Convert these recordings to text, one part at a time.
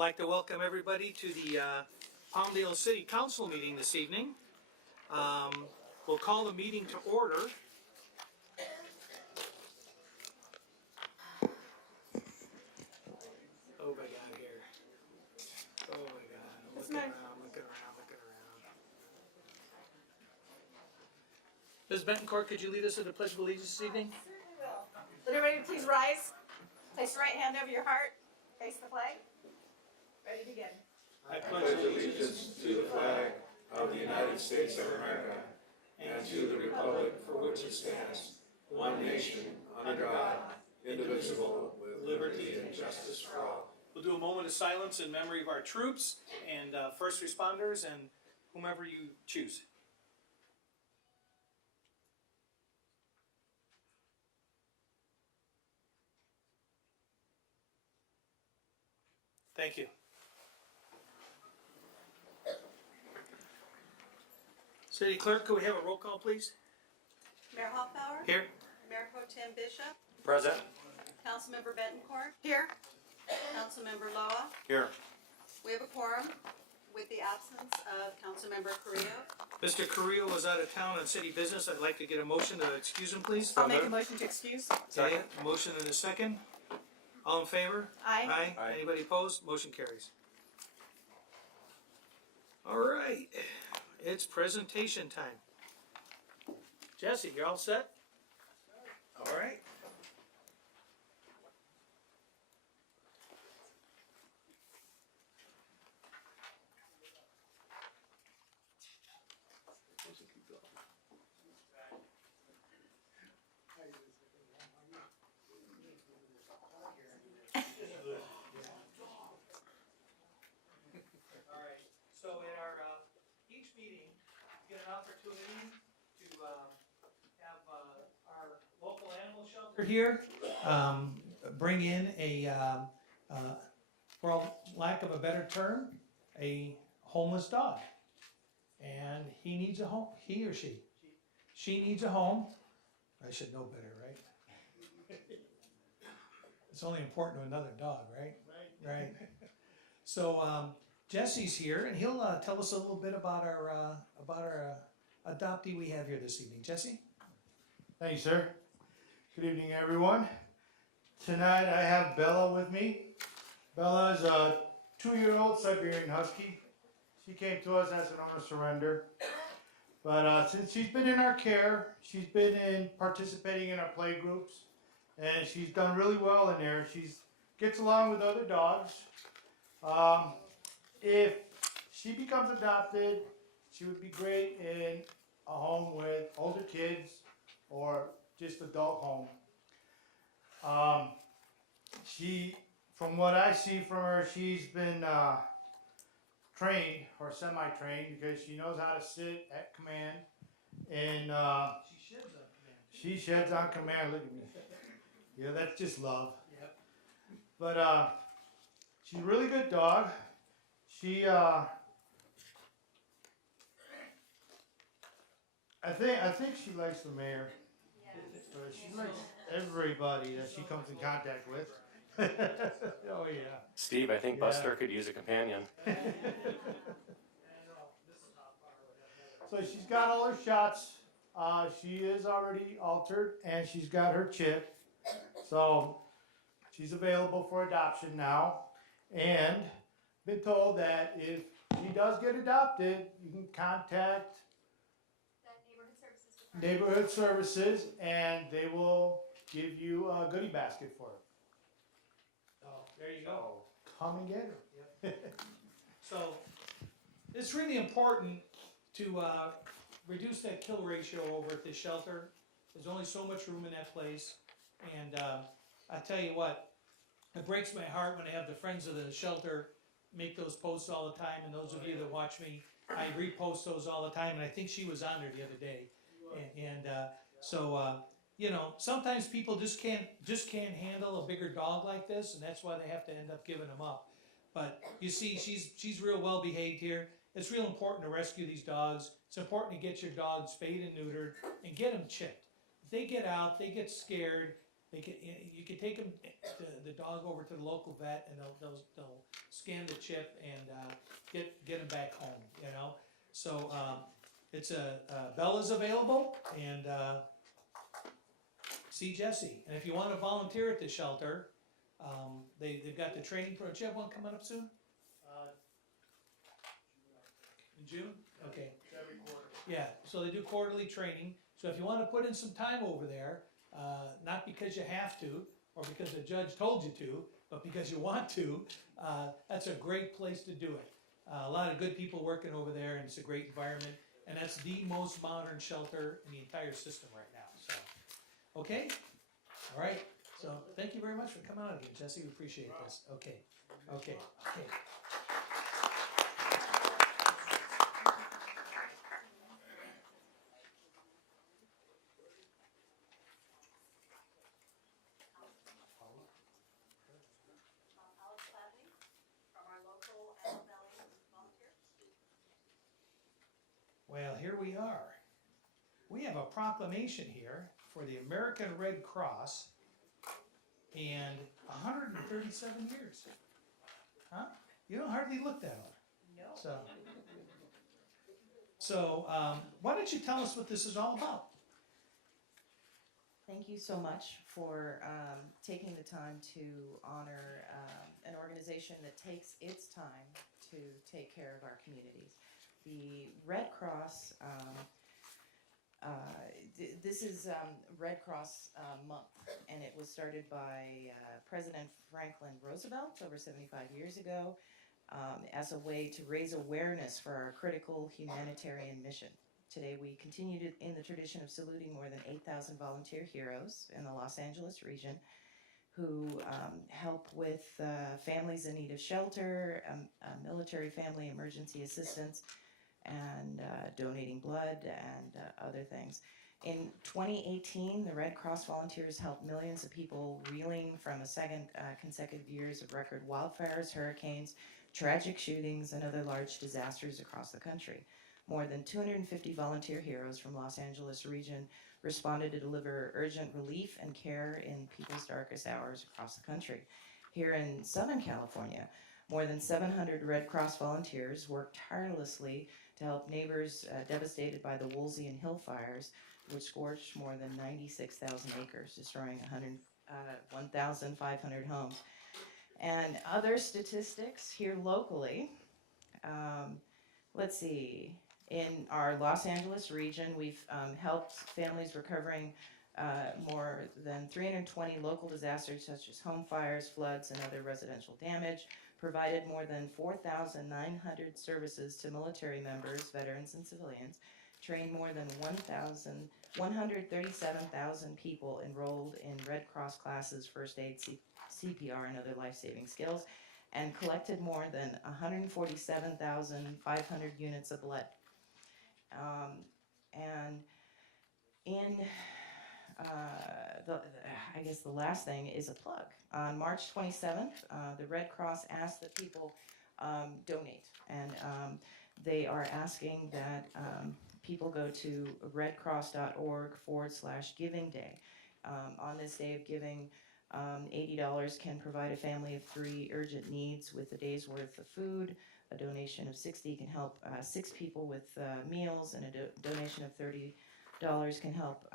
like to welcome everybody to the Palmdale City Council meeting this evening. We'll call the meeting to order. Oh my God, here. Oh my God, looking around. Ms. Betancourt, could you lead us to the Pledge of Allegiance this evening? Would everybody please rise? Place your right hand over your heart. Face the flag. Ready to begin. I pledge allegiance to the flag of the United States of America and to the republic for which it stands, one nation, under God, indivisible, with liberty and justice for all. We'll do a moment of silence in memory of our troops and first responders and whomever you choose. Thank you. City Clerk, could we have a roll call, please? Mayor Hoffbauer? Here. Mayor Pro Tem Bishop? Present. Councilmember Betancourt? Here. Councilmember Loa? Here. We have a quorum with the absence of Councilmember Carrillo. Mr. Carrillo was out of town on city business. I'd like to get a motion to excuse him, please. I'll make a motion to excuse. Okay, a motion and a second. All in favor? Aye. Aye. Anybody opposed? Motion carries. All right, it's presentation time. Jesse, you're all set? All right. So in our, each meeting, get an opportunity to have our local animal shelter here bring in a, for lack of a better term, a homeless dog. And he needs a home, he or she? She needs a home. I should know better, right? It's only important to another dog, right? Right. So, Jesse's here, and he'll tell us a little bit about our adoptee we have here this evening. Jesse? Thank you, sir. Good evening, everyone. Tonight I have Bella with me. Bella is a 2-year-old Siberian Husky. She came to us as an owner surrender. But since she's been in our care, she's been participating in our play groups, and she's done really well in there. She gets along with other dogs. If she becomes adopted, she would be great in a home with older kids or just adult home. From what I see from her, she's been trained or semi-trained because she knows how to sit at command, and she sheds on command. Look at me. Yeah, that's just love. Yep. But she's a really good dog. She, I think she likes the mayor. But she likes everybody that she comes in contact with. Oh yeah. Steve, I think Buster could use a companion. So she's got all her shots. She is already altered, and she's got her chip. So she's available for adoption now. And been told that if she does get adopted, you can contact neighborhood services, and they will give you a goodie basket for her. Oh, there you go. Come and get her. Yep. So it's really important to reduce that kill ratio over at this shelter. There's only so much room in that place, and I tell you what, it breaks my heart when I have the Friends of the Shelter make those posts all the time, and those of you that watch me, I repost those all the time, and I think she was on there the other day. So you know, sometimes people just can't handle a bigger dog like this, and that's why they have to end up giving them up. But you see, she's real well behaved here. It's real important to rescue these dogs. It's important to get your dog spayed and neutered and get them chipped. If they get out, they get scared, They can, you can take them, the dog over to the local vet, and they'll scan the chip and get them back home. You know, so it's Bella's available, and see Jesse. And if you want to volunteer at the shelter, they've got the training program. Do you have one coming up soon? In June? Okay. Every quarter. Yeah, so they do quarterly training. So if you want to put in some time over there, not because you have to, or because the judge told you to, but because you want to, that's a great place to do it. A lot of good people working over there, and it's a great environment. And that's the most modern shelter in the entire system right now. So, okay? All right. So thank you very much for coming out again, Jesse. We appreciate this. Okay. Okay. Okay. From our local Palmdale volunteer. Well, here we are. We have a proclamation here for the American Red Cross and 137 years. Huh? You don't hardly look that old. No. So why don't you tell us what this is all about? Thank you so much for taking the time to honor an organization that takes its time to take care of our communities. The Red Cross, this is Red Cross Month, and it was started by President Franklin Roosevelt over 75 years ago as a way to raise awareness for our critical humanitarian mission. Today we continued in the tradition of saluting more than 8,000 volunteer heroes in the Los Angeles region who help with families in need of shelter, military family emergency assistance, and donating blood and other things. In 2018, the Red Cross volunteers helped millions of people reeling from a second consecutive years of record wildfires, hurricanes, tragic shootings, and other large disasters across the country. More than 250 volunteer heroes from Los Angeles region responded to deliver urgent relief and care in people's darkest hours across the country. Here in Southern California, more than 700 Red Cross volunteers worked tirelessly to help neighbors devastated by the Woolsey and Hill fires, which scorched more than 96,000 acres, destroying 1,500 homes. And other statistics here locally, let's see, in our Los Angeles region, we've helped families recovering more than 320 local disasters such as home fires, floods, and other residential damage, provided more than 4,900 services to military members, veterans, and civilians, trained more than 137,000 people enrolled in Red Cross classes, first aid, CPR, and other life-saving skills, and collected more than 147,500 units of blood. And in I guess the last thing is a plug. On March 27th, the Red Cross asked that people donate, and they are asking that people go to redcross.org/giving day. On this day of giving, $80 can provide a family of 3 urgent needs with a day's worth of food. A donation of $60 can help 6 people with meals, and a donation of $30 can help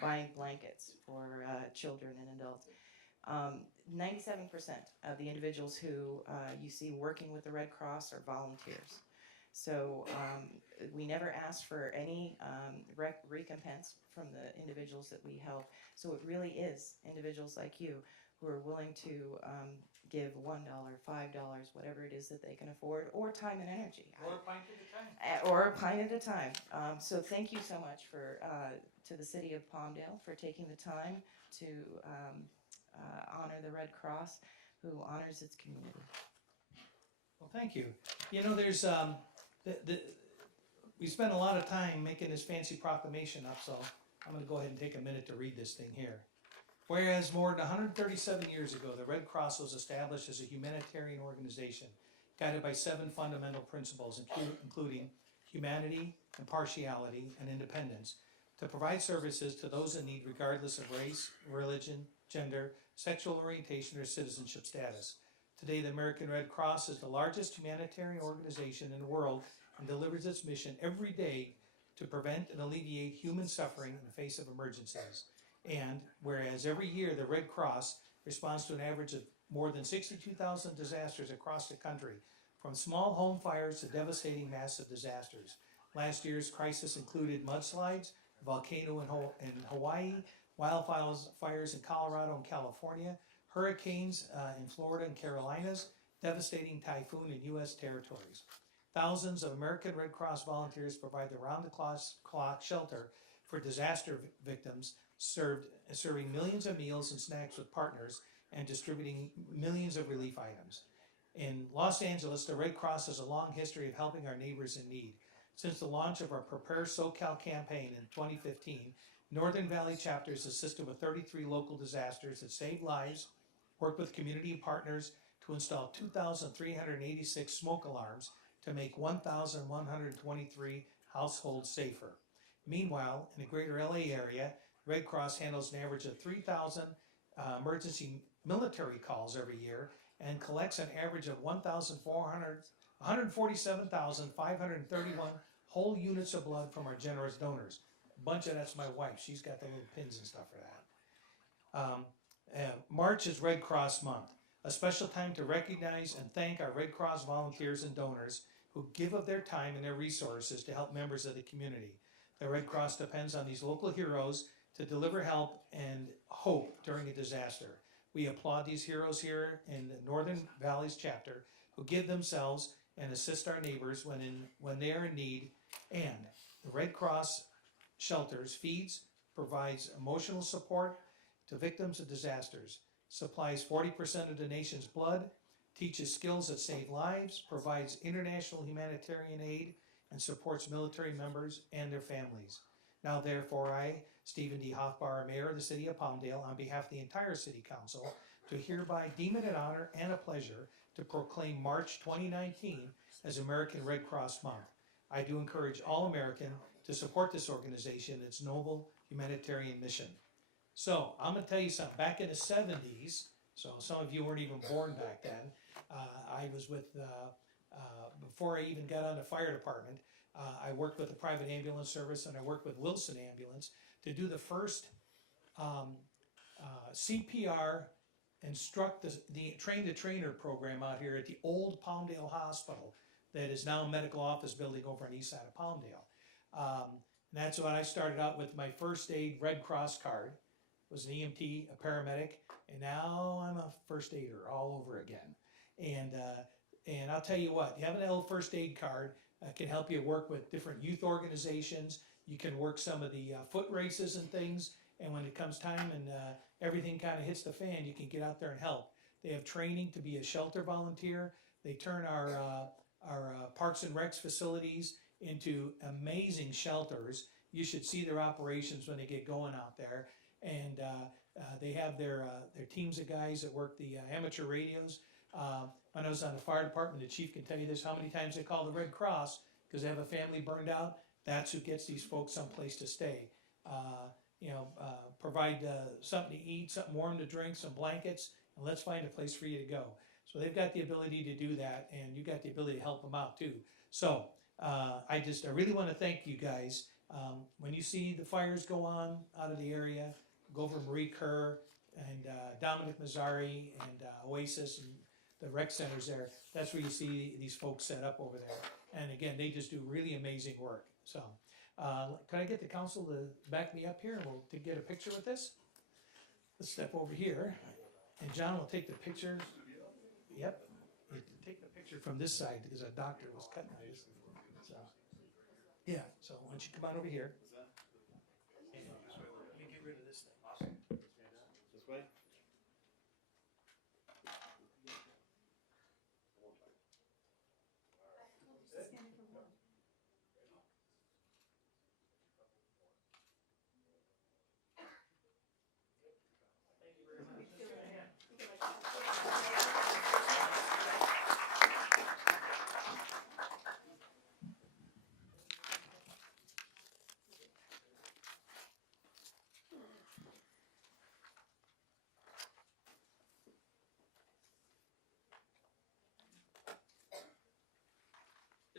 buying blankets for children and adults. 97% of the individuals who you see working with the Red Cross are volunteers. So we never ask for any recompense from the individuals that we help. So it really is individuals like you who are willing to give $1, $5, whatever it is that they can afford, or time and energy. Or a pint at a time. Or a pint at a time. So thank you so much for to the city of Palmdale for taking the time to honor the Red Cross, who honors its community. Well, thank you. You know, there's we spent a lot of time making this fancy proclamation up, so I'm going to go ahead and take a minute to read this thing here. Whereas more than 137 years ago, the Red Cross was established as a humanitarian organization guided by 7 fundamental principles, including humanity, impartiality, and independence, to provide services to those in need regardless of race, religion, gender, sexual orientation, or citizenship status. Today, the American Red Cross is the largest humanitarian organization in the world and delivers its mission every day to prevent and alleviate human suffering in the face of emergencies. And whereas every year the Red Cross responds to an average of more than 62,000 disasters across the country, from small home fires to devastating massive disasters. Last year's crisis included mudslides, a volcano in Hawaii, wildfires in Colorado and California, hurricanes in Florida and Carolinas, devastating typhoon in U.S. territories. Thousands of American Red Cross volunteers provide the round-the-clock shelter for disaster victims, serving millions of meals and snacks with partners and distributing millions of relief items. In Los Angeles, the Red Cross has a long history of helping our neighbors in need. Since the launch of our Prepare SoCal campaign in 2015, Northern Valley chapters assisted with 33 local disasters that saved lives, worked with community partners to install 2,386 smoke alarms to make 1,123 households safer. Meanwhile, in the greater LA area, Red Cross handles an average of 3,000 emergency military calls every year and collects an average of 147,531 whole units of blood from our generous donors. A bunch of that's my wife. She's got the little pins and stuff for that. March is Red Cross Month, a special time to recognize and thank our Red Cross volunteers and donors who give of their time and their resources to help members of the community. The Red Cross depends on these local heroes to deliver help and hope during a disaster. We applaud these heroes here in the Northern Valleys chapter who give themselves and assist our neighbors when they are in need. And the Red Cross shelters feeds, provides emotional support to victims of disasters, supplies 40% of the nation's blood, teaches skills that save lives, provides international humanitarian aid, and supports military members and their families. Now therefore I, Stephen D. Hoffbauer, Mayor of the City of Palmdale, on behalf of the entire City Council, to hereby deem it an honor and a pleasure to proclaim March 2019 as American Red Cross Month. I do encourage all Americans to support this organization and its noble humanitarian mission. So, I'm going to tell you something. Back in the 70s, so some of you weren't even born back then, I was with, before I even got on the fire department, I worked with the private ambulance service and I worked with Wilson Ambulance to do the first CPR the train-the-trainer program out here at the old Palmdale Hospital that is now a medical office building over on the east side of Palmdale. And that's when I started out with my first aid Red Cross card. Was an EMT, a paramedic, and now I'm a first aider all over again. And I'll tell you what, having a little first aid card can help you work with different youth organizations. You can work some of the foot races and things, and when it comes time and everything kind of hits the fan, you can get out there and help. They have training to be a shelter volunteer. They turn our Parks and Recs facilities into amazing shelters. You should see their operations when they get going out there. And they have their teams of guys that work the amateur radios. When I was on the fire department, the chief can tell you this, how many times they call the Red Cross because they have a family burned out. That's who gets these folks someplace to stay. Provide something to eat, something warm to drink, some blankets, and let's find a place for you to go. So they've got the ability to do that, and you got the ability to help them out too. So I really want to thank you guys. When you see the fires go on out of the area, go over Marie Kerr and Dominic Mazzari and Oasis and the rec centers there. That's where you see these folks set up over there. And again, they just do really amazing work. So can I get the council to back me up here and we'll get a picture with this? Let's step over here. And John will take the picture. Yep. You take the picture from this side because a doctor was cutting this. So, yeah, so why don't you come on over here. And let me get rid of this thing. Awesome. This way?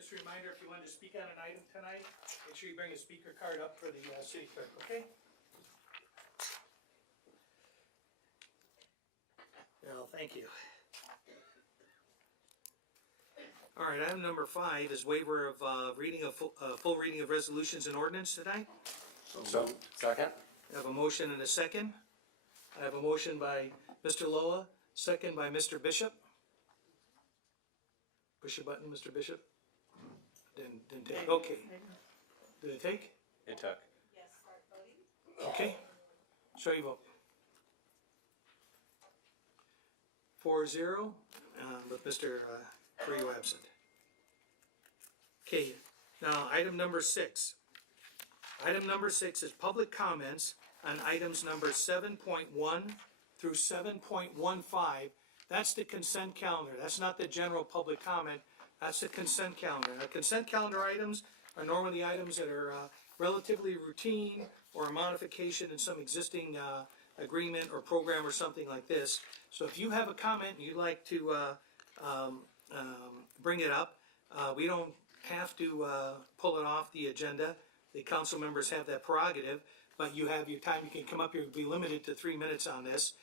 Just a reminder, if you wanted to speak on an item tonight, make sure you bring a speaker card up for the city clerk, okay? Well, thank you. All right, item number 5 is waiver of full reading of resolutions and ordinance tonight. So, second? I have a motion and a second. I have a motion by Mr. Loa, second by Mr. Bishop. Push your button, Mr. Bishop. Didn't take, okay. Did it take? It took. Yes, start voting. Okay. Show your vote. 4-0, with Mr. Carrillo absent. Okay, now item number 6. Item number 6 is public comments on items number 7.1 through 7.15. That's the consent calendar. That's not the general public comment. That's the consent calendar. Now, consent calendar items are normally items that are relatively routine or a modification in some existing agreement or program or something like this. So if you have a comment and you'd like to bring it up, we don't have to pull it off the agenda. The council members have that prerogative, but you have your time. You can come up here. Be limited to 3 minutes on this.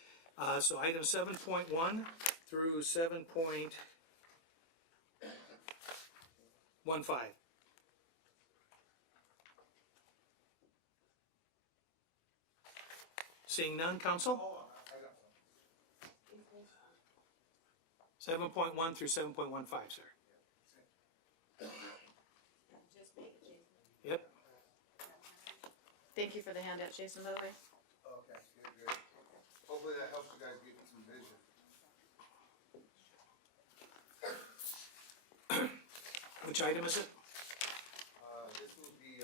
So item 7.1 through 7.15. Seeing none, council? 7.1 through 7.15, sir. Yep. Thank you for the handout, Jason, by the way. Okay, good. Hopefully that helps you guys get some vision. Which item is it? This will be,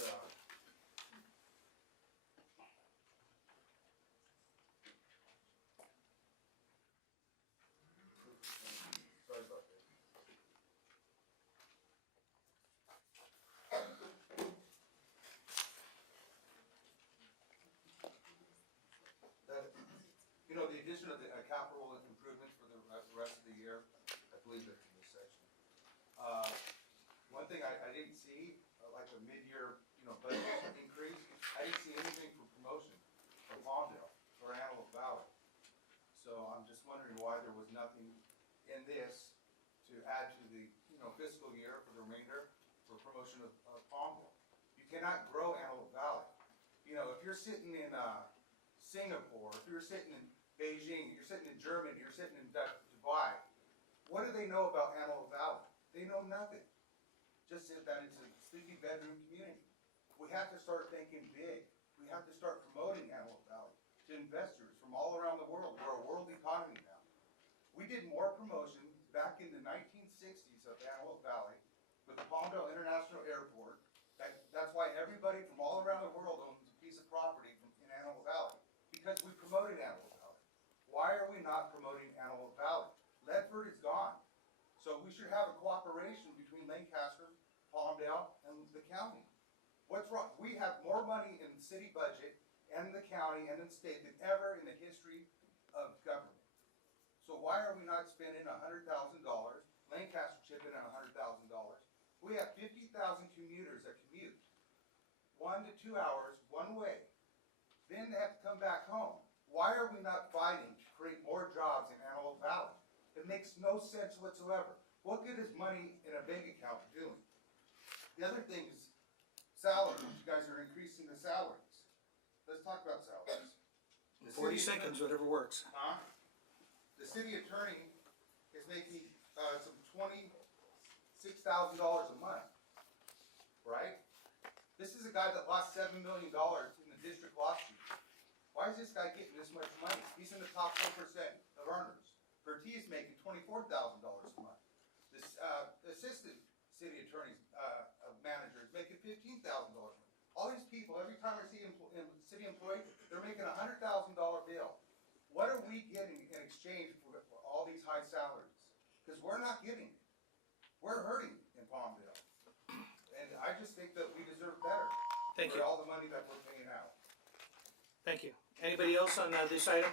sorry about that. The addition of the capital improvements for the rest of the year, I believe that's in this section. One thing I didn't see, like a mid-year, budget increase, I didn't see anything for promotion for Palmdale or Antelope Valley. So I'm just wondering why there was nothing in this to add to the, fiscal year for the remainder for promotion of Palmdale. You cannot grow Antelope Valley. If you're sitting in, Singapore, if you're sitting in Beijing, you're sitting in Germany, you're sitting in Dubai, what do they know about Antelope Valley? They know nothing. Just that it's a sleepy bedroom community. We have to start thinking big. We have to start promoting Antelope Valley to investors from all around the world. We're a world economy now. We did more promotion back in the 1960s of Antelope Valley with the Palmdale International Airport. That's why everybody from all around the world owns a piece of property in Antelope Valley, because we promoted Antelope Valley. Why are we not promoting Antelope Valley? Ledford is gone. So we should have a cooperation between Lancaster, Palmdale, and the county. What's wrong? We have more money in the city budget and the county and the state than ever in the history of government. So why are we not spending $100,000? Lancaster chipping in $100,000. We have 50,000 commuters that commute 1 to 2 hours one way. Then they have to come back home. Why are we not fighting to create more jobs in Antelope Valley? It makes no sense whatsoever. What good is money in a bank account doing? The other thing is salaries. You guys are increasing the salaries. Let's talk about salaries. The 40 city seconds, attorney- whatever works. Huh? The city attorney is making some $26,000 a month, right? This is a guy that lost $7 million in the district lawsuit. Why is this guy getting this much money? He's in the top 1% of earners. Bertie is making $24,000 a month. This assistant city attorney's manager is making $15,000 a month. All these people, every time I see city employee, they're making a $100,000 bill. What are we getting in exchange for all these high salaries? Because we're not getting it. We're hurting in Palmdale. And I just think that we deserve better. Thank for you. all the money that we're paying out. Thank you. Anybody else on this item?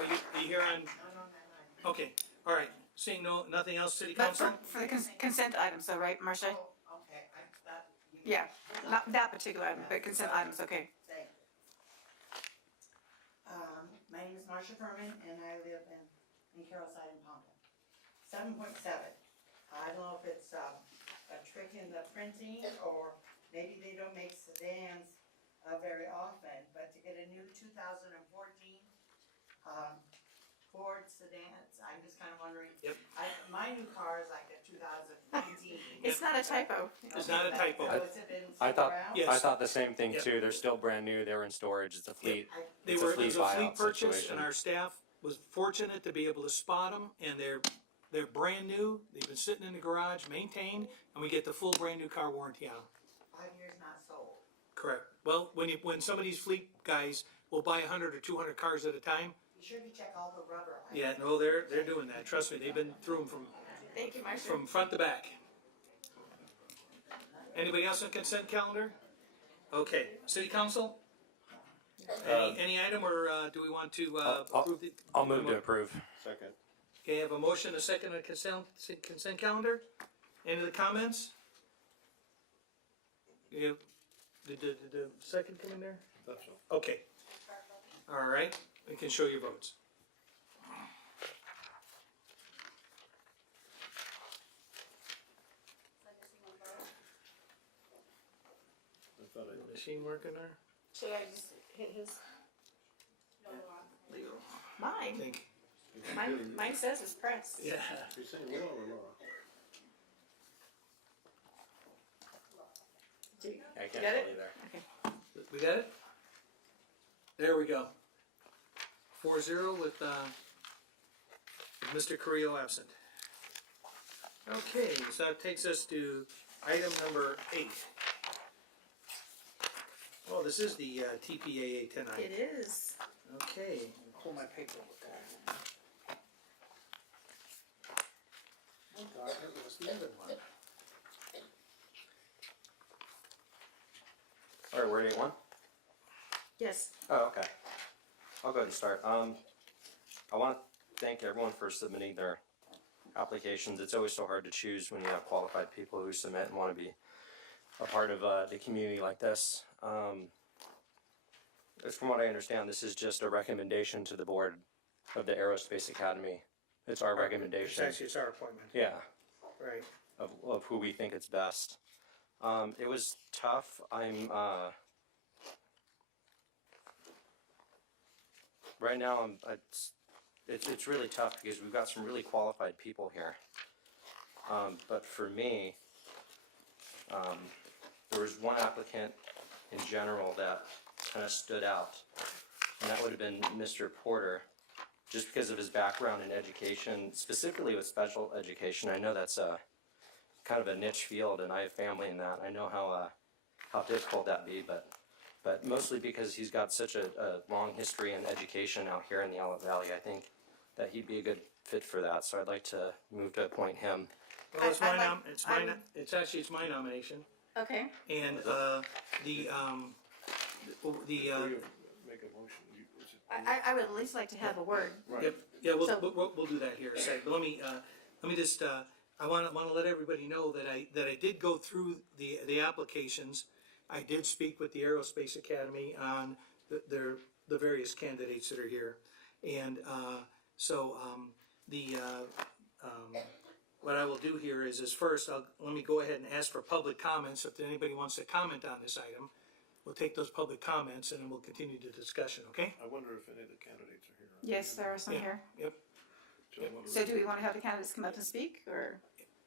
Are you here on? Okay. All right, seeing nothing else, city But council? for the consent items, though, right, Marcia? Okay, Yeah, not that particular item, but consent items, okay. My name is Marcia Furman, and I live in Carrollside in Palmdale. 7.7. I don't know if it's a trick in the printing, or maybe they don't make sedans very often, but to get a new 2014 Ford sedans, I'm just kind of wondering. Yep. My new car is like a 2019. It's not a typo. It's not a typo. So it's been I thought, around? Yes. I thought the same thing Yeah. too. They're still brand new. They were in storage. It's a fleet. They It's were, a it fleet was a fleet buyout purchase, situation. and our staff was fortunate to be able to spot them, and they're brand new. They've been sitting in the garage, maintained, and we get the full brand new car warranty on them. 5 years not sold. Correct. Well, when some of these fleet guys will buy 100 or 200 cars at a time, Be sure to check all the rubber. yeah, no, they're doing that. Trust me, they've been through them Thank you, Marcia. from front to back. Anybody else on consent calendar? Okay, city council? Any item, or do we want to approve the? I'll move to approve. Second. Okay, I have a motion, a second on consent calendar. Any other comments? Yeah, did the second come in there? That's all. Okay. All right, we can show your votes. I thought I Machine working there? Should I just hit his? Legal. I Mine. think, Mine says it's pressed. yeah. You're saying Laura or Laura? Do you I can't get tell it? you there. Okay. We got it? There we go. 4-0 with Mr. Carrillo absent. Okay, so that takes us to item number 8. Oh, this is the TPAA tonight. It is. Okay. Pull my paperwork out. Oh God, it was the other one. All right, we're at 8-1. Yes. Oh, okay. I'll go ahead and start. I want to thank everyone for submitting their applications. It's always so hard to choose when you have qualified people who submit and want to be a part of the community like this. As from what I understand, this is just a recommendation to the board of the Aerospace Academy. It's our recommendation. It's our appointment. Yeah, Right. of who we think is best. It was tough. Right now, it's really tough because we've got some really qualified people here. But for me, there was one applicant in general that kind of stood out, and that would have been Mr. Porter, just because of his background in education, specifically with special education. I know that's a kind of a niche field, and I have family in that. I know how difficult that be, but mostly because he's got such a long history in education out here in the Outlet Valley, I think that he'd be a good fit for that. So I'd like to move to appoint him. Well, it's I'd my like- it's I'm- it's my nomination, Okay. and the Make a motion. Is it- I would at least like to have a word. Right. Yep, yeah, So- we'll do that here in a second, but let me just, I wanna let everybody know that I did go through the applications. I did speak with the Aerospace Academy on the various candidates that are here, and, what I will do here is first, let me go ahead and ask for public comments. If anybody wants to comment on this item, we'll take those public comments and then we'll continue the discussion, okay? I wonder if any of the candidates are here. Yes, there are some Yeah. here. Yep. So I wonder So if- do we want to have the candidates come up and speak, or?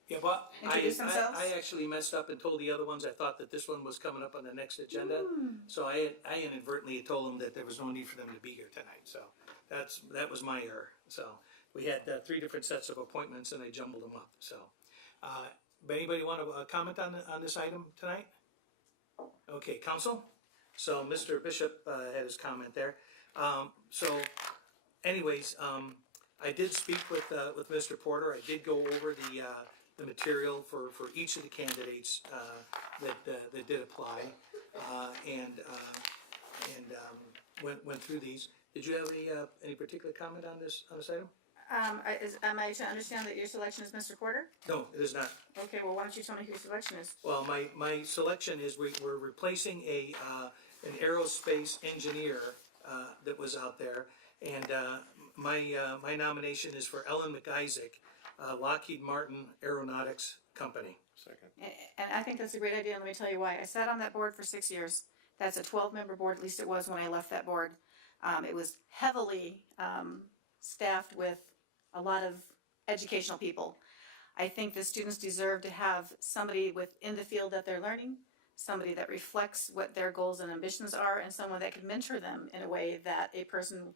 Yeah, but Introduce themselves? I actually messed up and told the other ones, I thought that this one was coming up on the next agenda. So I inadvertently told them that there was no need for them to be here tonight, so that was my error. So we had 3 different sets of appointments and I jumbled them up, so. But anybody want to comment on this item tonight? Okay, council? So Mr. Bishop had his comment there. So anyways, I did speak with Mr. Porter. I did go over the material for each of the candidates that did apply, and went through these. Did you have any particular comment on this item? Am I to understand that your selection is Mr. Porter? No, it is not. Okay, well, why don't you tell me who your selection is? Well, my selection is we're replacing an aerospace engineer that was out there. And my nomination is for Ellen McIsaac, Lockheed Martin Aeronautics Company. Second. And I think that's a great idea, and let me tell you why. I sat on that board for 6 years. That's a 12-member board, at least it was when I left that board. It was heavily staffed with a lot of educational people. I think the students deserve to have somebody within the field that they're learning, somebody that reflects what their goals and ambitions are, and someone that can mentor them in a way that a person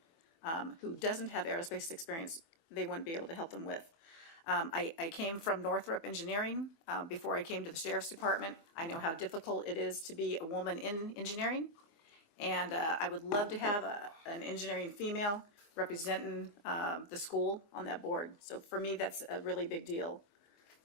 who doesn't have aerospace experience, they wouldn't be able to help them with. I came from Northrop Engineering before I came to the Sheriff's Department. I know how difficult it is to be a woman in engineering, and I would love to have an engineering female representing the school on that board. So for me, that's a really big deal.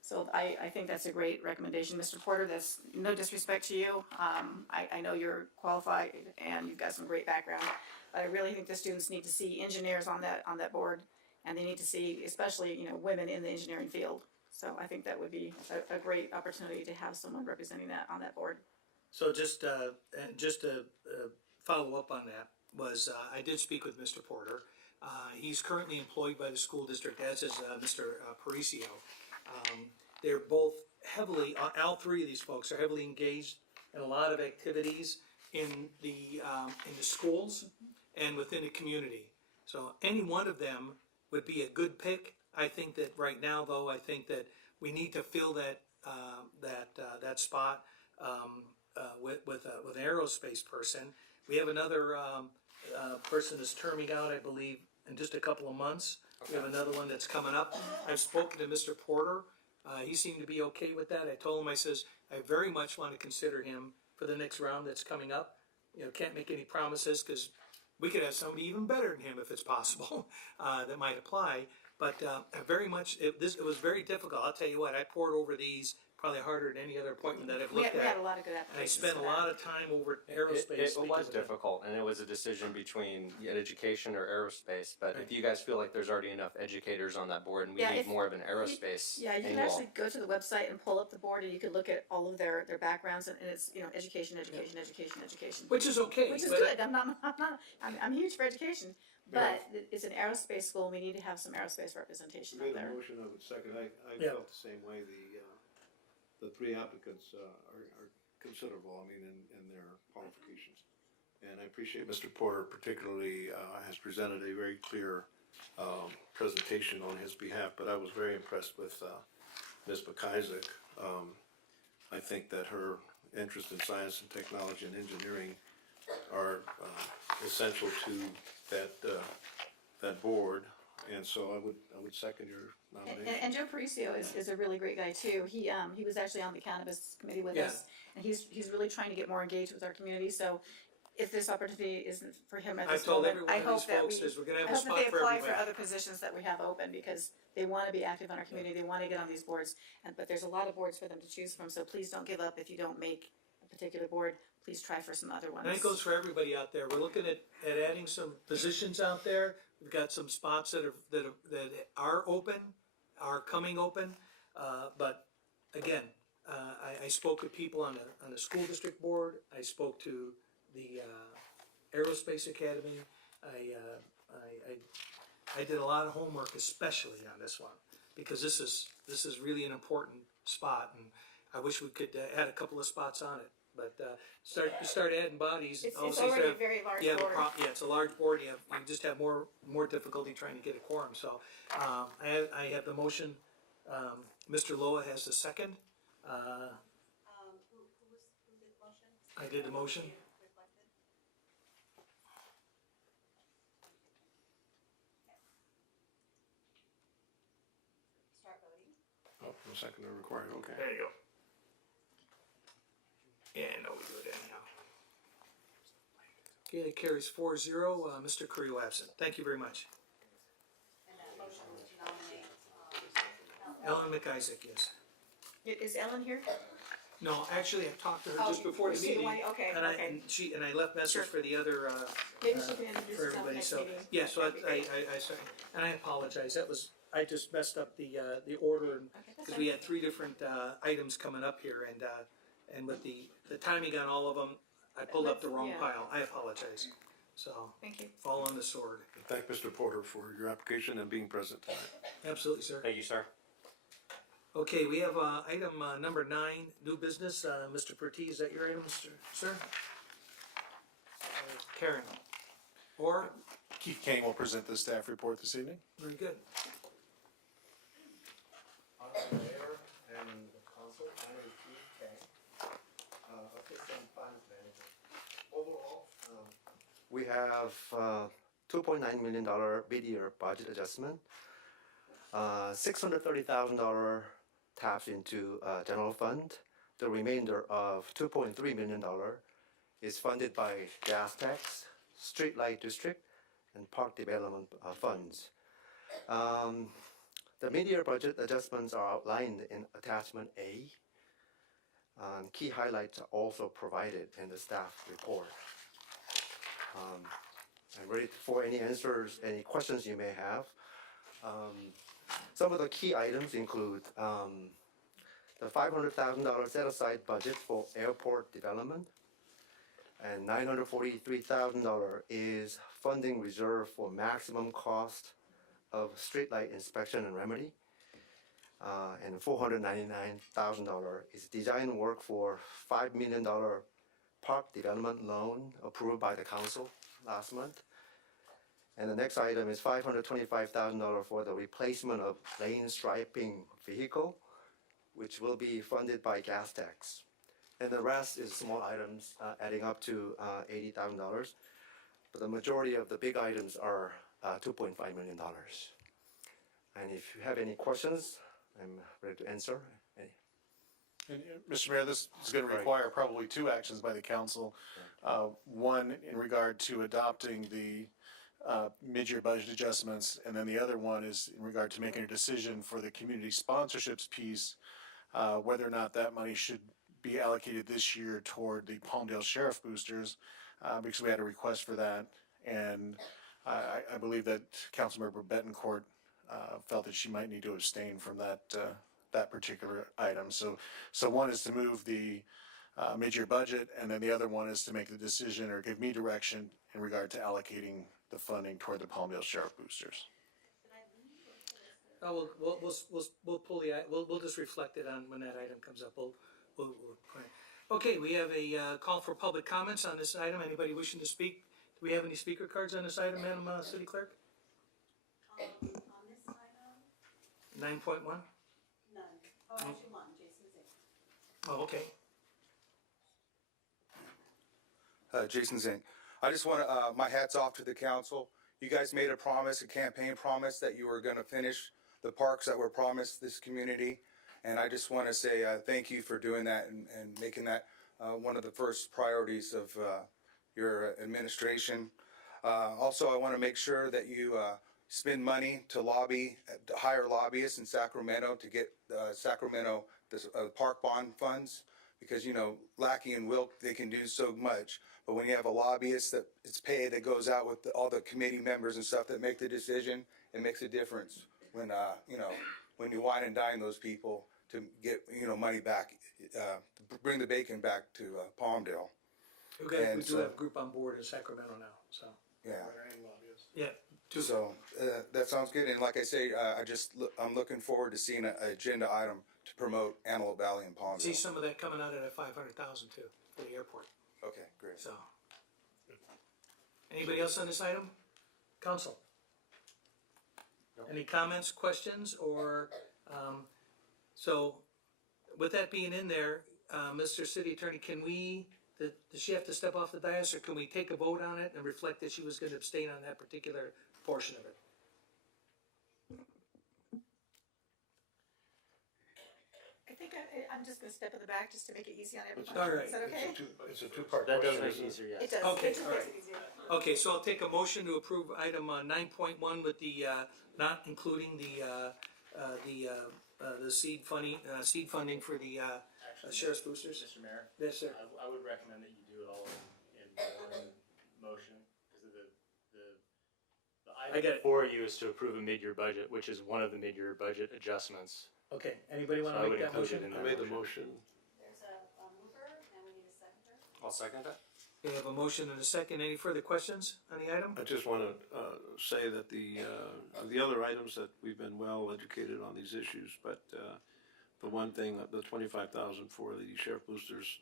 So I think that's a great recommendation. Mr. Porter, that's no disrespect to you. I know you're qualified and you've got some great background, but I really think the students need to see engineers on that board, and they need to see, especially, women in the engineering field. So I think that would be a great opportunity to have someone representing that on that board. So just to follow up on that was I did speak with Mr. Porter. He's currently employed by the school district, as is Mr. Parisio. They're both heavily, all three of these folks are heavily engaged in a lot of activities in the schools and within the community. So any one of them would be a good pick. I think that right now, though, I think that we need to fill that spot with an aerospace person. We have another person that's terming out, I believe, in just a couple of months. We have another one that's coming up. I've spoken to Mr. Porter. He seemed to be okay with that. I told him, I says, I very much want to consider him for the next round that's coming up. Can't make any promises because we could have somebody even better than him if it's possible that might apply. But it was very difficult. I'll tell you what, I poured over these probably harder than any other appointment that I've We looked had at. a lot of good And I applications. spent a lot of time over aerospace. It was difficult, and it was a decision between education or aerospace. But if you guys feel like there's already enough educators on that board, and we need more of an aerospace Yeah, you can angle. actually go to the website and pull up the board, and you can look at all of their backgrounds, and it's education. Which is okay. Which is but good. I'm huge for education, but it's an aerospace school. We need to have some aerospace representation out Made there. a motion, I would second. I Yeah. felt the same way. The three applicants are considerable, in their qualifications. And I appreciate Mr. Porter particularly has presented a very clear presentation on his behalf, but I was very impressed with Ms. McIsaac. I think that her interest in science and technology and engineering are essential to that board. And so I would second your nomination. And Joe Parisio is a really great guy too. He was actually on the cannabis committee with us, and he's really trying to get more engaged with our community. So if this opportunity isn't for him at I've this told moment, every one I of hope these that folks is we're gonna have I a hope that spot they for apply everybody. for other positions that we have open, because they want to be active in our community. They want to get on these boards, but there's a lot of boards for them to choose from. So please don't give up if you don't make a particular board. Please try for some other ones. And that goes for everybody out there. We're looking at adding some positions out there. We've got some spots that are open, are coming open. But again, I spoke with people on the school district board. I spoke to the Aerospace Academy. I did a lot of homework, especially on this one, because this is really an important spot, and I wish we could add a couple of spots on it. But start adding bodies. It's obviously already a very large board. It's a large board. You just have more difficulty trying to get a quorum. So I have the motion. Mr. Loa has the second. Who did the motion? I did the motion. Reflected. Start voting. Oh, no second required, okay. There you go. Yeah, no, we do it anyhow. Okay, that carries 4-0. Mr. Carrillo absent. Thank you very much. And that motion was to nominate Ellen McIsaac, yes. Is Ellen here? No, actually, I talked to her Oh, just before the was she the meeting. one? Okay, And I, okay. and I left message Sure. for the other, Maybe she can introduce for herself everybody, next so, meeting. yeah, so That'd be great. I, sorry, and I apologize, that was, I just messed up the order, that's because we fine. had three different, items coming up here, and with the timing on all of them, I pulled up the wrong Yeah. pile, I apologize, so, Thank you. fall on the sword, Thank Mr. Porter for your application and being present tonight. absolutely, sir. Thank you, sir. Okay, we have, item, number 9, new business, Mr. Pertee, is that your item, sir? Karen, or, Keith Kane will present the staff report this evening. very good. Honorable Mayor and the council, my name is Keith Kang, Assistant Finance Manager. Overall, we have $2.9 million mid-year budget adjustment. $630,000 taps into general fund. The remainder of $2.3 million is funded by gas tax, street light district, and park development funds. The mid-year budget adjustments are outlined in attachment A. Key highlights are also provided in the staff report. I'm ready for any answers, any questions you may have. Some of the key items include the $500,000 set-aside budget for airport development, and $943,000 is funding reserved for maximum cost of streetlight inspection and remedy, and $499,000 is design work for $5 million park development loan approved by the council last month. And the next item is $525,000 for the replacement of lane striping vehicle, which will be funded by gas tax. And the rest is small items adding up to $80,000. But the majority of the big items are $2.5 million. And if you have any questions, I'm ready to answer. And, Mr. Mayor, this is going to Right. require probably two actions by the council. One in regard to adopting the mid-year budget adjustments, and then the other one is in regard to making a decision for the community sponsorships piece, whether or not that money should be allocated this year toward the Palmdale Sheriff Boosters, because we had a request for that. And I believe that Councilmember Betancourt felt that she might need to abstain from that particular item. So one is to move the mid-year budget, and then the other one is to make the decision or give me direction in regard to allocating the funding toward the Palmdale Sheriff Boosters. Oh, we'll pull we'll just reflect it on when that item comes up, we'll put it. Okay, we have a call for public comments on this item, anybody wishing to speak? Do we have any speaker cards on this item, Madam City Clerk? On this item, 9.1? none. Oh, actually one, Jason Zink. Oh, okay. Jason Zink. I just want to, my hat's off to the council. You guys made a promise, a campaign promise, that you were going to finish the parks that were promised this community. And I just want to say thank you for doing that and making that one of the first priorities of your administration. Also, I want to make sure that you spend money to hire lobbyists in Sacramento to get Sacramento park bond funds. Because, you know, Lackey and Wilk, they can do so much. But when you have a lobbyist that it's paid, that goes out with all the committee members and stuff that make the decision, it makes a difference when, you know, when you wine and dine those people to get, you know, money back, bring the bacon back to Palmdale. Okay, we And do so- have a group on board in Sacramento now, so, Yeah. yeah. So that sounds good. And like I say, I'm looking forward to seeing an agenda item to promote Antelope Valley and Palmdale. See some of that coming out of that 500,000 too, for the airport, Okay, great. so. Anybody else on this item? Council? Any comments, questions, or, so, with that being in there, Mr. City Attorney, does she have to step off the dais, or can we take a vote on it and reflect that she was gonna abstain on that particular portion of it? I think I'm just gonna step in the back just to make it easy on everybody. All right. Is that okay? It's a two-part That question. does make it easier, yes. It does. Okay, It just all makes right. it easier. Okay, so I'll take a motion to approve item 9.1 with the, not including the seed funding for the, Sheriff's Boosters? Mr. Mayor, Yes, sir. I would recommend that you do it all in one motion, because the I got item it. before you is to approve a mid-year budget, which is one of the mid-year budget adjustments. Okay, anybody So want I to would make that include motion? it in I that made the motion. motion. There's a mover, and we need a seconder. I'll second that. We have a motion and a second. Any further questions on the item? I just want to say that the other items that we've been well educated on these issues, but the one thing, the 25,000 for the Sheriff Boosters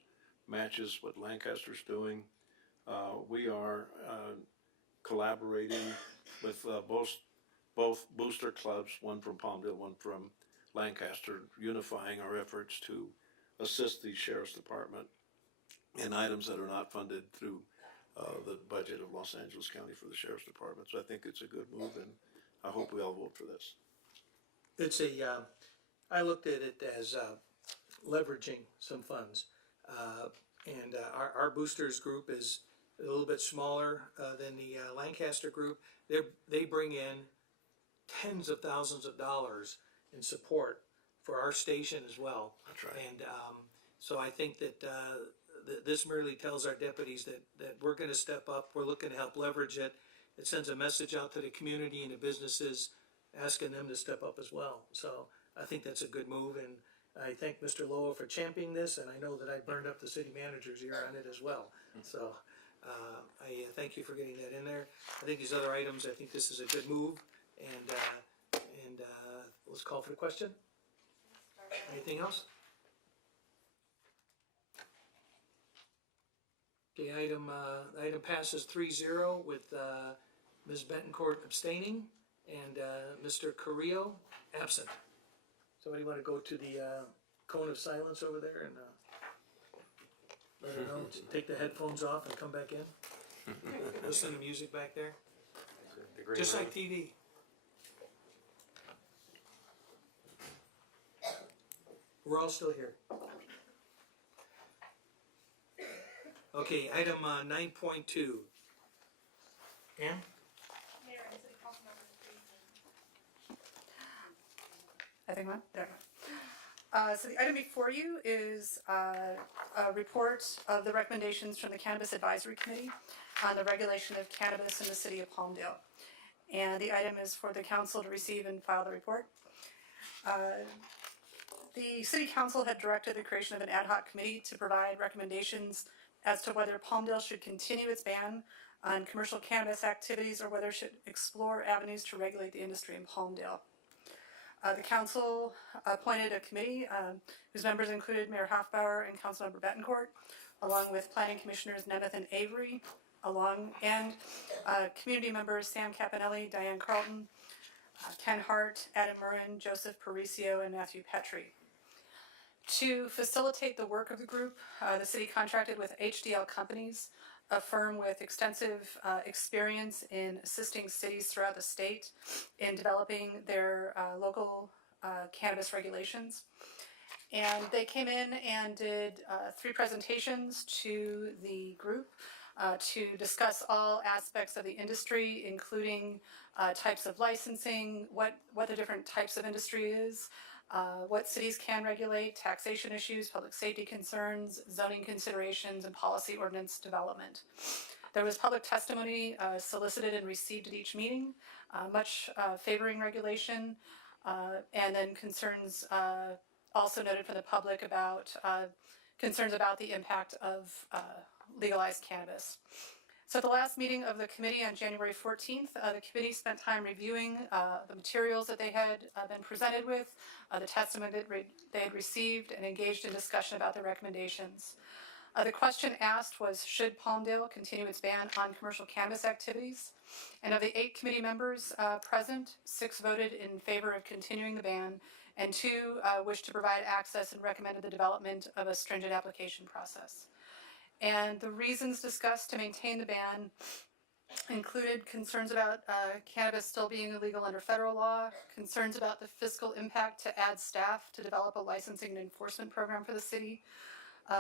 matches what Lancaster's doing. We are collaborating with both booster clubs, one from Palmdale, one from Lancaster, unifying our efforts to assist the Sheriff's Department in items that are not funded through the budget of Los Angeles County for the Sheriff's Department. So I think it's a good move, and I hope we all vote for this. It's I looked at it as leveraging some funds. And our boosters group is a little bit smaller than the Lancaster group. They bring in tens of thousands of dollars in support for our station as well. That's right. And so I think that this merely tells our deputies that we're going to step up. We're looking to help leverage it. It sends a message out to the community and the businesses, asking them to step up as well. So I think that's a good move, and I thank Mr. Lowell for championing this, and I know that I burned up the city manager's ear on it as well. So I thank you for getting that in there. I think these other items, I think this is a good move, and let's call for the question. Anything else? Okay, item passes 3-0 with Ms. Betancourt abstaining and Mr. Carrillo absent. Somebody want to go to the cone of silence over there and let her know, take the headphones off and come back in? Listen to music back there, The green just room. like TV. We're all still here. Okay, item 9.2. Ann? Mayor and City Council members, please. I think one, there. So the item before you is a report of the recommendations from the Cannabis Advisory Committee on the regulation of cannabis in the city of Palmdale. And the item is for the council to receive and file the report. The city council had directed the creation of an ad hoc committee to provide recommendations as to whether Palmdale should continue its ban on commercial cannabis activities or whether it should explore avenues to regulate the industry in Palmdale. The council appointed a committee whose members included Mayor Hoffbauer and Councilmember Betancourt, along with Planning Commissioners Nemeth and Avery, and community members Sam Capanelli, Diane Carlton, Ken Hart, Adam Murrin, Joseph Paricio, and Matthew Petrie. To facilitate the work of the group, the city contracted with HDL Companies, a firm with extensive experience in assisting cities throughout the state in developing their local cannabis regulations. And they came in and did 3 presentations to the group to discuss all aspects of the industry, including types of licensing, what the different types of industry is, what cities can regulate, taxation issues, public safety concerns, zoning considerations, and policy ordinance development. There was public testimony solicited and received at each meeting, much favoring regulation, and then concerns also noted from the public about concerns about the impact of legalized cannabis. So at the last meeting of the committee on January 14th, the committee spent time reviewing the materials that they had been presented with, the testimony that they had received, and engaged in discussion about the recommendations. The question asked was, should Palmdale continue its ban on commercial cannabis activities? And of the 8 committee members present, 6 voted in favor of continuing the ban, and 2 wished to provide access and recommended the development of a stringent application process. And the reasons discussed to maintain the ban included concerns about cannabis still being illegal under federal law, concerns about the fiscal impact to add staff to develop a licensing and enforcement program for the city,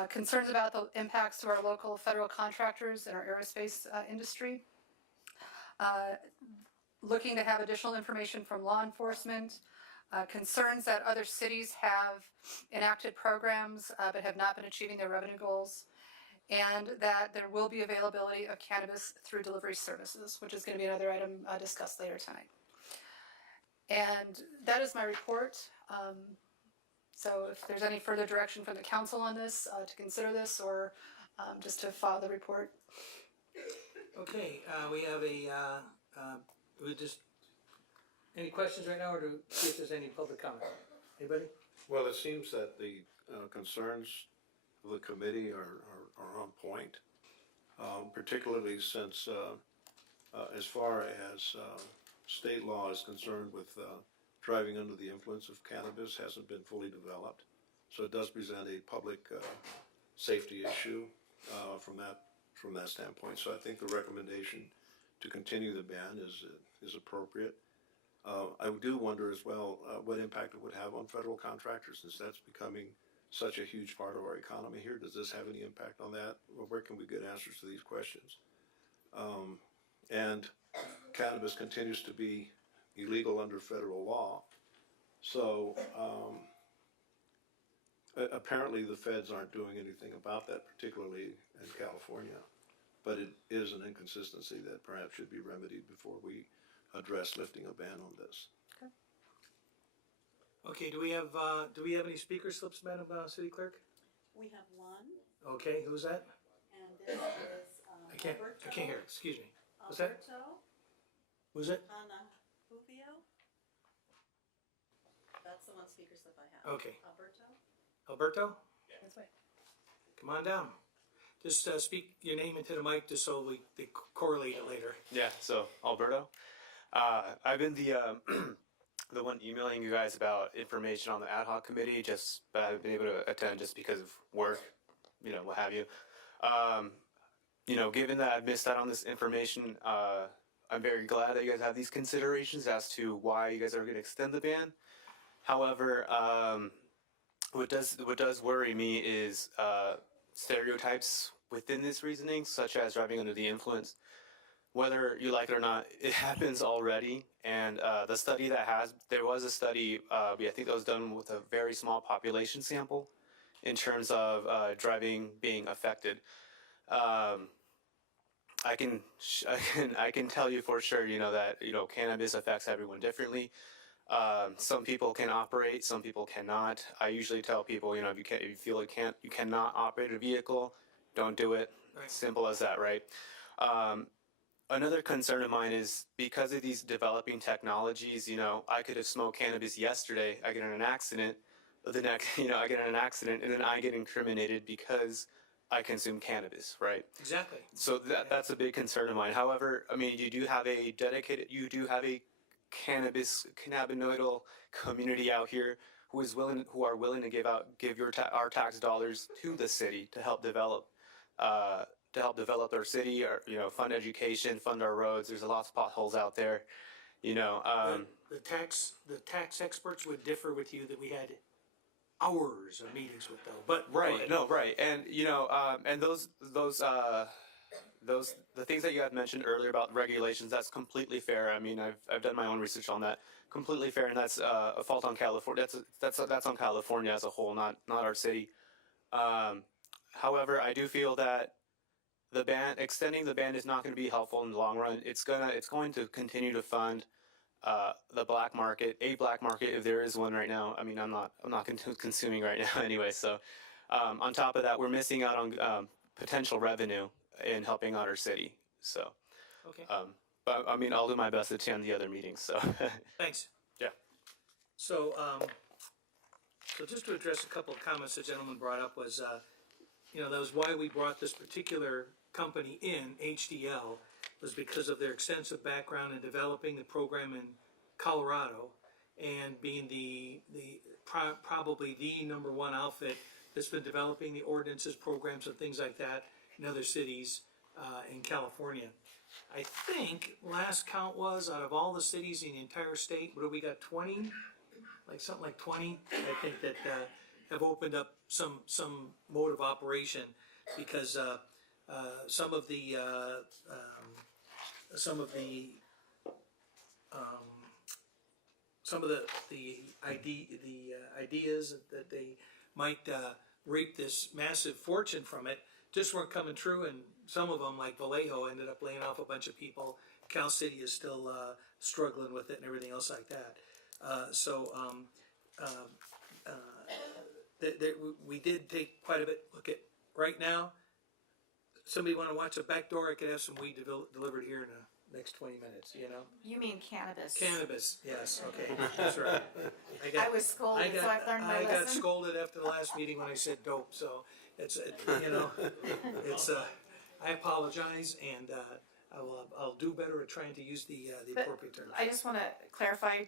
concerns about the impacts to our local federal contractors and our aerospace industry, looking to have additional information from law enforcement, concerns that other cities have enacted programs but have not been achieving their revenue goals, and that there will be availability of cannabis through delivery services, which is going to be another item discussed later tonight. And that is my report. So if there's any further direction from the council on this, to consider this, or just to follow the report. Okay, we have any questions right now, or to see if there's any public comment? Anybody? Well, it seems that the concerns of the committee are on point, particularly since as far as state law is concerned with driving under the influence of cannabis hasn't been fully developed. So it does present a public safety issue from that standpoint. So I think the recommendation to continue the ban is appropriate. I do wonder as well what impact it would have on federal contractors, since that's becoming such a huge part of our economy here. Does this have any impact on that? Or where can we get answers to these questions? And cannabis continues to be illegal under federal law. So apparently the feds aren't doing anything about that, particularly in California. But it is an inconsistency that perhaps should be remedied before we address lifting a ban on this. Okay, do we have any speaker slips, Madam City Clerk? We have one, Okay, who's that? and this is I can't hear, excuse me. What's that? Alberto Who's it? Anahuvio. That's the one speaker slip I have. Okay. Alberto? Alberto? That's right. Come on down. Just speak your name into the mic just so they correlate it later. Yeah, so Alberto. I've been the the one emailing you guys about information on the ad hoc committee, just but I haven't been able to attend just because of work, what have you. Given that I've missed out on this information, I'm very glad that you guys have these considerations as to why you guys are going to extend the ban. However, what does worry me is stereotypes within this reasoning, such as driving under the influence. Whether you like it or not, it happens already. And there was a study, I think that was done with a very small population sample in terms of driving being affected. I can tell you for sure, that cannabis affects everyone differently. Some people can operate, some people cannot. I usually tell people, if you feel you cannot operate a vehicle, don't do it. Right. Simple as that, right? Another concern of mine is because of these developing technologies, I could have smoked cannabis yesterday, I get in an accident, but the next, I get in an accident and then I get incriminated because I consume cannabis, right? Exactly. So that's a big concern of mine. However, you do have a cannabinoidal community out here who are willing to give our tax dollars to the city to help develop our city, or fund education, fund our roads. There's lots of potholes out there. The tax experts would differ with you that we had hours of meetings with them. But right, no, right, and and those the things that you had mentioned earlier about regulations, that's completely fair. I've done my own research on that. Completely fair, and that's a fault on California. That's on California as a whole, not our city. However, I do feel that extending the ban is not going to be helpful in the long run. It's going to continue to fund the black market, if there is one right now. I'm not consuming right now anyway. So on top of that, we're missing out on potential revenue in helping out our city. So okay. But I'll do my best to attend the other meetings. So Thanks. Yeah. So so just to address a couple of comments the gentleman brought up was, that was why we brought this particular company in, HDL, was because of their extensive background in developing the program in Colorado and being probably the number one outfit that's been developing the ordinances, programs, and things like that in other cities in California. I think last count was out of all the cities in the entire state, what do we got, 20? Something like 20, I think, that have opened up some mode of operation, because some of the some of the ideas that they might reap this massive fortune from it just weren't coming true, and some of them, like Vallejo, ended up laying off a bunch of people. Cal City is still struggling with it and everything else like that. We did take quite a bit look at right now. Somebody want to watch a back door? I could have some weed delivered here in the next 20 minutes. You know. You mean cannabis? Cannabis, yes. Okay, that's right. I was scolded, so I've learned my I got lesson. scolded after the last meeting when I said dope. So it's I apologize, and I'll do better at trying to use the But appropriate term. I just want to clarify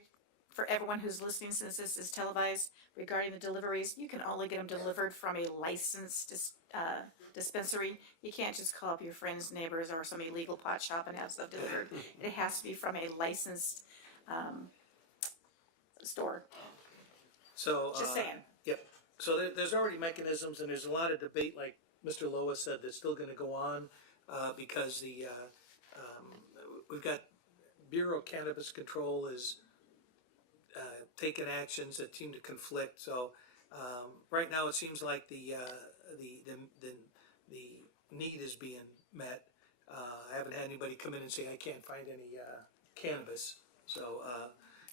for everyone who's listening, since this is televised, regarding the deliveries, you can only get them delivered from a licensed dispensary. You can't just call up your friends, neighbors, or some illegal pot shop and have stuff delivered. It has to be from a licensed store. So Just saying. Yep. So there's already mechanisms, and there's a lot of debate, like Mr. Lois said, that's still going to go on because we've got Bureau of Cannabis Control is taking actions that seem to conflict. So right now it seems like the need is being met. I haven't had anybody come in and say I can't find any cannabis. So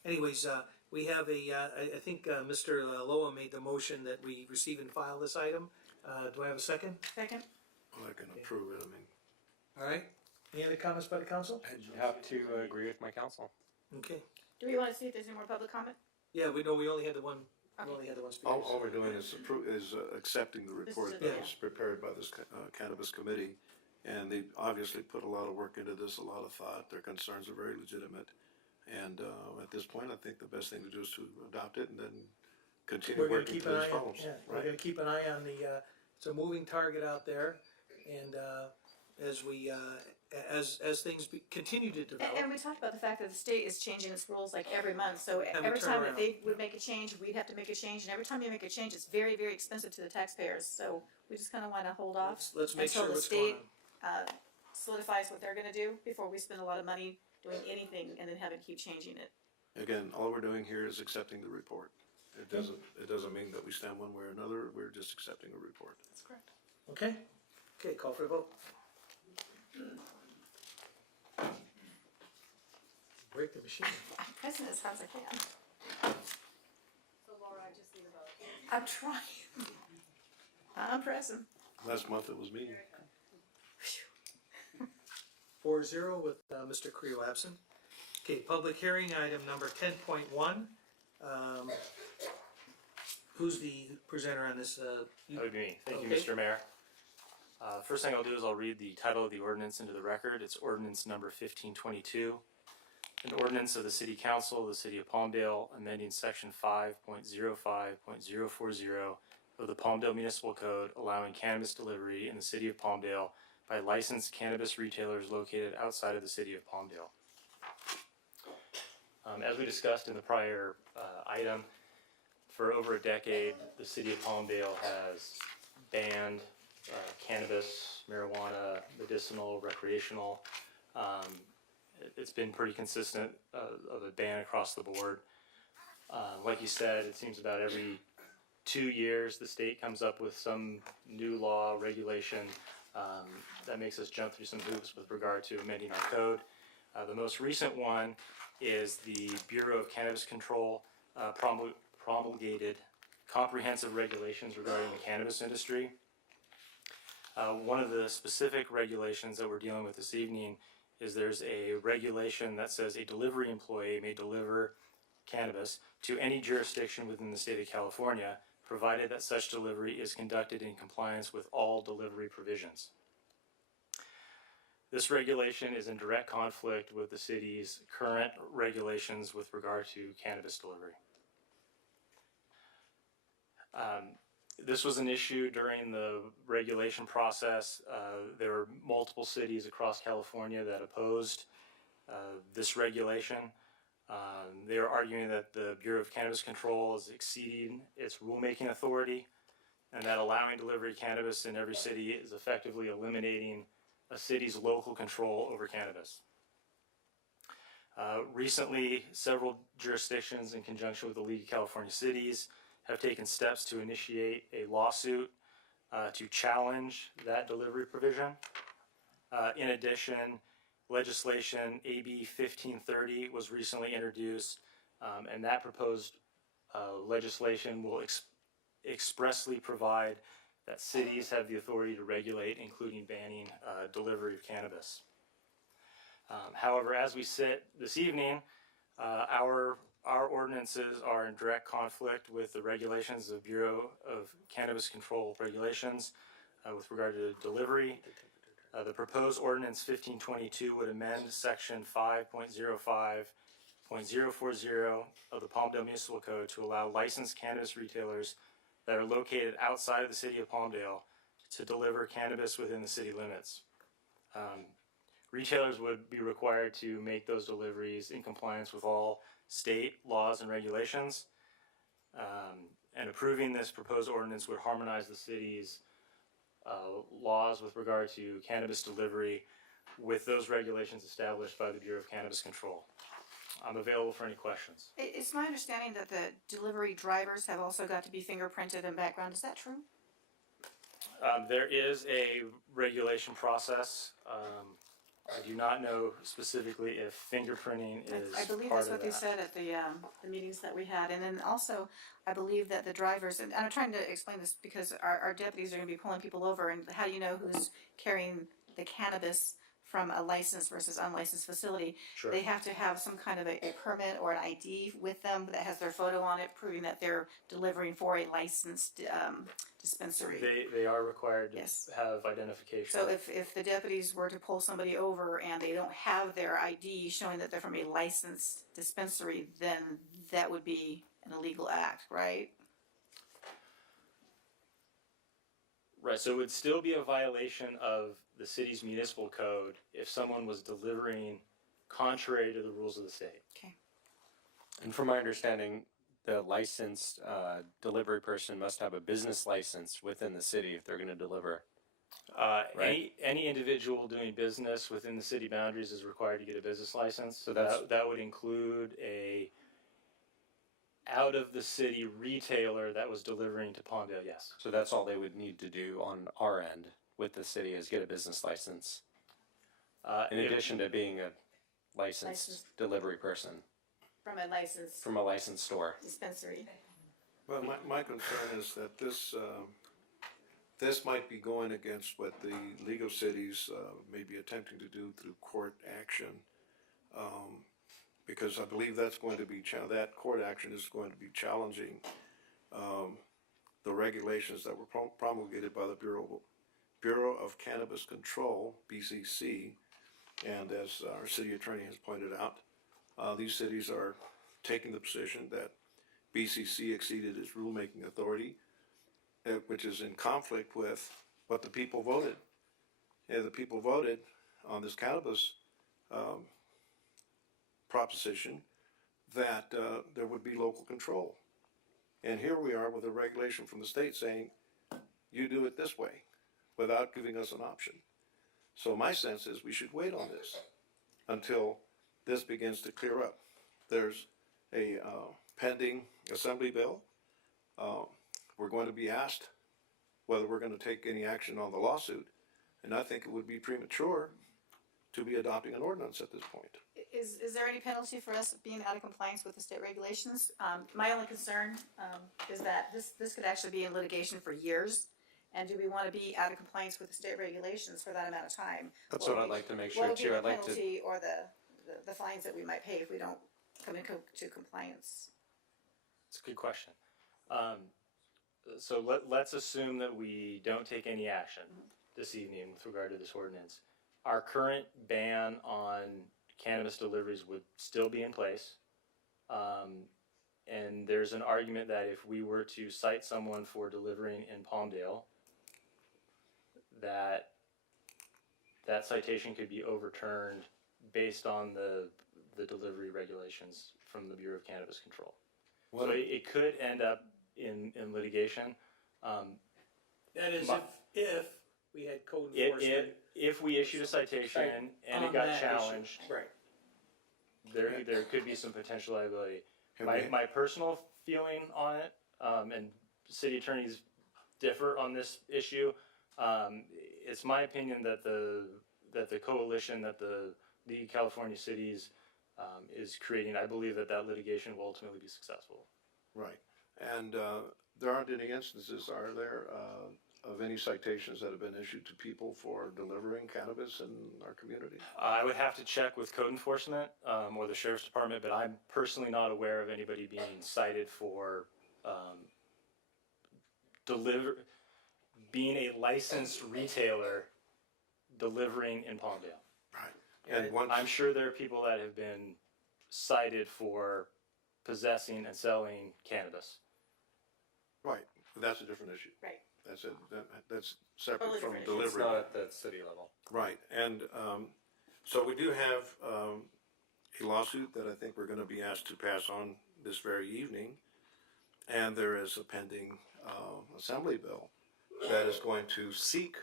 anyways, we have I think Mr. Loa made the motion that we receive and file this item. Do I have a second? Second. Well, I can approve it, I mean. All right. Any other comments by the council? I have to agree with my counsel. Okay. Do we want to see if there's any more public comment? Yeah, we know we only had the one. Okay. We only had the one speaker. All we're doing is accepting the report is that it. was prepared by this cannabis committee. And they obviously put a lot of work into this, a lot of thought. Their concerns are very legitimate. And at this point, I think the best thing to do is to adopt it and then continue We're going to working keep through an these eye on. problems. Yeah, we're Right. going to keep an eye on it's a moving target out there, and as we as things continue to develop. And we talked about the fact that the state is changing its rules like every month. So And we every turn time around. that they would make a change, we'd have to make a change. And every time you make a change, it's very, very expensive to the taxpayers. So we just kind of want to hold off Let's make until sure the what's going state on. solidifies what they're going to do before we spend a lot of money doing anything and then having to keep changing it. Again, all we're doing here is accepting the report. It doesn't mean that we stand one way or another. We're just accepting a report. That's correct. Okay. Okay. Call for the vote. Break the machine. I'm pressing as hard as I can. So Laura, I just need a vote. I'm trying. I'm pressing. Last month it was me. 4-0 with Mr. Creel absent. Okay, public hearing item number 10.1. Who's the presenter on this? That would be me. Thank you, Okay. Mr. Mayor. First thing I'll do is I'll read the title of the ordinance into the record. It's ordinance number 1522. An ordinance of the City Council of the City of Palmdale amending section 5.05.040 of the Palmdale Municipal Code allowing cannabis delivery in the City of Palmdale by licensed cannabis retailers located outside of the City of Palmdale. As we discussed in the prior item, for over a decade, the City of Palmdale has banned cannabis, marijuana, medicinal, recreational. It's been pretty consistent of a ban across the board. Like you said, it seems about every 2 years the state comes up with some new law, regulation that makes us jump through some hoops with regard to amending our code. The most recent one is the Bureau of Cannabis Control promulgated comprehensive regulations regarding the cannabis industry. One of the specific regulations that we're dealing with this evening is there's a regulation that says a delivery employee may deliver cannabis to any jurisdiction within the state of California, provided that such delivery is conducted in compliance with all delivery provisions. This regulation is in direct conflict with the city's current regulations with regard to cannabis delivery. This was an issue during the regulation process. There were multiple cities across California that opposed this regulation. They are arguing that the Bureau of Cannabis Control is exceeding its rulemaking authority and that allowing delivery of cannabis in every city is effectively eliminating a city's local control over cannabis. Recently, several jurisdictions in conjunction with the League of California Cities have taken steps to initiate a lawsuit to challenge that delivery provision. In addition, legislation AB 1530 was recently introduced, and that proposed legislation will expressly provide that cities have the authority to regulate, including banning delivery of cannabis. However, as we sit this evening, our ordinances are in direct conflict with the regulations of Bureau of Cannabis Control Regulations with regard to delivery. The proposed ordinance 1522 would amend section 5.05.040 of the Palmdale Municipal Code to allow licensed cannabis retailers that are located outside of the city of Palmdale to deliver cannabis within the city limits. Retailers would be required to make those deliveries in compliance with all state laws and regulations. And approving this proposed ordinance would harmonize the city's laws with regard to cannabis delivery with those regulations established by the Bureau of Cannabis Control. I'm available for any questions. It's my understanding that the delivery drivers have also got to be fingerprinted in background. Is that true? There is a regulation process. I do not know specifically if fingerprinting is I believe part that's of what they that. said at the meetings that we had. And then also, I believe that the drivers, and I'm trying to explain this because our deputies are going to be pulling people over, and how do you know who's carrying the cannabis from a licensed versus unlicensed facility? Sure. They have to have some kind of a permit or an ID with them that has their photo on it, proving that they're delivering for a licensed dispensary. They are required to Yes. have identification. So if the deputies were to pull somebody over and they don't have their ID showing that they're from a licensed dispensary, then that would be an illegal act, right? Right, so it would still be a violation of the city's municipal code if someone was delivering contrary to the rules of the state. Okay. And from my understanding, the licensed delivery person must have a business license within the city if they're going to deliver. Right. Any individual doing business within the city boundaries is required to get a business license. So that's- that would include a out of the city retailer that was delivering to Palmdale, yes. So that's all they would need to do on our end with the city is get a business license. In addition to being a licensed delivery person From a licensed from a licensed store. dispensary. Well, my concern is that this might be going against what the League of Cities may be attempting to do through court action. Because I believe that's going to be, that court action is going to be challenging the regulations that were promulgated by the Bureau of Cannabis Control, BCC. And as our city attorney has pointed out, these cities are taking the position that BCC exceeded its rulemaking authority, which is in conflict with what the people voted. And the people voted on this cannabis proposition that there would be local control. And here we are with a regulation from the state saying, you do it this way, without giving us an option. So my sense is we should wait on this until this begins to clear up. There's a pending assembly bill. We're going to be asked whether we're going to take any action on the lawsuit, and I think it would be premature to be adopting an ordinance at this point. Is there any penalty for us being out of compliance with the state regulations? My only concern is that this could actually be in litigation for years. And do we want to be out of compliance with the state regulations for that amount of time? That's what I'd like to make sure too. I'd like to. What would be the penalty or the fines that we might pay if we don't come into compliance? It's a good question. So let's assume that we don't take any action this evening with regard to this ordinance. Our current ban on cannabis deliveries would still be in place. And there's an argument that if we were to cite someone for delivering in Palmdale, that citation could be overturned based on the delivery regulations from the Bureau of Cannabis Control. So it could end up in litigation. That is if we had code enforcement. If we issued a citation and it got challenged, Right. there could be some potential liability. Have My, we- my personal feeling on it, and city attorneys differ on this issue. It's my opinion that the coalition that the League of California Cities is creating, I believe that litigation will ultimately be successful. Right. And there aren't any instances, are there, of any citations that have been issued to people for delivering cannabis in our community? I would have to check with code enforcement or the sheriff's department, but I'm personally not aware of anybody being cited for being a licensed retailer delivering in Palmdale. Right. And once, I'm sure there are people that have been cited for possessing and selling cannabis. right, but that's a different issue. Right. That's it, that's separate Totally from different issue. delivery. It's not at the city level. Right, and so we do have a lawsuit that I think we're gonna be asked to pass on this very evening. And there is a pending assembly bill that is going to seek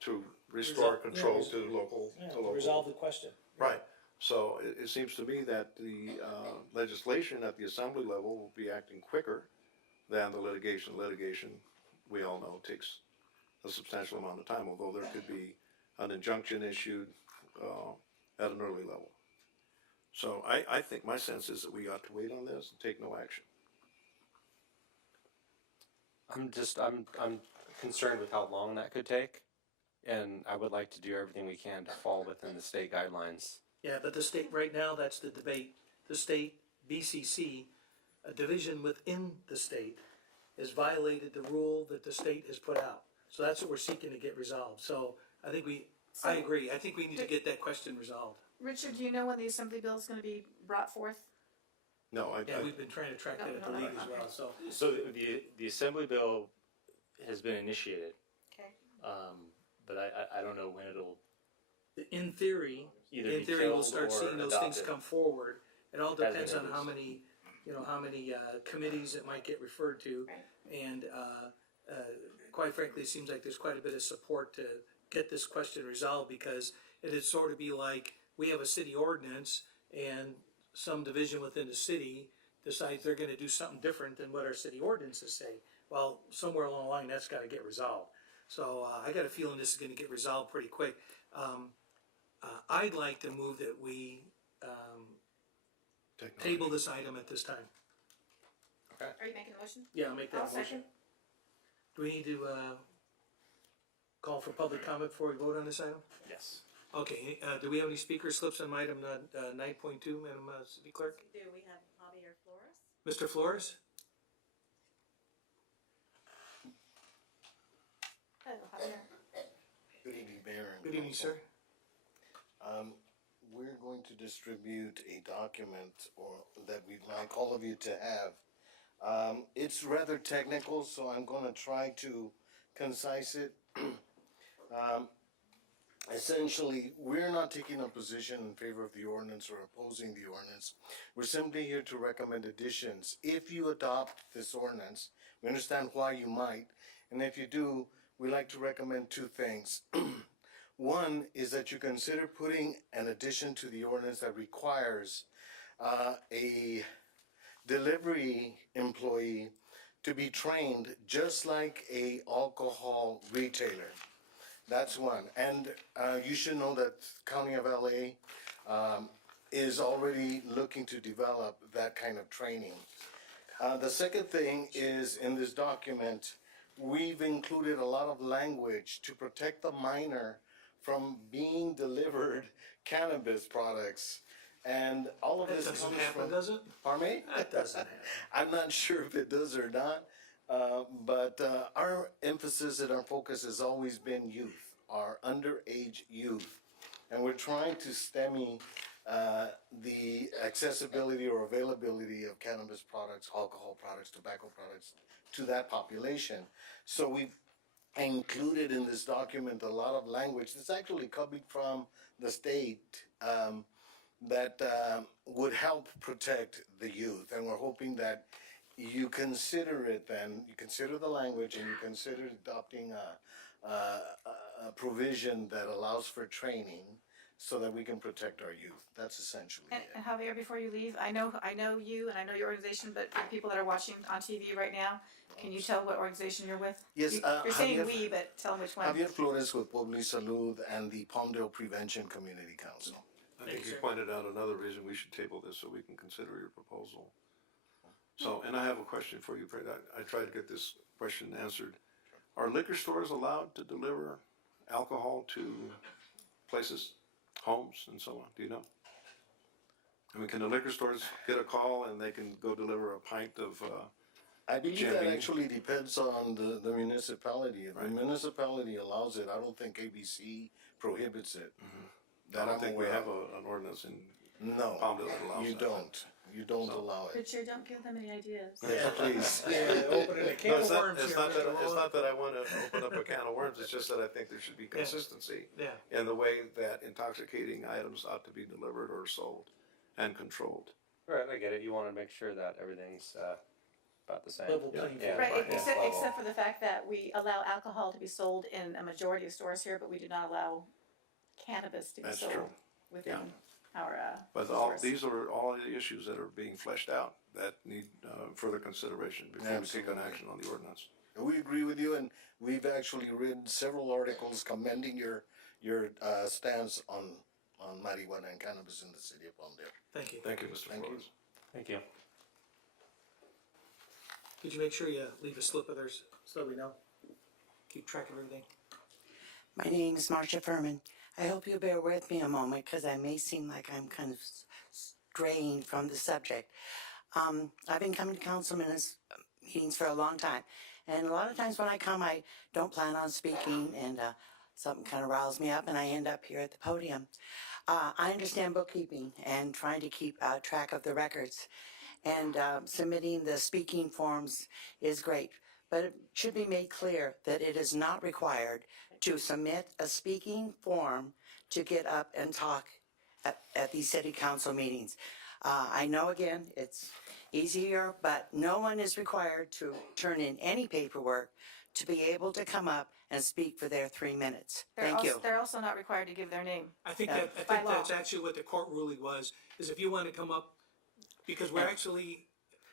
to restore control to local, to local. Resolve the question. Right, so it seems to me that the legislation at the assembly level will be acting quicker than the litigation. Litigation, we all know, takes a substantial amount of time, although there could be an injunction issued at an early level. So I think my sense is that we ought to wait on this and take no action. I'm concerned with how long that could take, and I would like to do everything we can to fall within the state guidelines. Yeah, but the state, right now, that's the debate. The state, BCC, a division within the state, has violated the rule that the state has put out. So that's what we're seeking to get resolved. So I think I agree. I think we need to get that question resolved. Richard, do you know when the assembly bill is gonna be brought forth? No, Yeah, we've been trying to track that at the league as well, so. So the assembly bill has been initiated, Okay. but I don't know when it'll In theory, either be we'll killed start or seeing those things adopted. come forward. It all As it depends on is. how many, how many committees it might get referred to. And quite frankly, it seems like there's quite a bit of support to get this question resolved, because it'd sort of be like, we have a city ordinance and some division within the city decides they're gonna do something different than what our city ordinances say. Well, somewhere along the line, that's gotta get resolved. So I got a feeling this is gonna get resolved pretty quick. I'd like to move that we table this item at this time. Are you making a motion? Yeah, I'll make that motion. Second. Do we need to call for public comment before we vote on this item? yes. Okay, do we have any speaker slips on item 9.2, Madam City Clerk? Do we have Javier Flores? Mr. Flores? Hello, Javier. Good evening, Mayor. and Good evening, council. sir. We're going to distribute a document that we'd like all of you to have. It's rather technical, so I'm gonna try to concise it. Essentially, we're not taking a position in favor of the ordinance or opposing the ordinance. We're simply here to recommend additions. If you adopt this ordinance, we understand why you might, and if you do, we like to recommend two things. One is that you consider putting an addition to the ordinance that requires a delivery employee to be trained just like a alcohol retailer. That's one. And you should know that County of LA is already looking to develop that kind of training. The second thing is, in this document, we've included a lot of language to protect the minor from being delivered cannabis products. And all of That this doesn't comes happen, from. does it? Pardon me? That doesn't happen. I'm not sure if it does or not, but our emphasis and our focus has always been youth, our underage youth. And we're trying to stymie the accessibility or availability of cannabis products, alcohol products, tobacco products to that population. So we've included in this document a lot of language that's actually coming from the state that would help protect the youth. And we're hoping that you consider it then, you consider the language and you consider adopting a provision that allows for training so that we can protect our youth. That's essentially And it. Javier, before you leave, I know you and I know your organization, but for people that are watching on TV right now, can you tell what organization you're with? Yes, You're saying Javier- we, but tell them which one. Javier Flores with Public Salud and the Palmdale Prevention Community Council. I think you pointed out another reason we should table this so we can consider your proposal. So, and I have a question for you, Fred. I tried to get this question answered. Are liquor stores allowed to deliver alcohol to places, homes and so on? Do you know? I mean, can the liquor stores get a call and they can go deliver a pint of, I believe Jim that Beam? actually depends on the municipality. If the Right. municipality allows it, I don't think ABC prohibits it. I That don't I'm think we aware have of. an ordinance in No, Palmdale that allows you that. don't. You don't So- allow it. Richard, don't give them any ideas. Yes, please. Opening a can No, of it's not, worms it's here, not that, Mr. it's Malone. not that I wanna open up a can of worms, it's just that I think there should be consistency Yeah. in the way that intoxicating items ought to be delivered or sold and controlled. Right, I get it. You want to make sure that everything's about the same. Level playing field. Right, yeah, except, level. except for the fact that we allow alcohol to be sold in a majority of stores here, but we do not allow cannabis to be That's sold true. within our, But all, stores. these are all the issues that are being fleshed out that need, further consideration before we take an Absolutely. action on the ordinance. We agree with you, and we've actually written several articles commending your stance on marijuana and cannabis in the city of Palmdale. Thank you. Thank you, Mr. Thank you. Flores. Thank you. Could you make sure you leave a slip of theirs so we know? Keep track of everything. My name is Marcia Furman. I hope you'll bear with me a moment because I may seem like I'm kind of straying from the subject. I've been coming to council meetings for a long time, and a lot of times when I come, I don't plan on speaking, and something kind of riles me up, and I end up here at the podium. I understand bookkeeping and trying to keep track of the records, and submitting the speaking forms is great, but it should be made clear that it is not required to submit a speaking form to get up and talk at these city council meetings. I know, again, it's easier, but no one is required to turn in any paperwork to be able to come up and speak for their 3 minutes. Thank you. They're also not required to give their name. I think Yeah. that, I By think law. that's actually what the court ruling was, is if you wanna come up, because we're actually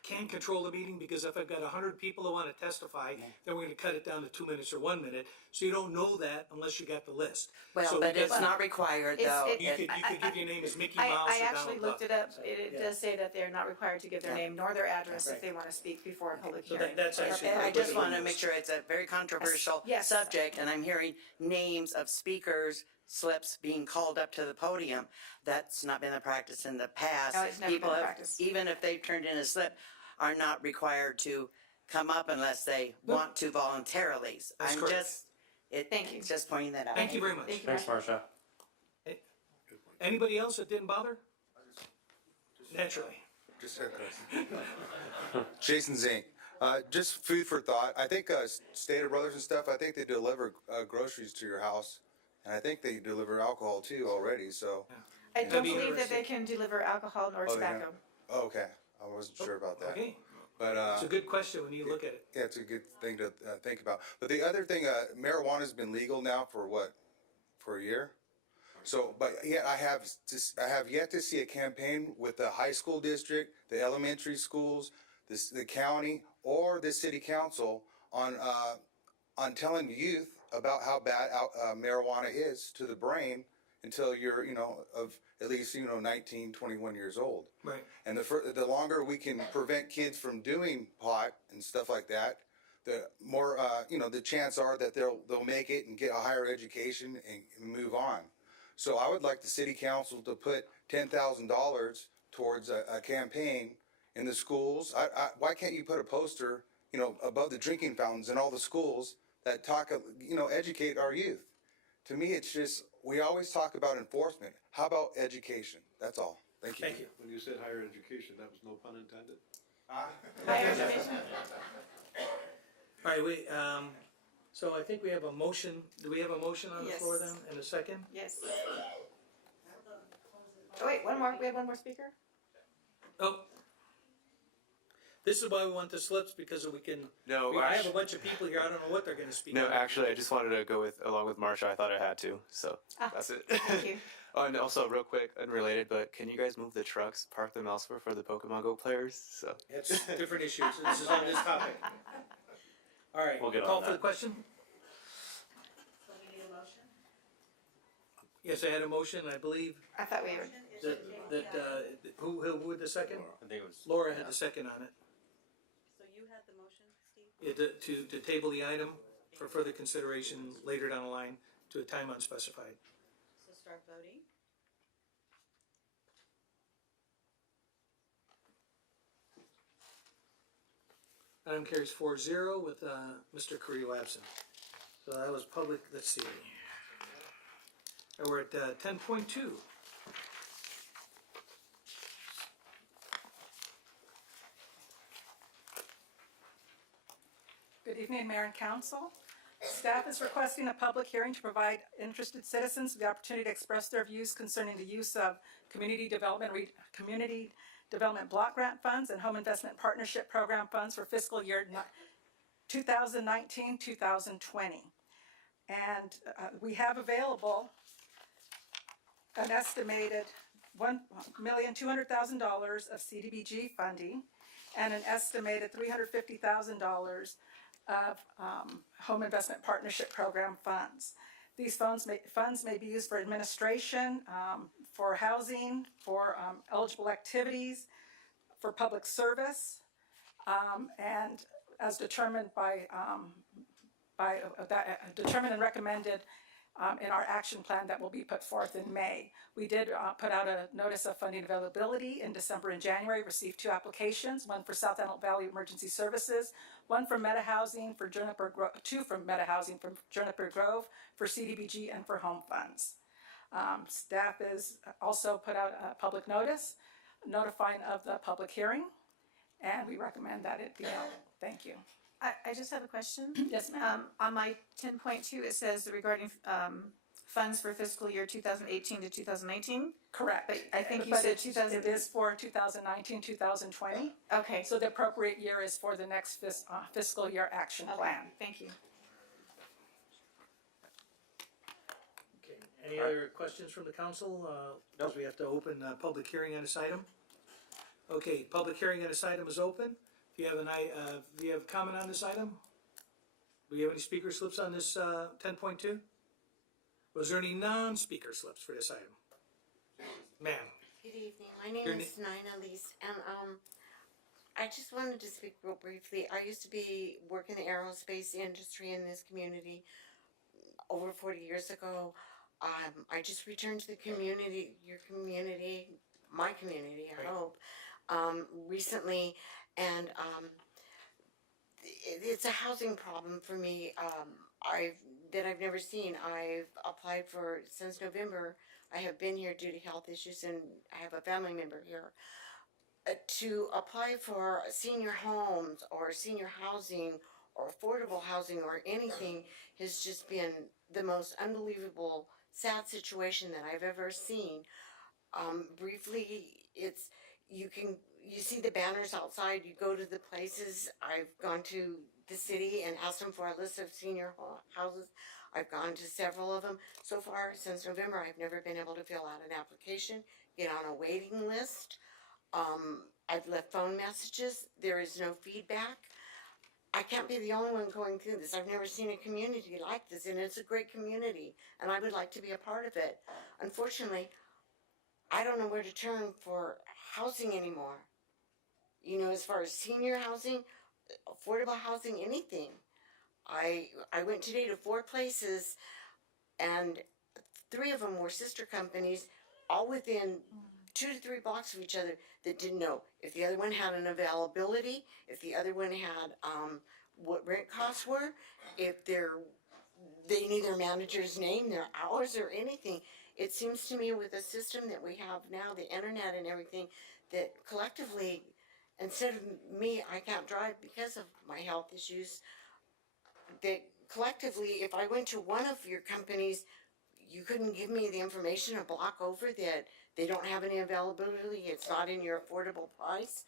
can control the meeting, because if I've got 100 people who wanna testify, then we're gonna cut it down to 2 minutes or 1 minute, so you don't know that unless you got the list. Well, So but we it's got- not required It's- though. it- You could give your name as Mickey Mouse or I Donald Duck. actually looked it up, it Yeah. does say that they're not required to give their name nor their address if Right. they wanna speak before a public So hearing. that's actually. And I what just the want to ruling make was. sure it's a very controversial Yes. subject, and I'm hearing names of speakers slips being called up to the podium. That's not been the practice in the past. No, it's never been People the have- practice. Even if they've turned in a slip, are not required to come up unless they want to voluntarily. That's I'm correct. just, Thank you. just pointing that out. Thank you very much. Thank you, Thanks, Marcia. Marcia. Anybody else that didn't bother? Naturally. Just Jason Zink. Just food for thought. I think Stater Brothers and stuff, I think they deliver groceries to your house. And I think they deliver alcohol too already, so. I don't Maybe- believe that they can deliver alcohol nor Oh, they tobacco. Oh, okay. I wasn't sure about that. Okay, But, it's a good question when you look at it. yeah, it's a good thing to think about. But the other thing, marijuana's been legal now for what? For a year? So, but yet I have yet to see a campaign with the high school district, the elementary schools, the county, or the city council on telling youth about how bad marijuana is to the brain until you're, of at least, 19, 21 years old. Right. And the longer we can prevent kids from doing pot and stuff like that, the more, the chance are that they'll make it and get a higher education and move on. So I would like the city council to put $10,000 towards a campaign in the schools. Why can't you put a poster, above the drinking fountains in all the schools that talk, educate our youth? To me, it's just, we always talk about enforcement. How about education? That's all. Thank you. Thank you. When you said higher education, that was no pun intended? Higher education? All right, so I think we have a motion. Do we have a motion on the Yes. floor then, in a second? Yes. Oh, wait, one more, we have one more speaker? Oh. This is why we want the slips, because we can, No, I have a actually, bunch of people here, I don't know what they're gonna speak no, on. actually, I just wanted to go along with Marcia. I thought I had to, so Ah, that's it. Thank you. Oh, and also, real quick, unrelated, but can you guys move the trucks, park them elsewhere for the Pokemon Go players? So. It's different issues. This is on this topic. All right, We'll get call on for the that. question? So we need a motion? Yes, I had a motion, I believe, I thought we were, who would the second? I think it was. Laura had the second on it. So you had the motion, Steve? To table the item for further consideration later down the line to a time unspecified. So start voting. Item carries 4-0 with Mr. Carrillo absent. So that was public, let's see. And we're at 10.2. Good evening, Mayor and Council. Staff is requesting a public hearing to provide interested citizens the opportunity to express their views concerning the use of community development block grant funds and home investment partnership program funds for fiscal year 2019-2020. And we have available an estimated $1,200,000 of CDBG funding and an estimated $350,000 of home investment partnership program funds. These funds may be used for administration, for housing, for eligible activities, for public service, and as determined determined and recommended in our action plan that will be put forth in May. We did put out a notice of funding availability in December and January, received 2 applications, one for South Antelope Valley Emergency Services, one from Meta Housing for Juniper Grove, 2 from Meta Housing from Juniper Grove for CDBG and for home funds. Staff has also put out a public notice notifying of the public hearing, and we recommend that it be held. Thank you. I just have a question. Yes, ma'am. On my 10.2, it says regarding funds for fiscal year 2018 to 2019. Correct. But I think you But said it is for 2019, 2020. Okay. So the appropriate year is for the next fiscal year action plan. Thank you. Okay. Any other questions from the council? Because we have to open a public hearing on this item. Okay, public hearing on this item is open. If you have do you have a comment on this item? Do we have any speaker slips on this 10.2? Was there any non-speaker slips for this item? Ma'am. Good evening. My name is Nina Lease, and I just wanted to speak real briefly. I used to work in the aerospace industry in this community over 40 years ago. I just returned to the community, my community, I hope, recently, and it's a housing problem for me. I've never seen. I've applied for since November. I have been here due to health issues, and I have a family member here. To apply for senior homes or senior housing or affordable housing or anything has just been the most unbelievable, sad situation that I've ever seen. Briefly, you see the banners outside, you go to the places. I've gone to the city and asked them for a list of senior houses. I've gone to several of them. So far, since November, I've never been able to fill out an application, get on a waiting list. I've left phone messages. There is no feedback. I can't be the only one going through this. I've never seen a community like this, and it's a great community, and I would like to be a part of it. Unfortunately, I don't know where to turn for housing anymore. You know, as far as senior housing, affordable housing, anything. I went today to 4 places, and 3 of them were sister companies, all within 2 to 3 blocks of each other, that didn't know if the other one had an availability, if the other one had what rent costs were, if they knew their manager's name, their hours, or anything. It seems to me with the system that we have now, the internet and everything, that collectively, instead of me, I can't drive because of my health issues, that collectively, if I went to one of your companies, you couldn't give me the information a block over that they don't have any availability, it's not in your affordable price.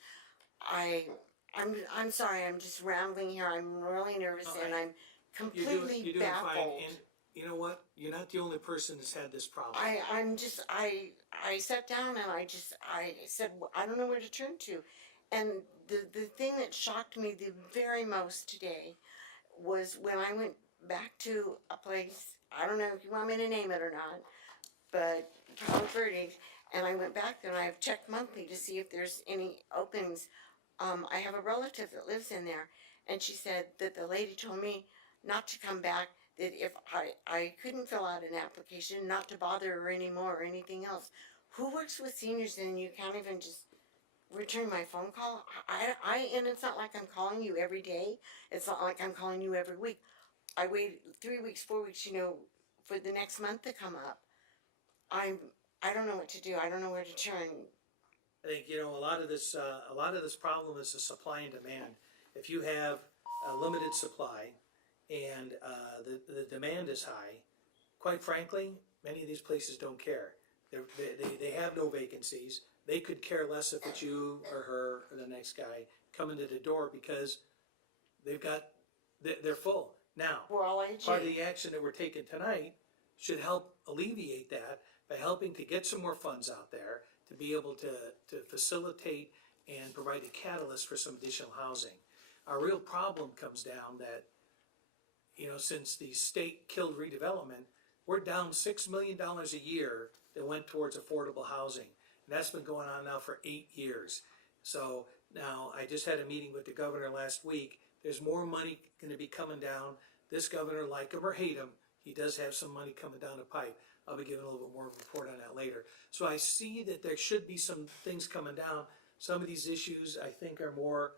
I'm sorry, I'm just rambling here. I'm really nervous, and I'm completely You're doing fine. baffled. And you know what? You're not the only person that's had this problem. I sat down and I said, I don't know where to turn to. And the thing that shocked me the very most today was when I went back to a place, I don't know if you want me to name it or not, but Cabo Verde, and I went back there and I've checked monthly to see if there's any openings. I have a relative that lives in there, and she said that the lady told me not to come back, that if I couldn't fill out an application, not to bother her anymore or anything else. Who works with seniors and you can't even just return my phone call? And it's not like I'm calling you every day. It's not like I'm calling you every week. I wait 3 weeks, 4 weeks, for the next month to come up. I don't know what to do. I don't know where to turn. I think, a lot of this problem is the supply and demand. If you have a limited supply and the demand is high, quite frankly, many of these places don't care. They have no vacancies. They could care less if it's you or her or the next guy coming to the door because they're full. Now, part of the action that we're taking tonight should help alleviate that by helping to get some more funds out there to be able to facilitate and provide a catalyst for some additional housing. Our real problem comes down that, since the state killed redevelopment, we're down $6 million a year that went towards affordable housing. And that's been going on now for 8 years. So now I just had a meeting with the governor last week. There's more money going to be coming down. This governor, like him or hate him, he does have some money coming down the pipe. I'll be giving a little bit more report on that later. So I see that there should be some things coming down. Some of these issues I think are more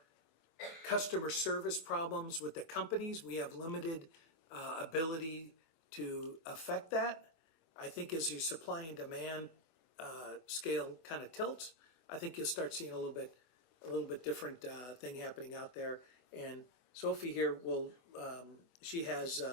customer service problems with the companies. We have limited ability to affect that. I think as your supply and demand scale kind of tilts, I think you'll start seeing a little bit different thing happening out there. And Sophie here will, she has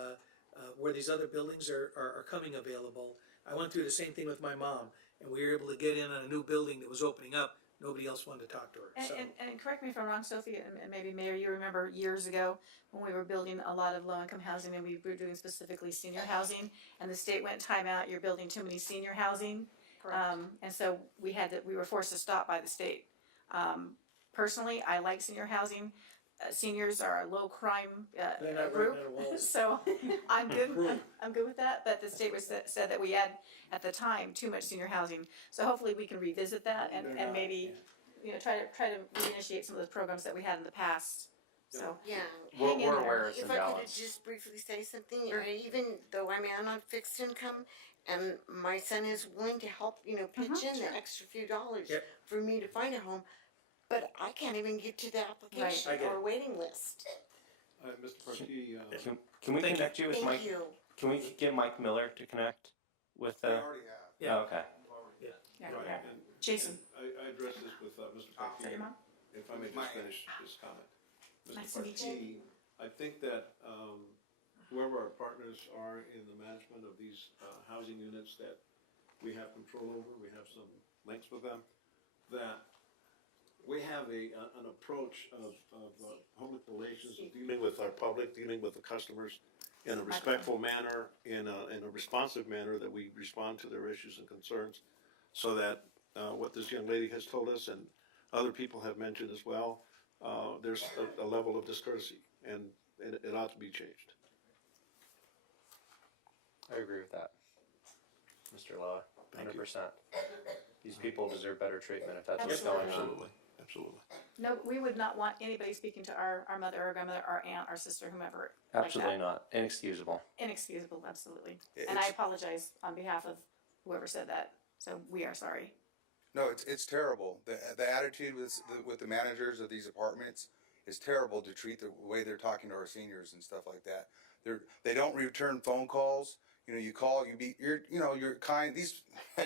where these other buildings are coming available. I went through the same thing with my mom, and we were able to get in on a new building that was opening up. Nobody else wanted to talk to her. And correct me if I'm wrong, Sophie, and maybe Mayor, you remember years ago when we were building a lot of low-income housing and we were doing specifically senior housing, and the state went timeout, you're building too many senior housing. And so we were forced to stop by the state. Personally, I like senior housing. Seniors are a low crime group, so I'm good with that. But the state said that we had at the time too much senior housing. So hopefully we can revisit that and maybe try to reinitiate some of those programs that we had in the past. So yeah, We're aware of if some I could balance. just briefly say something, even though I'm on fixed income, and my son is willing to help, pitch in the extra few dollars for me to find a home, but I can't even get to the application or waiting list. Mr. Parkey, Can we connect you with Mike? Thank you. Can we get Mike Miller to connect with? We already have. Yeah. Okay. right, and Jason. I addressed this with Mr. Is that Parkey, your mom? if I may just finish this comment. Nice Mr. to meet Parkey, I think that whoever our partners are in the management of these housing units that we have control over, we have some links with them, that we have an approach of public relations, of dealing with our public, dealing with the customers in a respectful manner, in a responsive manner, that we respond to their issues and concerns, so that what this young lady has told us and other people have mentioned as well, there's a level of discourtesy, and it ought to be changed. I agree with that, Mr. Loa. 100%. These people deserve better treatment if that's what's going on. Absolutely. No, we would not want anybody speaking to our mother or grandmother, our aunt, our sister, whomever. Absolutely like that. not. Inexcusable. Inexcusable, absolutely. And I apologize on behalf of whoever said that. So we are sorry. No, it's terrible. The attitude with the managers of these apartments is terrible, to treat the way they're talking to our seniors and stuff like that. They don't return phone calls. You call, you're kind. These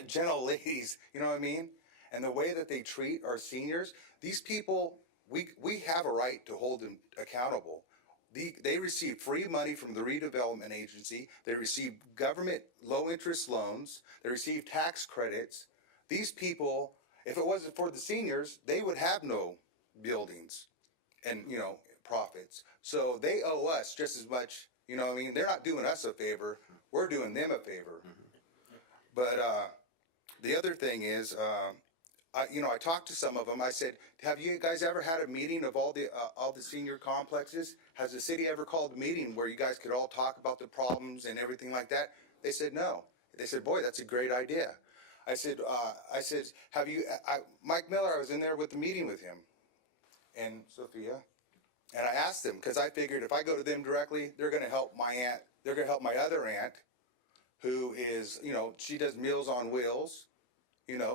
gentle ladies, you know what I mean? And the way that they treat our seniors, these people, we have a right to hold them accountable. They receive free money from the redevelopment agency. They receive government low interest loans. They receive tax credits. These people, if it wasn't for the seniors, they would have no buildings and, profits. So they owe us just as much, You know what I mean? They're not doing us a favor, we're doing them a favor. But, the other thing is, I talked to some of them. I said, "Have you guys ever had a meeting of all the senior complexes? Has the city ever called a meeting where you guys could all talk about the problems and everything like that?" They said no. They said, "Boy, that's a great idea." I said, "Have you?" Mike Miller, I was in there with the meeting with him, and Sophia, and I asked them because I figured if I go to them directly, they're going to help my aunt. They're going to help my other aunt, who is, she does Meals on Wheels.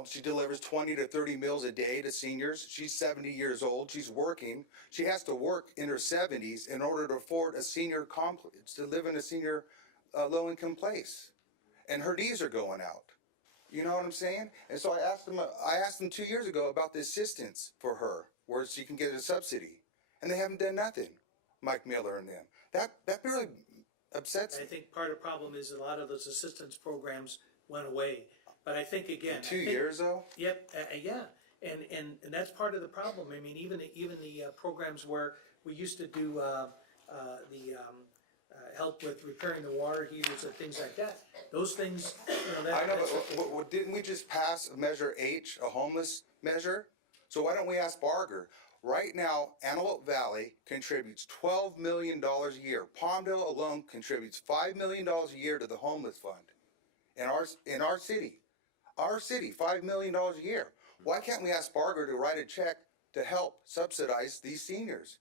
She delivers 20 to 30 meals a day to seniors. She's 70 years old. She's working. She has to work in her 70s in order to afford a senior complex, to live in a senior low-income place. And her knees are going out. You know what I'm saying? And so I asked them 2 years ago about the assistance for her, where she can get a subsidy. And they haven't done nothing, Mike Miller and them. That really upsets I me. think part of the problem is a lot of those assistance programs went away. But I think again, 2 years though? Yep, yeah, and that's part of the problem. I mean, even the programs where we used to do help with repairing the water heaters and things like that. Those things, I know, but didn't we just pass Measure H, a homeless measure? So why don't we ask Barger? Right now, Antelope Valley contributes $12 million a year. Palmdale alone contributes $5 million a year to the homeless fund in our city. Our city, $5 million a year. Why can't we ask Barger to write a check to help subsidize these seniors?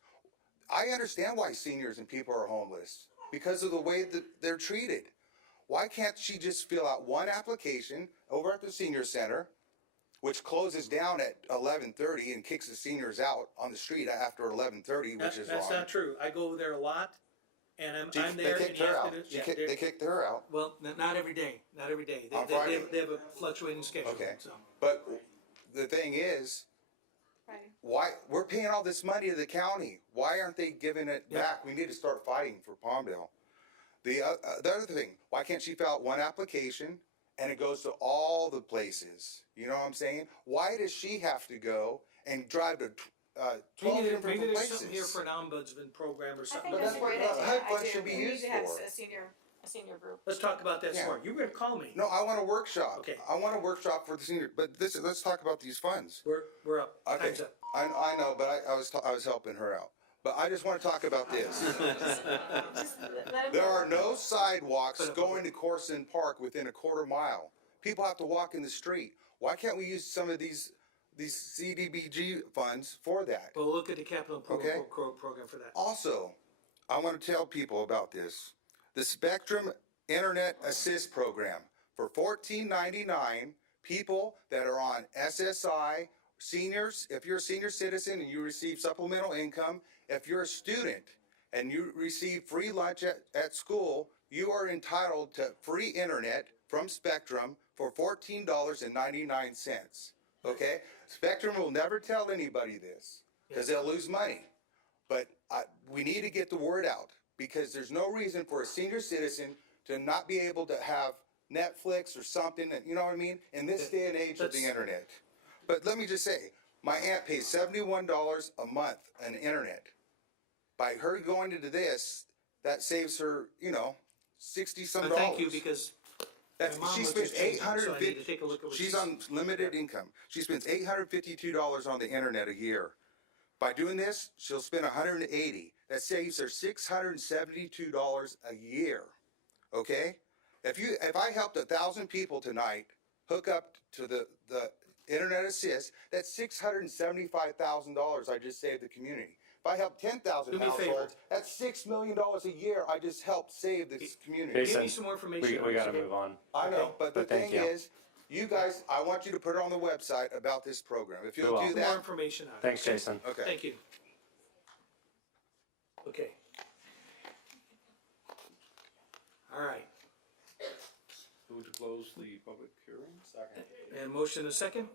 I understand why seniors and people are homeless, because of the way that they're treated. Why can't she just fill out one application over at the senior center, which closes down at 11:30 and kicks the seniors out on the street after 11:30, which is that's wrong. not true. I go there a lot, and I'm there. They kicked and her you have out. to do- They kicked her out. Well, not every day. Not every day. On Friday. They have a fluctuating schedule. Okay. So. But the thing is, why we're paying all this money to the county? Why aren't they giving it back? We need to start fighting for Palmdale. The other thing, why can't she fill out one application and it goes to all the places? You know what I'm saying? Why does she have to go and drive to 12 different Maybe there's places? something here for an ombudsman program or I something. think that's a great idea. HUD I funds do. should be We need used to have for. a senior group. Let's talk about that some more. You were gonna call me. No, I want a workshop. Okay. I want a workshop for the senior. But let's talk about these funds. We're up. Okay. Time's up. I know, but I was helping her out. But I just want to talk about this. There are no sidewalks going to Corson Park within a quarter mile. People have to walk in the street. Why can't we use some of these CDBG funds for that? Well, look at the capital improvement Okay. program for that. Also, I want to tell people about this. The Spectrum Internet Assist Program for $14.99, people that are on SSI, seniors, if you're a senior citizen and you receive supplemental income, if you're a student and you receive free lunch at school, you are entitled to free internet from Spectrum for $14.99. Okay? Spectrum will never tell anybody this because they'll lose money. But we need to get the word out because there's no reason for a senior citizen to not be able to have Netflix or something, that, you know what I mean, in this day and age of the internet. But let me just say, my aunt pays $71 a month on internet. By her going into this, that saves her, 60-some dollars. Thank you, because my mom She was spends just changing, so I need to $850. take a look at what She's she's- on limited income. She spends $852 on the internet a year. By doing this, she'll spend $180. That saves her $672 a year. Okay? If I helped 1,000 people tonight hook up to the Internet Assist, that's $675,000 I just saved the community. If I help 10,000 Do me a favor. households, that's $6 million a year I just helped save this community. Jason, Give me some more information. we gotta move on. I know, but the Thank thing you. is, you guys, I want you to put it on the website about this program. If We you'll will. do More that, information on it. Thanks, Jason. okay. Thank you. Okay. All right. Move to close the public hearing? Second. And motion and a second?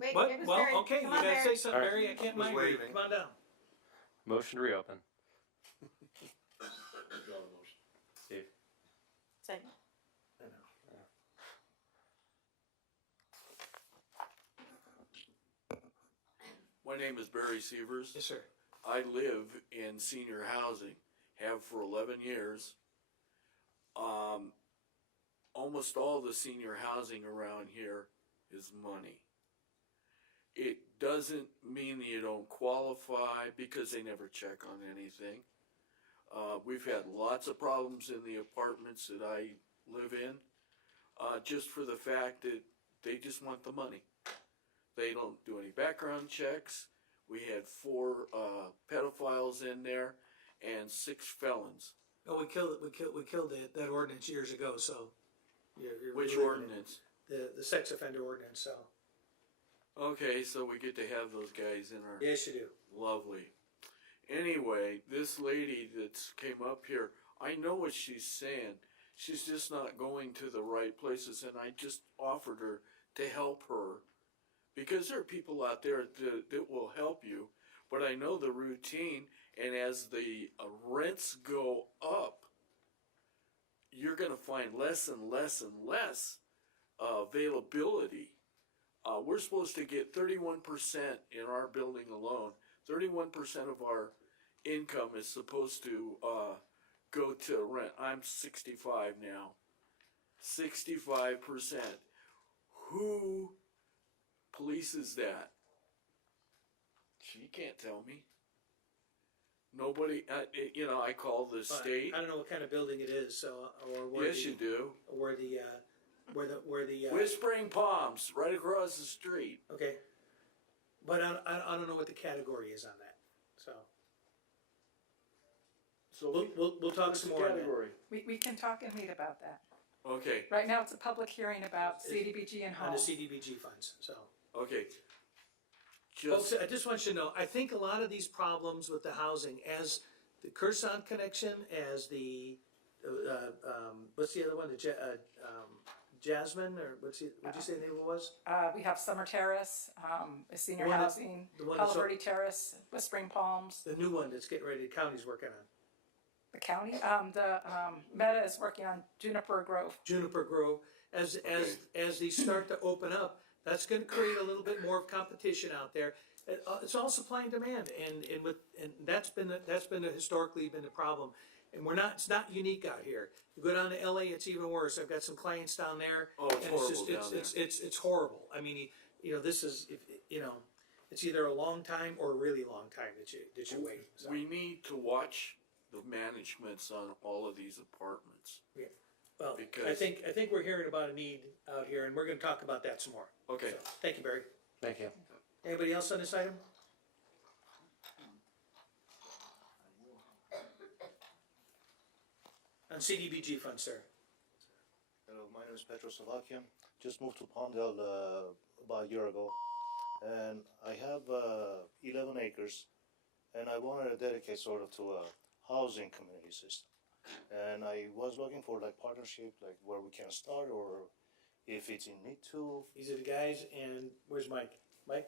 Wait, What? it was Well, Barry. okay, you Come on, gotta Barry. say something, All right. Barry. I can't Was mind read. waving. Come on down. Motion to reopen. Steve. Second. My name is Barry Severs. Yes, sir. I live in senior housing, have for 11 years. Almost all the senior housing around here is money. It doesn't mean that you don't qualify because they never check on anything. We've had lots of problems in the apartments that I live in, just for the fact that they just want the money. They don't do any background checks. We had 4 pedophiles in there and 6 felons. Oh, we killed that ordinance years ago, so. You're Which reliving it. ordinance? The sex offender ordinance, so. Okay, so we get to have those guys in our. Yes, you do. Lovely. Anyway, this lady that came up here, I know what she's saying. She's just not going to the right places, and I just offered her to help her. Because there are people out there that will help you, but I know the routine, and as the rents go up, you're going to find less and less and less availability. We're supposed to get 31% in our building alone. 31% of our income is supposed to go to rent. I'm 65 now. 65%. Who polices that? She can't tell me. Nobody, I call the state. I don't know what kind of building it is, so, or where Yes, you do. Where the Whispering Palms, right across the street. Okay. But I don't know what the category is on that, so. So we'll talk some more on that. We can talk and meet about that. Okay. Right now, it's a public hearing about CDBG and On the homes. CDBG funds, so. Okay. Folks, I just want you to know, I think a lot of these problems with the housing, as the Kherson connection, as the, what's the other one, Jasmine, or what'd you say the name of it was? We have Summer Terrace, senior The one that- housing, the one that's- Palo Verde Terrace, Whispering Palms. The new one that's getting ready, the county's working on. The county, Meta is working on Juniper Grove. Juniper Grove, as these start to open up, that's gonna create a little bit more of competition out there. It's all supply and demand, and that's been historically been a problem. And it's not unique out here. You go down to LA, it's even worse. I've got some clients down there. Oh, it's and horrible just, down there. it's horrible. I mean, this is, it's either a long time or a really long time that you wait. So. We need to watch the managements on all of these apartments. Yeah. Well, Because- I think we're hearing about a need out here, and we're gonna talk about that some more. Okay. So, thank you, Barry. Thank you. Anybody else on this item? On CDBG funds, sir. Hello, my name is Petro Slovakian. Just moved to Palmdale about a year ago, and I have 11 acres, and I wanted to dedicate sort of to a housing community system. And I was looking for like partnership, like where we can start, or if it's in need to. These are the guys, and where's Mike? Mike,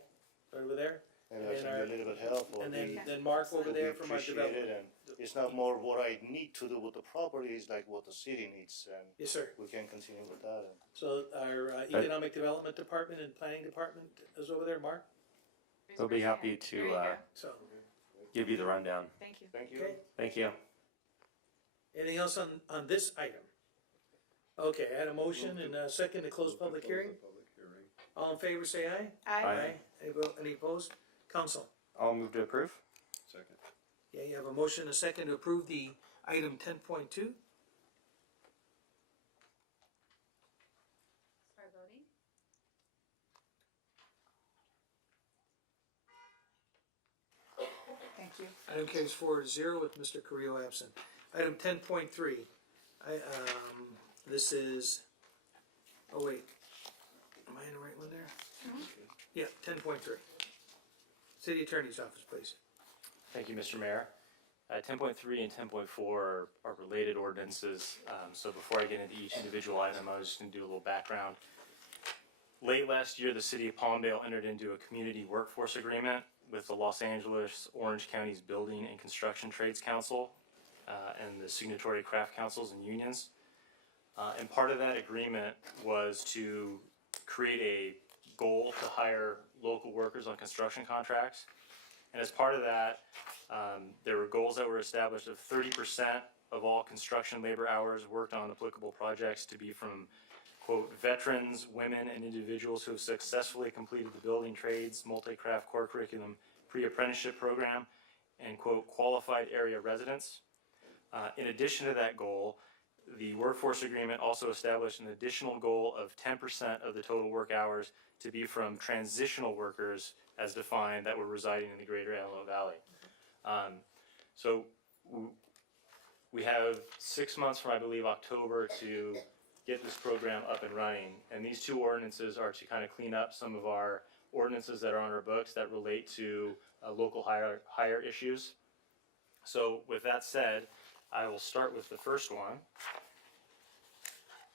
right over there? And I can get a little bit help. Or And then, we- then Mark over would there be from our appreciated, development. and it's not more what I need to do with the property, it's like what the city needs, and Yes, sir. we can continue with that. And So our economic development department and planning department is over there, Mark? They'll be happy There you to go. So, give you the rundown. Thank you. Thank you. okay. Thank you. Anything else on this item? Okay, I had a motion and a second to close public hearing. All in favor, say aye. Aye. Any opposed? Council? I'll move to approve. Second. Yeah, you have a motion and a second to approve the item 10.2. Start voting. Thank you. Item carries 4-0 with Mr. Carrillo absent. Item 10.3. This is, oh wait, am I in the right one there? Yeah, 10.3. City Attorney's Office, please. Thank you, Mr. Mayor. 10.3 and 10.4 are related ordinances. So before I get into each individual item, I was just going to do a little background. Late last year, the city of Palmdale entered into a community workforce agreement with the Los Angeles Orange County's Building and Construction Trades Council and the signatory craft councils and unions. And part of that agreement was to create a goal to hire local workers on construction contracts. And as part of that, There were goals that were established of 30% of all construction labor hours worked on applicable projects to be from, quote, veterans, women, and individuals who have successfully completed the building trades, multi-craft core curriculum, pre-apprenticeship program, and, quote, qualified area residents. In addition to that goal, the workforce agreement also established an additional goal of 10% of the total work hours to be from transitional workers as defined that were residing in the greater Antelope Valley. So we have 6 months from, I believe, October to get this program up and running. And these two ordinances are to kind of clean up some of our ordinances that are on our books that relate to local hire issues. So with that said, I will start with the first one.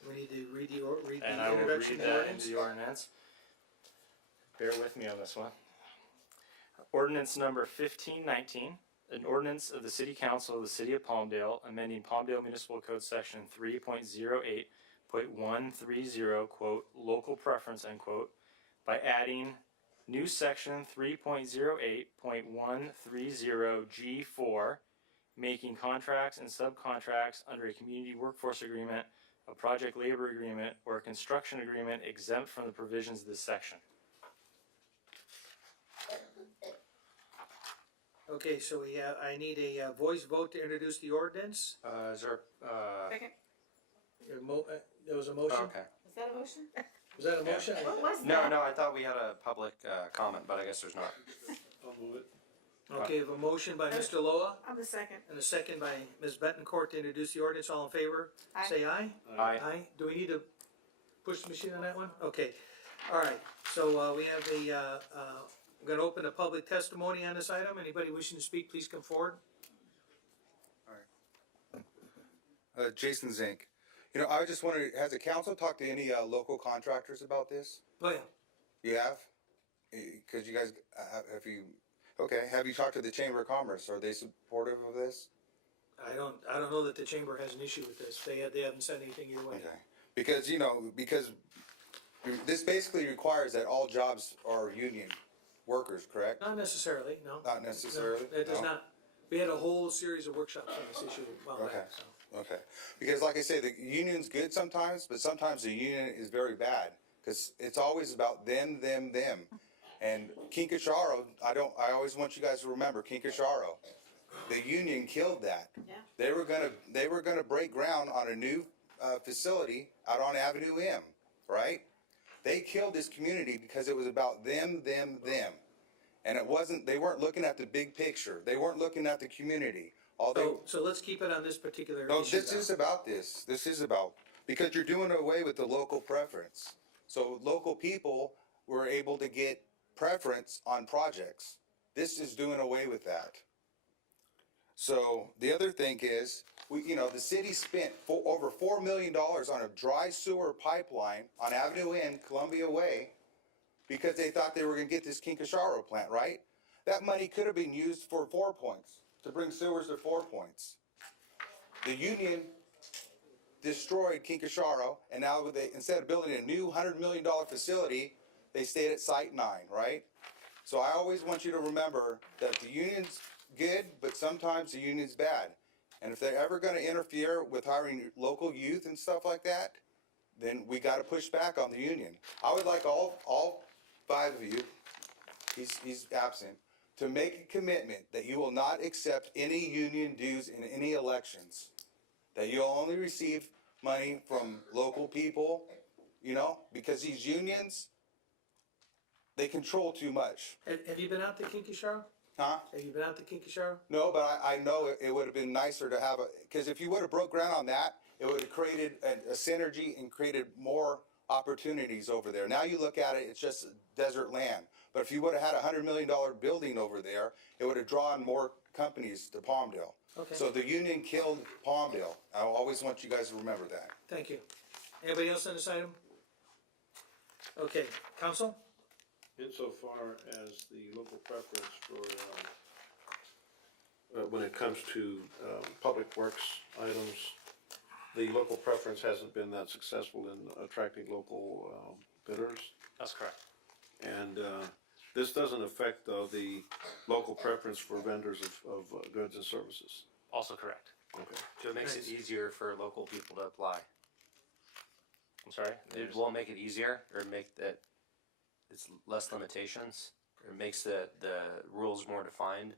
We need to read the And I will read introduction to the that ordinance. into the ordinance. Bear with me on this one. Ordinance number 1519, an ordinance of the City Council of the City of Palmdale, amending Palmdale Municipal Code Section 3.08.130, quote, local preference, end quote, by adding new section 3.08.130 G4, making contracts and subcontracts under a community workforce agreement, a project labor agreement, or a construction agreement exempt from the provisions of this section. Okay, so I need a voice vote to introduce the ordinance. Is there, Second, There was a motion? okay. was that a motion? Was that a motion? What was that? No, I thought we had a public comment, but I guess there's not. I'll move it. Okay, we have a motion by Mr. Loa I'm the second. and a second by Ms. Betancourt to introduce the ordinance. All in favor? Aye. Say aye. Aye. Aye. Do we need to push the machine on that one? Okay. All right. So we have I'm going to open a public testimony on this item. Anybody wishing to speak, please come forward. Jason Zink. You know, I was just wondering, has the council talked to any local contractors about this? Oh, yeah. You have? Because you guys, have you talked to the Chamber of Commerce? Are they supportive of this? I don't know that the chamber has an issue with this. They haven't said anything either way. Okay. Because this basically requires that all jobs are union workers, correct? Not necessarily, no. Not necessarily? No, it does No? not. We had a whole series of workshops on this issue a while Okay. back, so. Okay, because like I say, the union's good sometimes, but sometimes the union is very bad, because it's always about them. And Kinkasharo, I always want you guys to remember Kinkasharo. The union killed that. Yeah. They were gonna break ground on a new facility out on Avenue M, right? They killed this community because it was about them. And they weren't looking at the big picture. They weren't looking at the community. So let's keep it on this particular No, issue. this is about this. This is about, because you're doing away with the local preference. So local people were able to get preference on projects. This is doing away with that. So the other thing is, the city spent over $4 million on a dry sewer pipeline on Avenue N, Columbia Way, because they thought they were gonna get this Kinkasharo plant, right? That money could have been used for 4 Points, to bring sewers to 4 Points. The union destroyed Kinkasharo, and now instead of building a new $100 million facility, they stayed at Site 9, right? So I always want you to remember that the union's good, but sometimes the union's bad. And if they're ever gonna interfere with hiring local youth and stuff like that, then we gotta push back on the union. I would like all 5 of you, he's absent, to make a commitment that you will not accept any union dues in any elections. That you'll only receive money from local people, because these unions, they control too much. Have you been out to Kinkasharo? Huh? Have you been out to Kinkasharo? No, but I know it would have been nicer to have because if you would have broke ground on that, it would have created a synergy and created more opportunities over there. Now you look at it, it's just desert land. But if you would have had a $100 million building over there, it would have drawn more companies to Palmdale. Okay. So the union killed Palmdale. I always want you guys to remember that. Thank you. Anybody else on this item? Okay, council? Insofar as the local preference for, when it comes to public works items, the local preference hasn't been that successful in attracting local bidders. That's correct. And This doesn't affect, though, the local preference for vendors of goods and services. Also correct. Okay. So it makes it easier for local people to apply. I'm sorry? It won't make it easier, or make that, it's less limitations, or makes the rules more defined.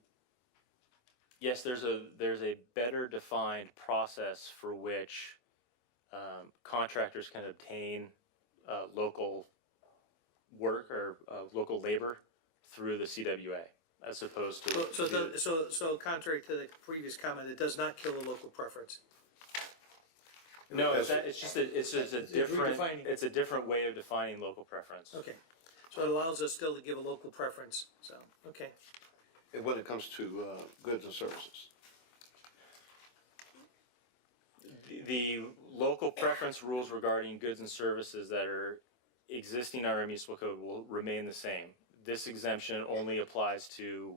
Yes, there's a better defined process for which contractors can obtain local work or local labor through the CWA, as opposed to. So contrary to the previous comment, it does not kill the local preference. No, it's just a different, redefining it. it's a different way of defining local preference. Okay, so it allows us still to give a local preference, so, okay. And when it comes to goods and services. The local preference rules regarding goods and services that are existing in our municipal code will remain the same. This exemption only applies to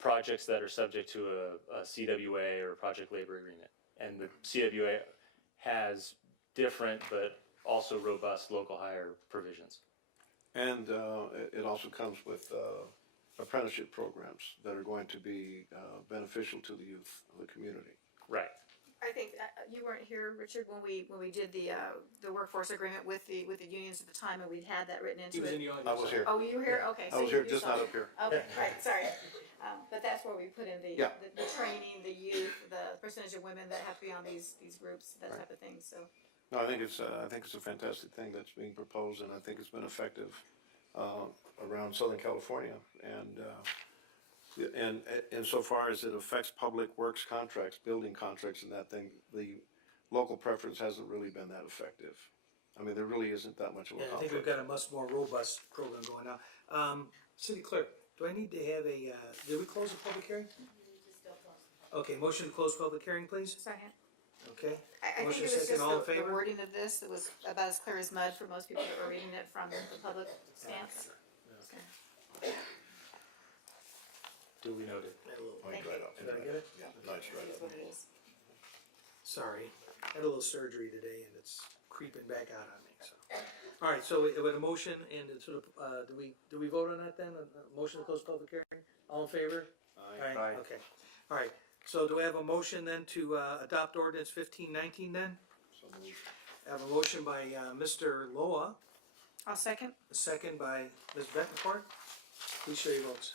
projects that are subject to a CWA or a project labor agreement. And the CWA has different but also robust local hire provisions. And it also comes with apprenticeship programs that are going to be beneficial to the youth of the community. Right. I think you weren't here, Richard, when we did the workforce agreement with the unions at the time, and we'd had that written into He was it. in the audience. I was here. Oh, you were here? Okay. I was you here, just saw not it. up here. Okay, right, sorry. But that's where we put in the training, the youth, the percentage of women that have to be on these groups, that type of thing. So. No, I think it's a fantastic thing that's being proposed, and I think it's been effective around Southern California, and insofar as it affects public works contracts, building contracts, and that thing, the local preference hasn't really been that effective. I mean, there really isn't that much of a Yeah, I conflict. think we've got a much more robust program going now. City Clerk, do I need to have did we close the public hearing? Okay, motion to close public hearing, please? Second. Okay. I think Motion it was second, just all in the favor? wording of this that was about as clear as mud for most people that were reading it from the public stance. So. Duly noted. Nice write up. Did I get it? Yeah, nice write That's up. what it is. Sorry, I had a little surgery today and it's creeping back out on me, so. All right, so with a motion and it's sort of, do we vote on that then? A motion to close public hearing? All in favor? Aye. Okay, all right. So do I have a motion then to adopt ordinance 1519 then? So moved. I have a motion by Mr. Loa, I'll second. a second by Ms. Betancourt. Please show your votes.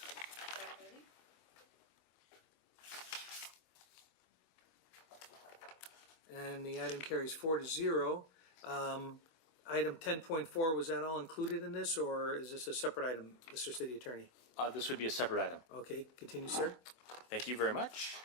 And the item carries 4-0. Item 10.4, was that all included in this, or is this a separate item, Mr. City Attorney? This would be a separate item. Okay, continue, sir. Thank you very much.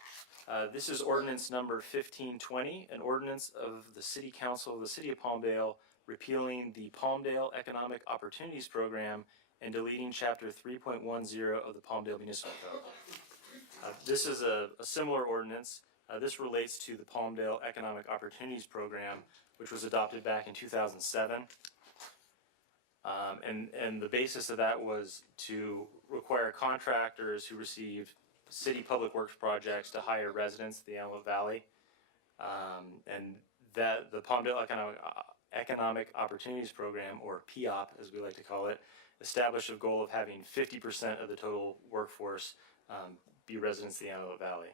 This is ordinance number 1520, an ordinance of the City Council of the City of Palmdale repealing the Palmdale Economic Opportunities Program and deleting Chapter 3.10 of the Palmdale Municipal Code. This is a similar ordinance. This relates to the Palmdale Economic Opportunities Program, which was adopted back in 2007. And the basis of that was to require contractors who received city public works projects to hire residents of the Antelope Valley. And that the Palmdale Economic Opportunities Program, or PEOP as we like to call it, established a goal of having 50% of the total workforce be residents of the Antelope Valley.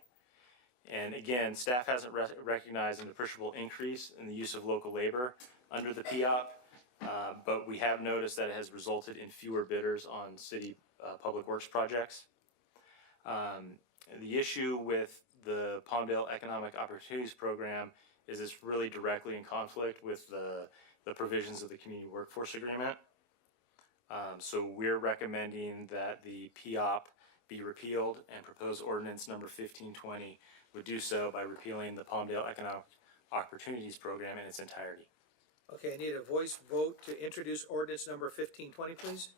And again, staff hasn't recognized an appreciable increase in the use of local labor under the PEOP, but we have noticed that it has resulted in fewer bidders on city public works projects. The issue with the Palmdale Economic Opportunities Program is it's really directly in conflict with the provisions of the Community Workforce Agreement. So we're recommending that the PEOP be repealed, and proposed ordinance number 1520 would do so by repealing the Palmdale Economic Opportunities Program in its entirety. Okay, I need a voice vote to introduce ordinance number 1520, please.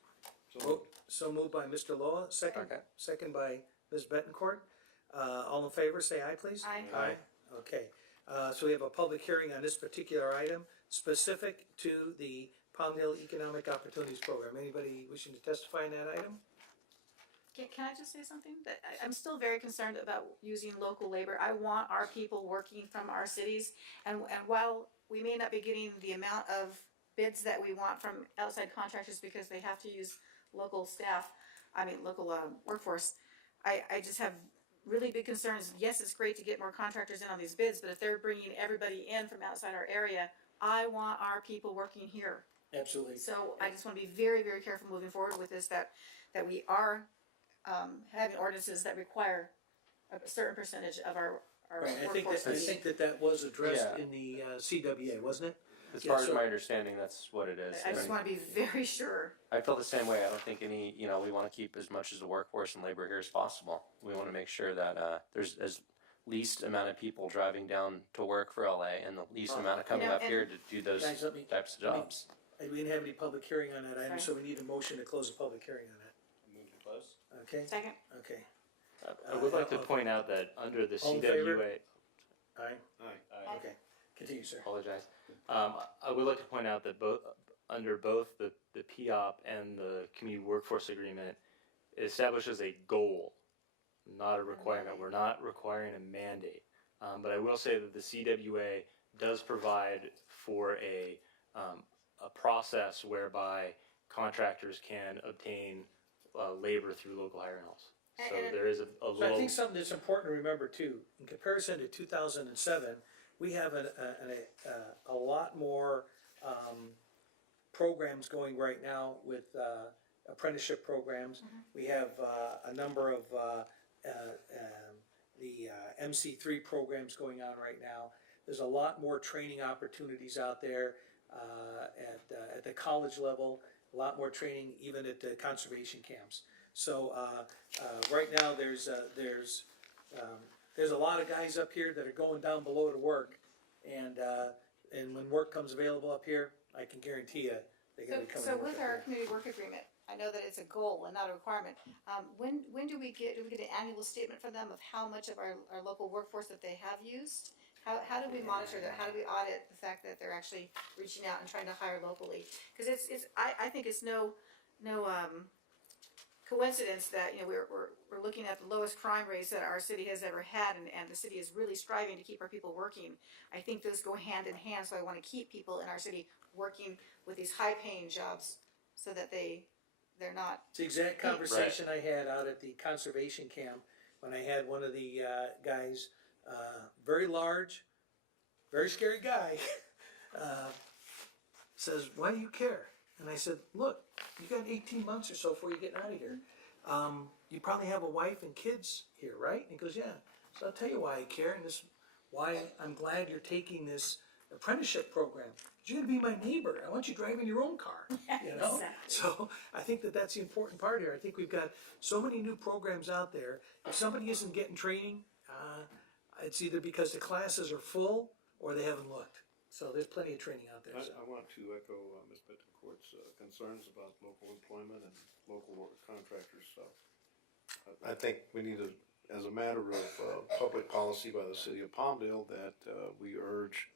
So moved by Mr. Loa, second. Okay. Second by Ms. Betancourt. All in favor, say aye, please. Aye. Aye. Okay, so we have a public hearing on this particular item specific to the Palmdale Economic Opportunities Program. Anybody wishing to testify on that item? Can I just say something? That I'm still very concerned about using local labor. I want our people working from our cities, and while we may not be getting the amount of bids that we want from outside contractors because they have to use local staff, local workforce, I just have really big concerns. Yes, it's great to get more contractors in on these bids, but if they're bringing everybody in from outside our area, I want our people working here. Absolutely. So I just want to be very, very careful moving forward with this, that we are having ordinances that require a certain percentage of our Right, I workforce. think that was addressed Yeah. in the CWA, wasn't it? As Yeah, far as so- my understanding, that's what it is. I just want to be very sure. I feel the same way. I don't think we want to keep as much of the workforce and labor here as possible. We want to make sure that there's as least amount of people driving down to work for LA and the least amount of coming up here to do those Guys, types of jobs. We didn't have any public hearing on that item, Right. so we need a motion to close the public hearing on that. Move to close. Okay? Second. Okay. I would like to point out that under the All in favor? CWA, Aye? Aye. Okay. Continue, sir. apologize. I would like to point out that under both the POP and the Community Workforce Agreement, it establishes a goal, not a requirement. We're not requiring a mandate. But I will say that the CWA does provide for a process whereby contractors can obtain labor through local hiring halls. So there is a So I little. think something that's important to remember too, in comparison to 2007, we have a lot more programs going right now with apprenticeship programs. We have a number of the MC3 programs going on right now. There's a lot more training opportunities out there at the college level, a lot more training even at the conservation camps. So right now there's a lot of guys up here that are going down below to work, and when work comes available up here, I can guarantee you they're going to be coming. So to work with up our here. community work agreement, I know that it's a goal and not a requirement. When do we get an annual statement from them of how much of our local workforce that they have used? How do we monitor that? How do we audit the fact that they're actually reaching out and trying to hire locally? Because I think it's no coincidence that we're looking at the lowest crime rates that our city has ever had, and the city is really striving to keep our people working. I think those go hand in hand, so I want to keep people in our city working with these high-paying jobs so that they're not. It's the exact conversation I had out at the conservation camp when I had one of the guys, very large, very scary guy, says, "Why do you care?" And I said, "Look, you got 18 months or so before you get out of here. You probably have a wife and kids here, right?" And he goes, "Yeah." So I'll tell you why I care, and this why I'm glad you're taking this apprenticeship program. You're gonna be my neighbor. I want you driving your own car. You know. Exactly. So I think that's the important part here. I think we've got so many new programs out there. If somebody isn't getting training, it's either because the classes are full or they haven't looked. So there's plenty of training out there. So. I want to echo Ms. Betancourt's concerns about local employment and local contractors. So I think we need to, as a matter of public policy by the city of Palmdale, that we urge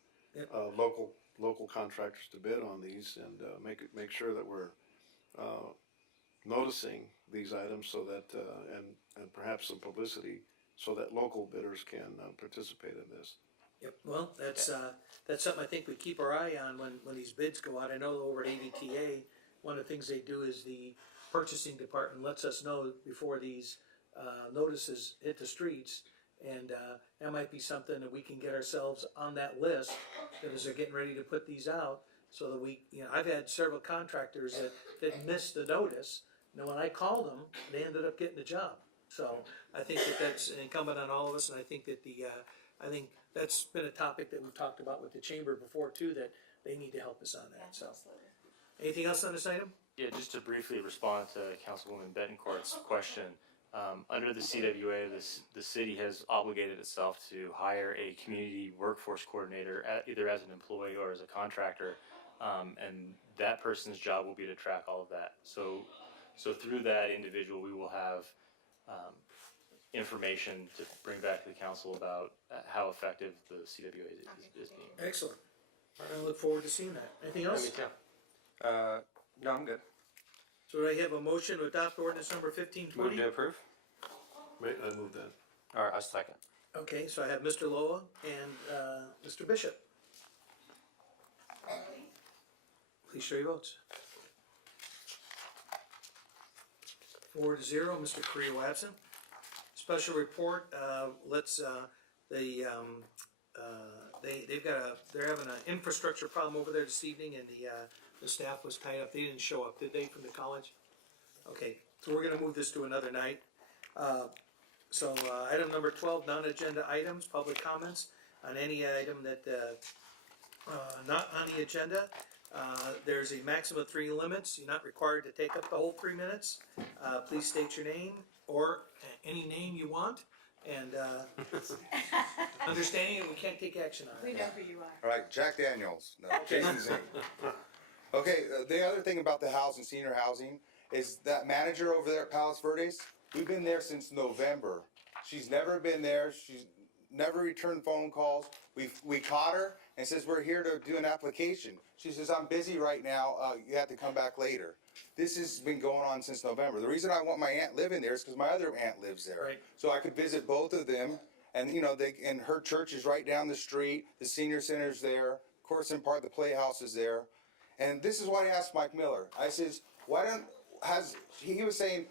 local contractors to bid on these and make sure that we're noticing these items so that and perhaps some publicity so that local bidders can participate in this. Yep. Well, that's something I think we keep our eye on when these bids go out. I know over at AVTA, one of the things they do is the purchasing department lets us know before these notices hit the streets, and that might be something that we can get ourselves on that list that as they're getting ready to put these out, so that I've had several contractors that missed the notice, and when I called them, they ended up getting the job. So I think that's incumbent on all of us, and I think that I think that's been a topic that we've talked about with the chamber before too, that they need to help us on that. So, anything else on this item? Yeah, just to briefly respond to Councilwoman Betancourt's question, under the CWA, the city has obligated itself to hire a community workforce coordinator, either as an employee or as a contractor, and that person's job will be to track all of that. So through that individual, we will have information to bring back to the council about how effective the CWA is being. Excellent. I look forward to seeing that. Anything else? Me too. No, I'm good. So I have a motion to adopt ordinance number 1520. Move to approve. I move that. All right, I second. Okay, so I have Mr. Loa and Mr. Bishop. Please show your votes. 4-0, Mr. Creel absent. Special report, they're having an infrastructure problem over there this evening, and the staff was tied up. They didn't show up, did they, from the college? Okay, so we're gonna move this to another night. Item number 12, non-agenda items, public comments on any item that, not on the agenda. There's a maximum of 3 limits. You're not required to take up the whole 3 minutes. Please state your name or any name you want, and understanding that we can't take action on We it. know who you are. All right, Jack Daniels, no, Jason Zink. Okay, the other thing about the housing, senior housing, is that manager over there at Palos Verdes, we've been there since November. She's never been there, she's never returned phone calls. We caught her and says, we're here to do an application. She says, I'm busy right now, you have to come back later. This has been going on since November. The reason I want my aunt living there is because my other aunt lives there. Right. So I could visit both of them, and and her church is right down the street, the senior center's there, of course in part the Playhouse is there. And this is what I asked Mike Miller. I says, he was saying,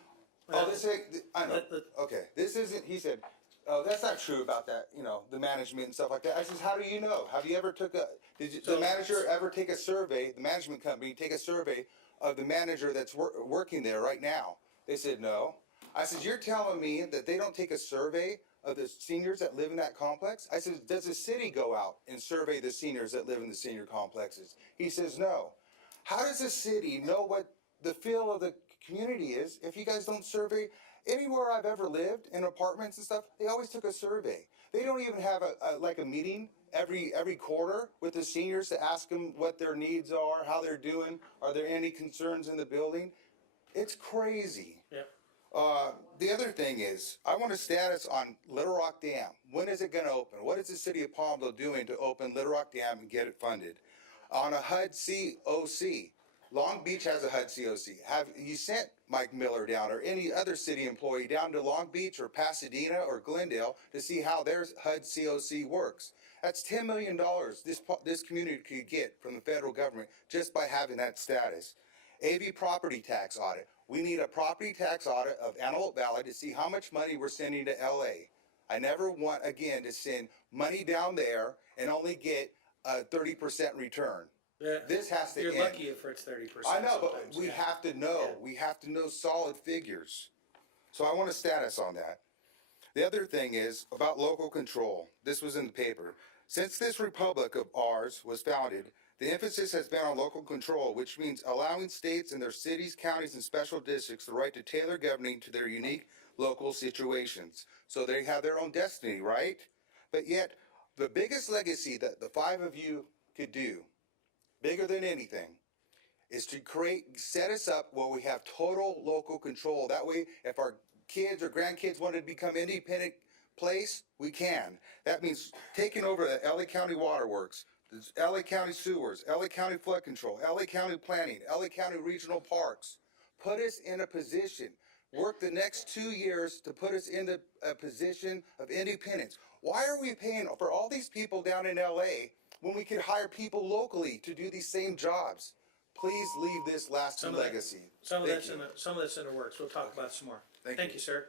I know, okay, this isn't, he said, oh, that's not true about that, the management and stuff like that. I says, how do you know? Have you ever did the manager ever take a survey, the management company, take a survey of the manager that's working there right now? They said, no. I says, you're telling me that they don't take a survey of the seniors that live in that complex? I says, does the city go out and survey the seniors that live in the senior complexes? He says, no. How does the city know what the feel of the community is if you guys don't survey? Anywhere I've ever lived, in apartments and stuff, they always took a survey. They don't even have a meeting every quarter with the seniors to ask them what their needs are, how they're doing, are there any concerns in the building? It's crazy. Yep. The other thing is, I want a status on Little Rock Dam. When is it gonna open? What is the city of Palmdale doing to open Little Rock Dam and get it funded? On a HUD COC, Long Beach has a HUD COC. Have you sent Mike Miller down or any other city employee down to Long Beach or Pasadena or Glendale to see how their HUD COC works? That's $10 million this community could get from the federal government just by having that status. AV property tax audit. We need a property tax audit of Antelope Valley to see how much money we're sending to LA. I never want, again, to send money down there and only get a 30% return. This has to end. You're lucky if it's 30%. I know, but sometimes, we yeah. have to know. Yeah. We have to know solid figures. So I want a status on that. The other thing is about local control. This was in the paper. Since this republic of ours was founded, the emphasis has been on local control, which means allowing states and their cities, counties, and special districts the right to tailor governing to their unique local situations. So they have their own destiny, right? But yet, the biggest legacy that the 5 of you could do, bigger than anything, is to set us up where we have total local control. That way, if our kids or grandkids wanted to become independent place, we can. That means taking over the LA County Waterworks, the LA County Sewers, LA County Flood Control, LA County Planning, LA County Regional Parks. Put us in a position, work the next 2 years to put us in a position of independence. Why are we paying for all these people down in LA when we could hire people locally to do these same jobs? Please leave this lasting legacy. Some of that's in the works. We'll talk about it some more. Thank you, sir.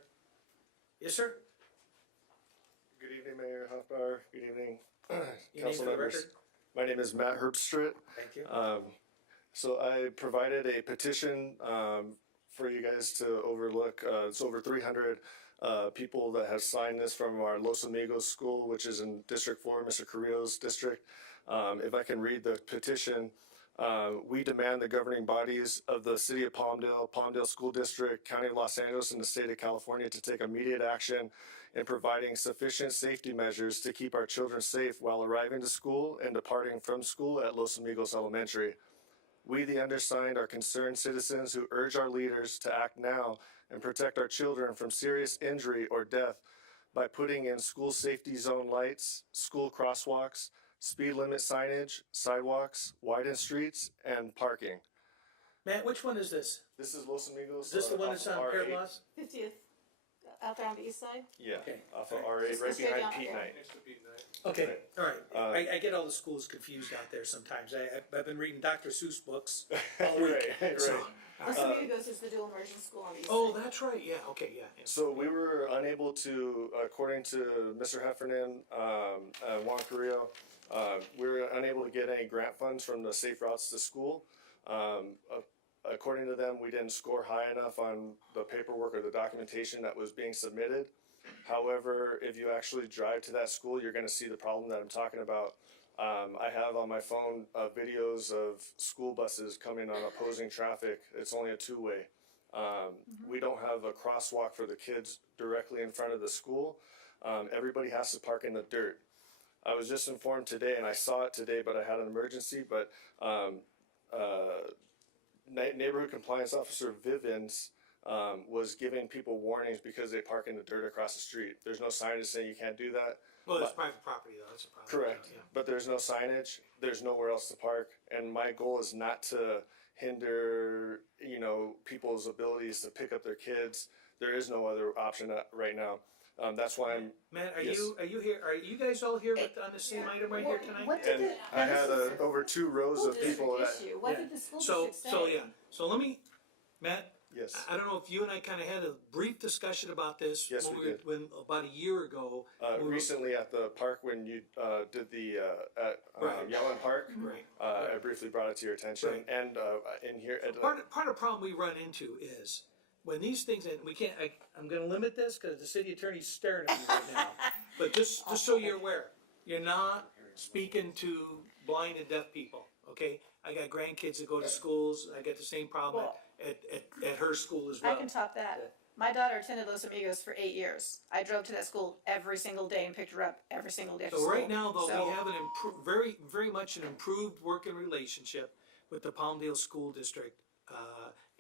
Yes, sir? Good evening, Mayor Hoffbauer. Good evening, Your name council for the members. record? My name is Matt Herbstritt. Thank you. So I provided a petition for you guys to overlook. It's over 300 people that have signed this from our Los Amigos school, which is in District 4, Mr. Carrillo's district. If I can read the petition. We demand the governing bodies of the City of Palmdale, Palmdale School District, County of Los Angeles, and the State of California to take immediate action in providing sufficient safety measures to keep our children safe while arriving to school and departing from school at Los Amigos Elementary. We, the undersigned, are concerned citizens who urge our leaders to act now and protect our children from serious injury or death by putting in school safety zone lights, school crosswalks, speed limit signage, sidewalks, widened streets, and parking. Matt, which one is this? This is Los Amigos. Is this the one that's on R8. Parrot Loss? 50th, out there on the east side? Yeah, Okay. off of R8, Just right go straight behind down Pete there. Knight. Okay, all right. Uh, I get all the schools confused out there sometimes. I've been reading Dr. Seuss books all week. Right, So, right. Los Amigos is the dual immersion school on the east oh, side. that's right. Yeah. Okay. Yeah. Yeah. So we were unable to, according to Mr. Heffernan, Juan Carrillo, we were unable to get any grant funds from the Safe Routes to School. According to them, we didn't score high enough on the paperwork or the documentation that was being submitted. However, if you actually drive to that school, you're going to see the problem that I'm talking about. I have on my phone videos of school buses coming on opposing traffic. It's only a two-way. We don't have a crosswalk for the kids directly in front of the school. Everybody has to park in the dirt. I was just informed today, and I saw it today, but I had an emergency, but neighborhood compliance officer Vivens was giving people warnings because they park in the dirt across the street. There's no signage saying you can't do that. Well, it's private property though. That's a problem. Correct. Yeah. But there's no signage. There's nowhere else to park. And my goal is not to hinder, people's abilities to pick up their kids. There is no other option right now. That's why I'm. Matt, are yes. you here? Are you guys all here on the same item right here tonight? What did And the, I had over 2 rows of people that. What Yeah. did the school So district say? so yeah. So let me, Matt. Yes. I don't know if you and I kind of had a brief discussion about this. Yes, when we did. When about a year ago. when we were- Recently at the park when you did the at Right. Yellen Park, Right. I briefly brought it to your attention. Right. And in here, at, Part of the problem we run into is when these things, and we can't, I'm gonna limit this because the city attorney's staring at me right now. But just so you're aware, you're not speaking to blind and deaf people, okay? I got grandkids that go to schools, I got the same problem at her school as well. I can top that. My daughter attended Los Amigos for 8 years. I drove to that school every single day and picked her up every single day after So school. right now, though, So- we have very much an improved working relationship with the Palmdale School District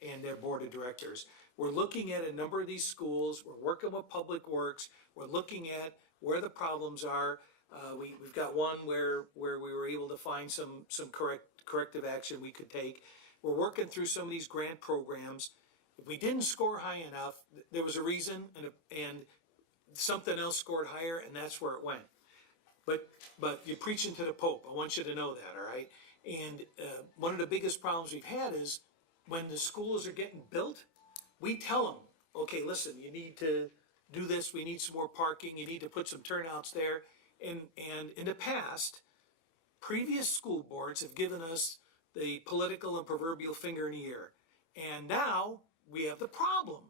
and their board of directors. We're looking at a number of these schools. We're working with Public Works. We're looking at where the problems are. We've got one where we were able to find some corrective action we could take. We're working through some of these grant programs. If we didn't score high enough, there was a reason, and something else scored higher, and that's where it went. But you're preaching to the Pope. I want you to know that, all right? And one of the biggest problems we've had is when the schools are getting built, we tell them, okay, listen, you need to do this. We need some more parking. You need to put some turnouts there. And in the past, previous school boards have given us the political and proverbial finger in the ear. And now we have the problem.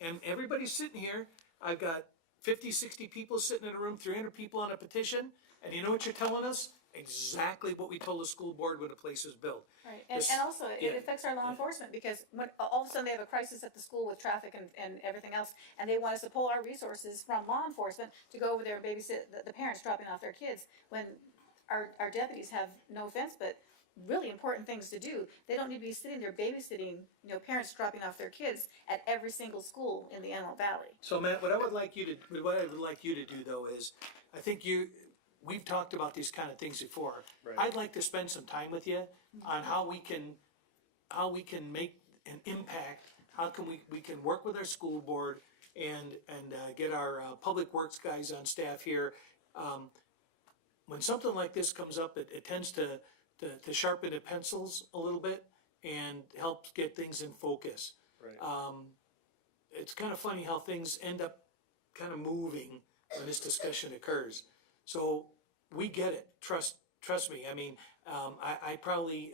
And everybody's sitting here. I've got 50, 60 people sitting in a room, 300 people on a petition. And you know what you're telling us? Exactly what we told the school board when the place was built. Right, and This- also it yeah. affects our law enforcement because when all of a sudden they have a crisis at the school with traffic and everything else, and they want us to pull our resources from law enforcement to go over there and babysit the parents dropping off their kids when our deputies have, no offense, but really important things to do. They don't need to be sitting there babysitting, parents dropping off their kids at every single school in the Antelope Valley. So Matt, what I would like you to do though is, I think we've talked about these kind of things before. Right. I'd like to spend some time with you on how we can make an impact. How can we can work with our school board and get our public works guys on staff here. When something like this comes up, it tends to sharpen the pencils a little bit and helps get things in focus. Right. It's kind of funny how things end up kind of moving when this discussion occurs. So we get it. Trust me. I mean, I probably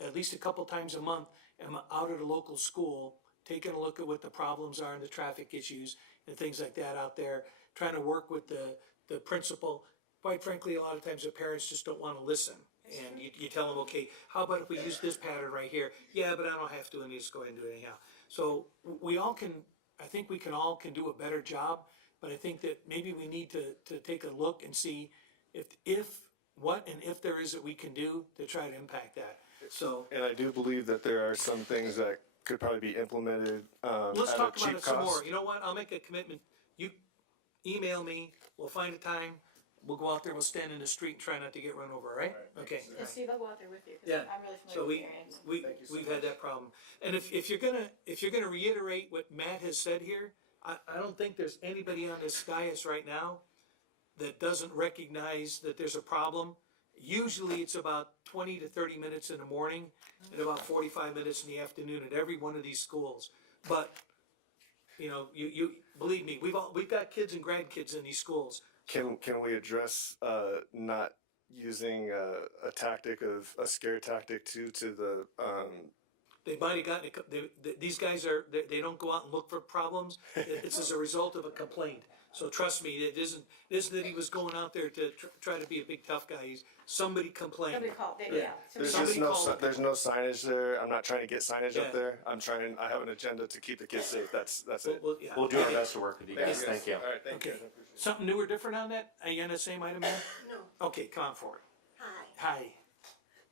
at least a couple times a month am out at a local school, taking a look at what the problems are and the traffic issues and things like that out there, trying to work with the principal. Quite frankly, a lot of times the parents just don't want to listen. And you tell them, okay, how about if we use this pattern right here? Yeah, but I don't have to, and you just go ahead and do it anyhow. So I think we can all do a better job, but I think that maybe we need to take a look and see if there is that we can do to try to impact that. So And I do believe that there are some things that could probably be implemented let's at talk a cheap about it some cost. more. You know what? I'll make a commitment. You email me. We'll find a time. We'll go out there. We'll stand in the street and try not to get run over. All right? Okay. And Steve, I'll go out there with you, because Yeah. I'm really So familiar with the area. we've had that problem. And if you're gonna reiterate what Matt has said here, I don't think there's anybody on this dais right now that doesn't recognize that there's a problem, usually it's about 20 to 30 minutes in the morning and about 45 minutes in the afternoon at every one of these schools. But, you know, you believe me, we've got kids and grandkids in these schools. Can we address not using a tactic of a scare tactic to the They might have gotten, these guys they don't go out and look for problems. It's as a result of a complaint. So trust me, it isn't that he was going out there to try to be a big tough guy. Somebody complained. Somebody called, There's Somebody just called. there's no signage there. I'm not trying to get signage Yeah. up there. I have an agenda to keep the kids safe. That's it. Yeah. We'll do our best to work with you guys. Thank you. All right, thank you. Okay. Something new or different on that? Are you on the same item, man? No. Okay, come on forward. Hi. Hi.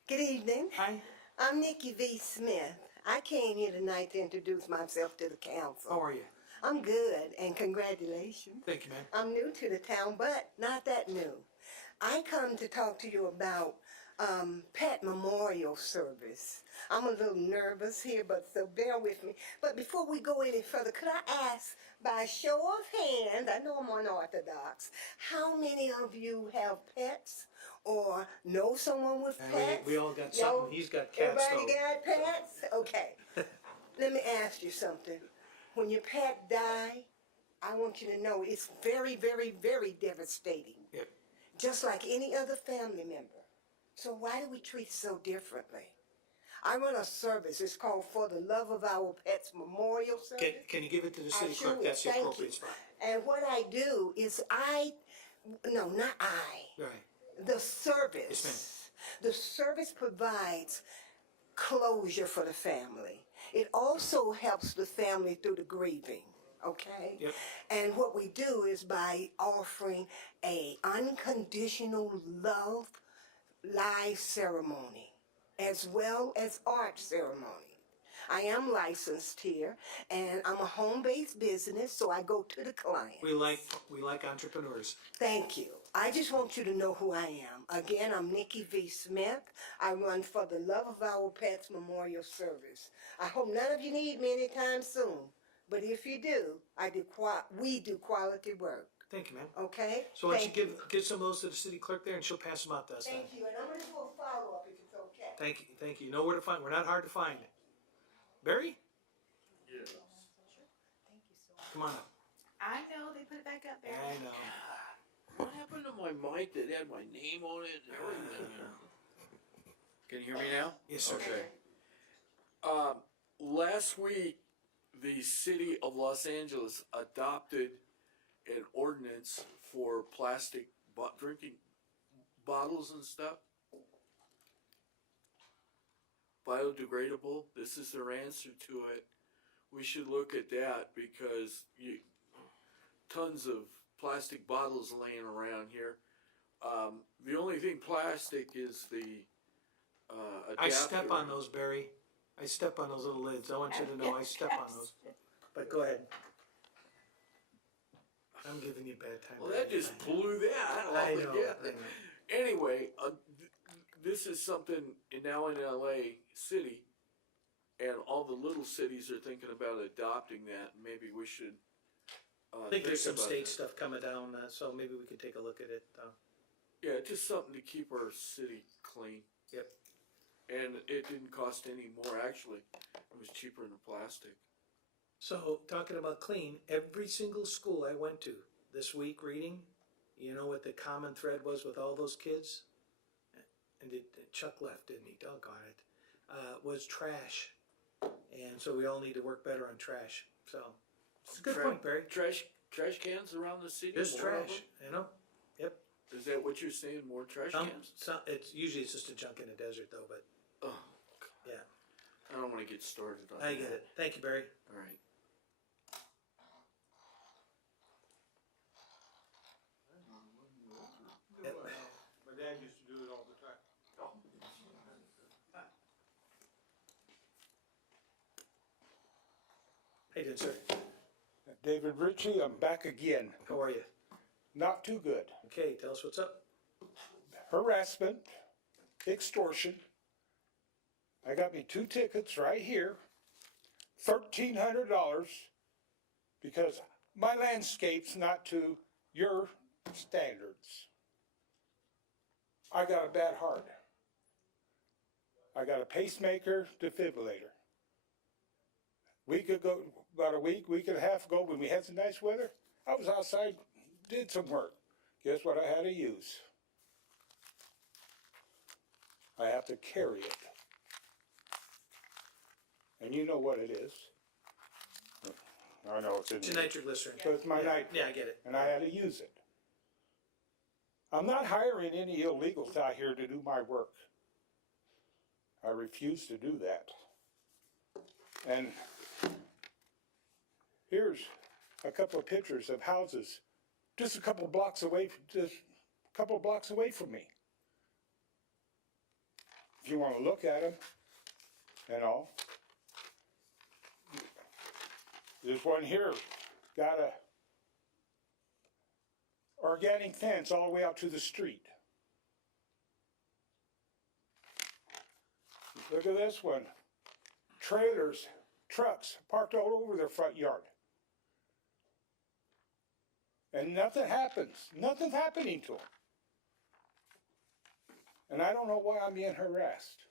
Good evening. Hi. I'm Nikki V. Smith. I came here tonight to introduce myself to the council. How are you? I'm good, and congratulations. Thank you, man. I'm new to the town, but not that new. I come to talk to you about pet memorial service. I'm a little nervous here, but so bear with me. But before we go any further, could I ask, by show of hands, I know I'm unorthodox, how many of you have pets or know someone with pets? We all got something. He's got cats, Everybody though. got pets? Okay. Let me ask you something. When your pet die, I want you to know it's very, very, very devastating. Yep. Just like any other family member. So why do we treat so differently? I run a service. It's called For the Love of Our Pets Memorial Service. Can you give it to the I city sure clerk? will. That's the Thank appropriate you. spot. And what I do is no, not I. Right. The service. Yes, The service provides closure for the family. It also helps the family through the grieving. Okay? Yep. And what we do is by offering a unconditional love live ceremony as well as art ceremony. I am licensed here, and I'm a home-based business, so I go to the client. We like entrepreneurs. Thank you. I just want you to know who I am. Again, I'm Nikki V. Smith. I run For the Love of Our Pets Memorial Service. I hope none of you need me anytime soon, but if you do, we do quality work. Thank you, man. Okay? So why don't Thank you give some of those to the city clerk there, and she'll pass them out to us. then. Thank you, and I'm going to do a follow-up if it's okay. Thank you. You know where to find. We're not hard to find. Barry? Thank you so Come on up. I know, they put it back up there. I know. What happened to my mic that had my name on it and everything? Can you hear me now? Yes, sir. Okay. Last week, the city of Los Angeles adopted an ordinance for plastic drinking bottles and stuff. Biodegradable. This is their answer to it. We should look at that because tons of plastic bottles laying around here. The only thing plastic is the adapter. I step on those, Barry. I step on those little lids. I want you to know I step on those. But go ahead. I'm giving you a bad time. Well, that just blew that off I know. again. Anyway, this is something now in LA City, and all the little cities are thinking about adopting that. Maybe we should. I think there's some about state that. stuff coming down, so maybe we could take a look at it. Yeah, just something to keep our city clean. Yep. And it didn't cost any more, actually. It was cheaper than the plastic. So, talking about clean, every single school I went to this week reading, you know what the common thread was with all those kids? And Chuck left, didn't he? Doggone it. Was trash. And so we all need to work better on trash. So, it's a good point, Barry. Trash cans around the city? Just more of trash, them? you know? Yep. Is that what you're saying, more trash cans? It's usually it's just a junk in the desert, though, but Oh, yeah. I don't want to get started on I that. get it. Thank you, Barry. All right. My dad used to do it all the time. How you doing, sir? David Ritchie, I'm back again. How are you? Not too good. Okay, tell us what's up. Harassment, extortion. I got me 2 tickets right here, $1,300, because my landscape's not to your standards. I got a bad heart. I got a pacemaker defibrillator. About a week and a half ago, when we had some nice weather, I was outside, did some work. Guess what I had to use? I have to carry it. And you know what it is. I know it's in It's a there. nitroglycerin. So it's my nitroglycerin. Yeah, I get it. And I had to use it. I'm not hiring any illegals out here to do my work. I refuse to do that. And here's a couple of pictures of houses just a couple blocks away from me. If you want to look at them and all. This one here got a organic fence all the way out to the street. Look at this one. Trailers, trucks parked all over their front yard. And nothing happens. Nothing's happening to them. And I don't know why I'm being harassed.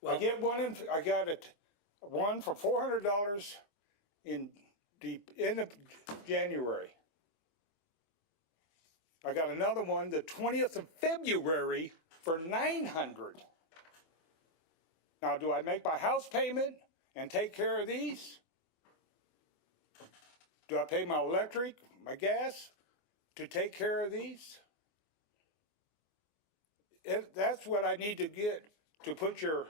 Well, I got one for $400 in the end of January. I got another one the 20th of February for $900. Now, do I make my house payment and take care of these? Do I pay my electric, my gas to take care of these? That's what I need to get to put your,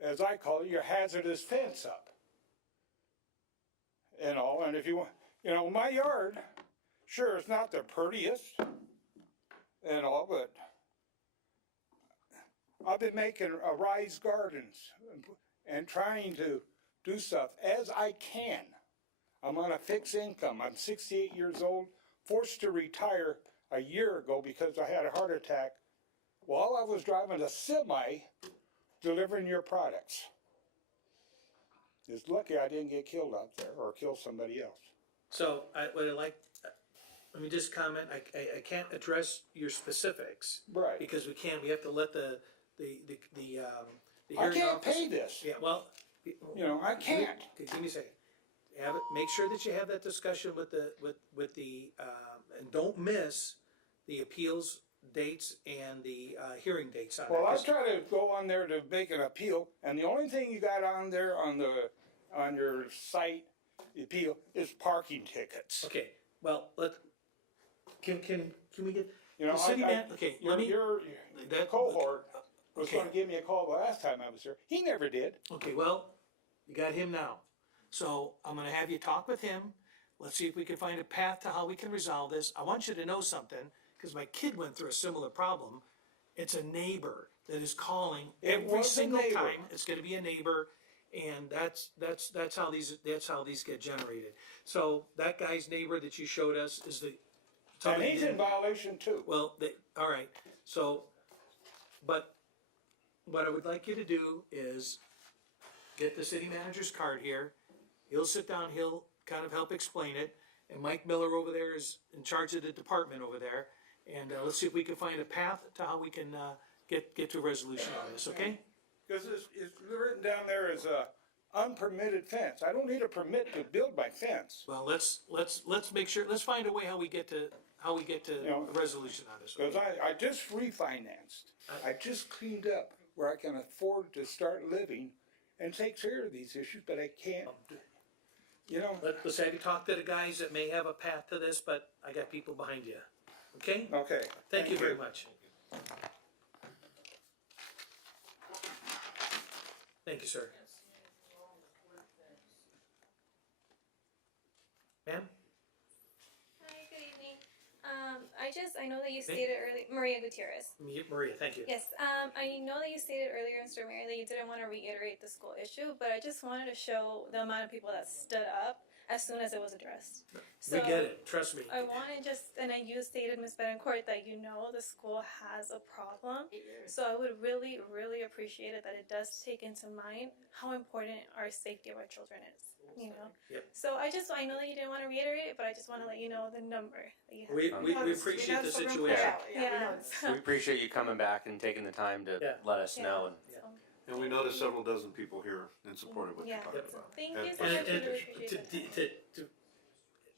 as I call it, your hazardous fence up. And all, and if you want, my yard, sure, it's not the prettiest and all, but I've been making raised gardens and trying to do stuff as I can. I'm on a fixed income. I'm 68 years old, forced to retire a year ago because I had a heart attack while I was driving a semi delivering your products. It's lucky I didn't get killed out there or kill somebody else. So let me just comment, I can't address your specifics. Right. Because we have to let the I hearing can't officer- pay this. Yeah, well. I can't. Give me a second. Make sure that you have that discussion with the and don't miss the appeals dates and the hearing dates on it. Well, I try to go on there to make an appeal, and the only thing you got on there on your site appeal is parking tickets. Okay, well, can we get, the city man, okay, your cohort was going to give me a call the last time I was here. He never did. Okay, well, you got him now. So I'm gonna have you talk with him. Let's see if we can find a path to how we can resolve this. I want you to know something, because my kid went through a similar problem. It's a neighbor that is calling every single time. It's gonna be a neighbor, and that's how these get generated. So that guy's neighbor that you showed us is And he's in violation too. Well, all right, so, but what I would like you to do is get the city manager's card here. He'll sit down, he'll kind of help explain it, and Mike Miller over there is in charge of the department over there. And let's see if we can find a path to how we can get to a resolution on this, okay? Because it's written down there as a unpermitted fence. I don't need a permit to build my fence. Well, let's make sure, let's find a way how we get to a resolution on this. Because I just refinanced. I just cleaned up where I can afford to start living and take care of these issues, but I can't. Let's have you talk to the guys that may have a path to this, but I got people behind you. Okay? Okay. Thank you very much. Thank you, sir. Ma'am? Hi, good evening. I know that you stated earlier, Maria Gutierrez. Maria, thank you. Yes, I know that you stated earlier, Mr. Mayor, that you didn't want to reiterate the school issue, but I just wanted to show the amount of people that stood up. as soon as it was addressed. We get it, trust me. I want to just, and you stated, Ms. Betancourt, that you know the school has a problem. So I would really, really appreciate it that it does take into mind how important our safety of our children is. You know. Yep. So I know that you didn't want to reiterate it, but I just want to let you know the number that you have. We appreciate the situation. Yeah. We appreciate you coming back and taking the time to let us know. And we noticed several dozen people here in support of what you're talking about. Thank And- you so much. And I really appreciate that.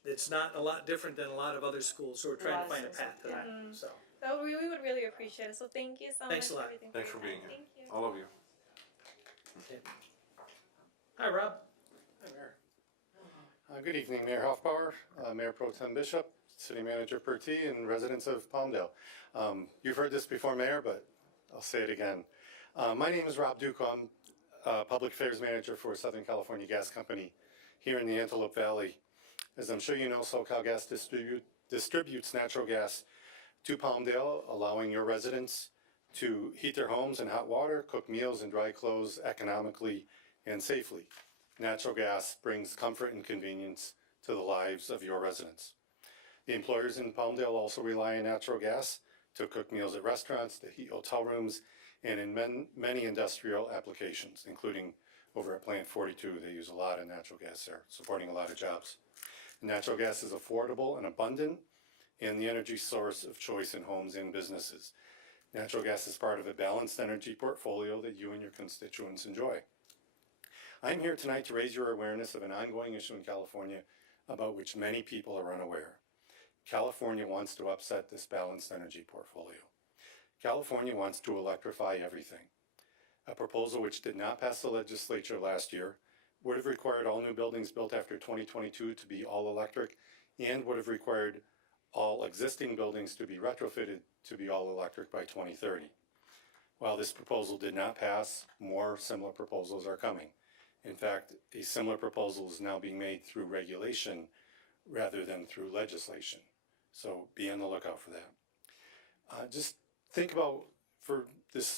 it's not a lot different than a lot of other schools, so we're trying to find a path to that, so. So we would really appreciate it. So thank you so Thanks much a lot. for everything. Thanks for your being time. here. Thank you. All of you. Okay. Hi, Rob. Hi, Mayor. Good evening, Mayor Hoffbauer, Mayor Pro Tem Bishop, City Manager Pertee, and residents of Palmdale. You've heard this before, Mayor, but I'll say it again. My name is Rob Duco. I'm Public Affairs Manager for Southern California Gas Company here in the Antelope Valley. As I'm sure you know, SoCal Gas distributes natural gas to Palmdale, allowing your residents to heat their homes in hot water, cook meals and dry clothes economically and safely. Natural gas brings comfort and convenience to the lives of your residents. The employers in Palmdale also rely on natural gas to cook meals at restaurants, to heat hotel rooms, and in many industrial applications, including over at Plant 42. They use a lot of natural gas there, supporting a lot of jobs. Natural gas is affordable and abundant, and the energy source of choice in homes and businesses. Natural gas is part of a balanced energy portfolio that you and your constituents enjoy. I'm here tonight to raise your awareness of an ongoing issue in California about which many people are unaware. California wants to upset this balanced energy portfolio. California wants to electrify everything. A proposal which did not pass the legislature last year would have required all new buildings built after 2022 to be all electric and would have required all existing buildings to be retrofitted to be all electric by 2030. While this proposal did not pass, more similar proposals are coming. In fact, a similar proposal is now being made through regulation rather than through legislation. So be on the lookout for that. Just think about, for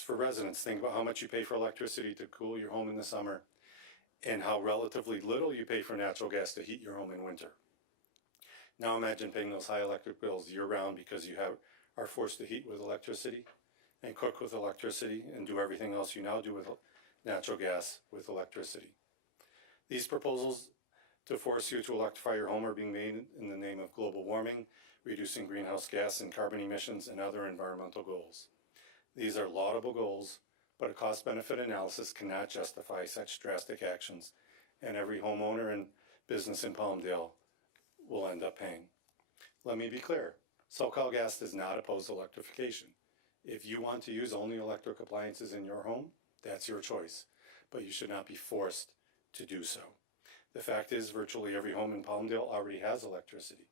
residents, think about how much you pay for electricity to cool your home in the summer and how relatively little you pay for natural gas to heat your home in winter. Now imagine paying those high electric bills year-round because you are forced to heat with electricity and cook with electricity and do everything else you now do with natural gas with electricity. These proposals to force you to electrify your home are being made in the name of global warming, reducing greenhouse gas and carbon emissions, and other environmental goals. These are laudable goals, but a cost-benefit analysis cannot justify such drastic actions, and every homeowner and business in Palmdale will end up paying. Let me be clear, SoCal Gas does not oppose electrification. If you want to use only electric appliances in your home, that's your choice, but you should not be forced to do so. The fact is, virtually every home in Palmdale already has electricity,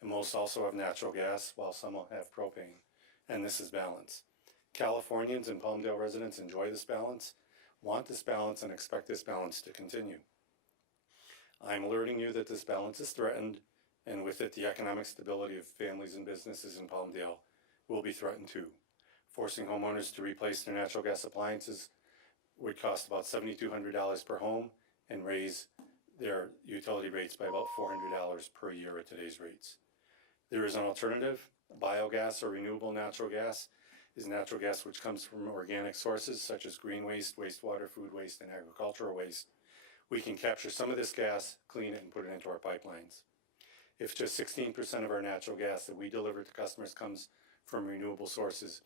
and most also have natural gas, while some will have propane, and this is balance. Californians and Palmdale residents enjoy this balance, want this balance, and expect this balance to continue. I'm alerting you that this balance is threatened, and with it, the economic stability of families and businesses in Palmdale will be threatened too. Forcing homeowners to replace their natural gas appliances would cost about $7,200 per home and raise their utility rates by about $400 per year at today's rates. There is an alternative. Biogas or renewable natural gas is natural gas which comes from organic sources such as green waste, wastewater, food waste, and agricultural waste. We can capture some of this gas, clean it, and put it into our pipelines. If just 16% of our natural gas that we deliver to customers comes from renewable sources,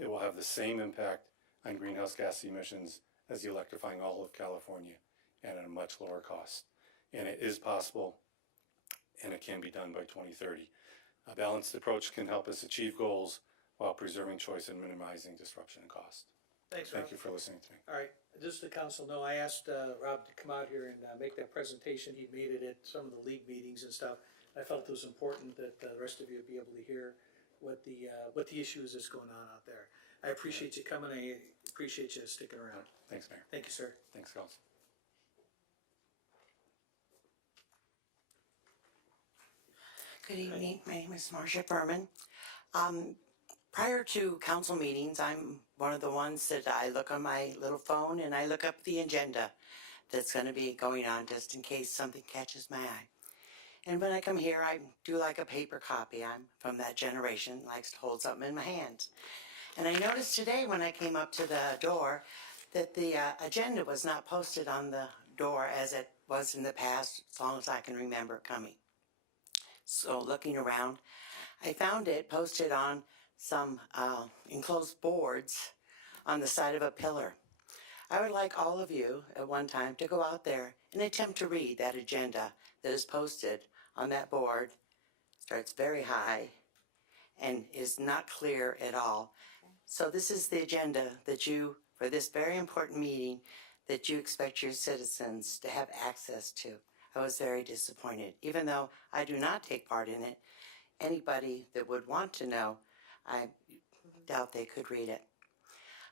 it will have the same impact on greenhouse gas emissions as the electrifying all of California and at a much lower cost. And it is possible, and it can be done by 2030. A balanced approach can help us achieve goals while preserving choice and minimizing disruption and cost. Thanks, Rob. Thank you for listening to me. All right, just so the council know, I asked Rob to come out here and make that presentation. He made it at some of the league meetings and stuff. I felt it was important that the rest of you would be able to hear what the issue is that's going on out there. I appreciate you coming. I appreciate you sticking around. Thanks, Mayor. Thank you, sir. Thanks, Council. Good evening, my name is Marcia Furman. Prior to council meetings, I'm one of the ones that I look on my little phone and I look up the agenda that's going to be going on just in case something catches my eye. And when I come here, I do like a paper copy. I'm from that generation, likes to hold something in my hands. And I noticed today when I came up to the door that the agenda was not posted on the door as it was in the past, as long as I can remember coming. So looking around, I found it posted on some enclosed boards on the side of a pillar. I would like all of you at one time to go out there and attempt to read that agenda that is posted on that board. Starts very high and is not clear at all. So this is the agenda that you, for this very important meeting, that you expect your citizens to have access to. I was very disappointed. Even though I do not take part in it, anybody that would want to know, I doubt they could read it.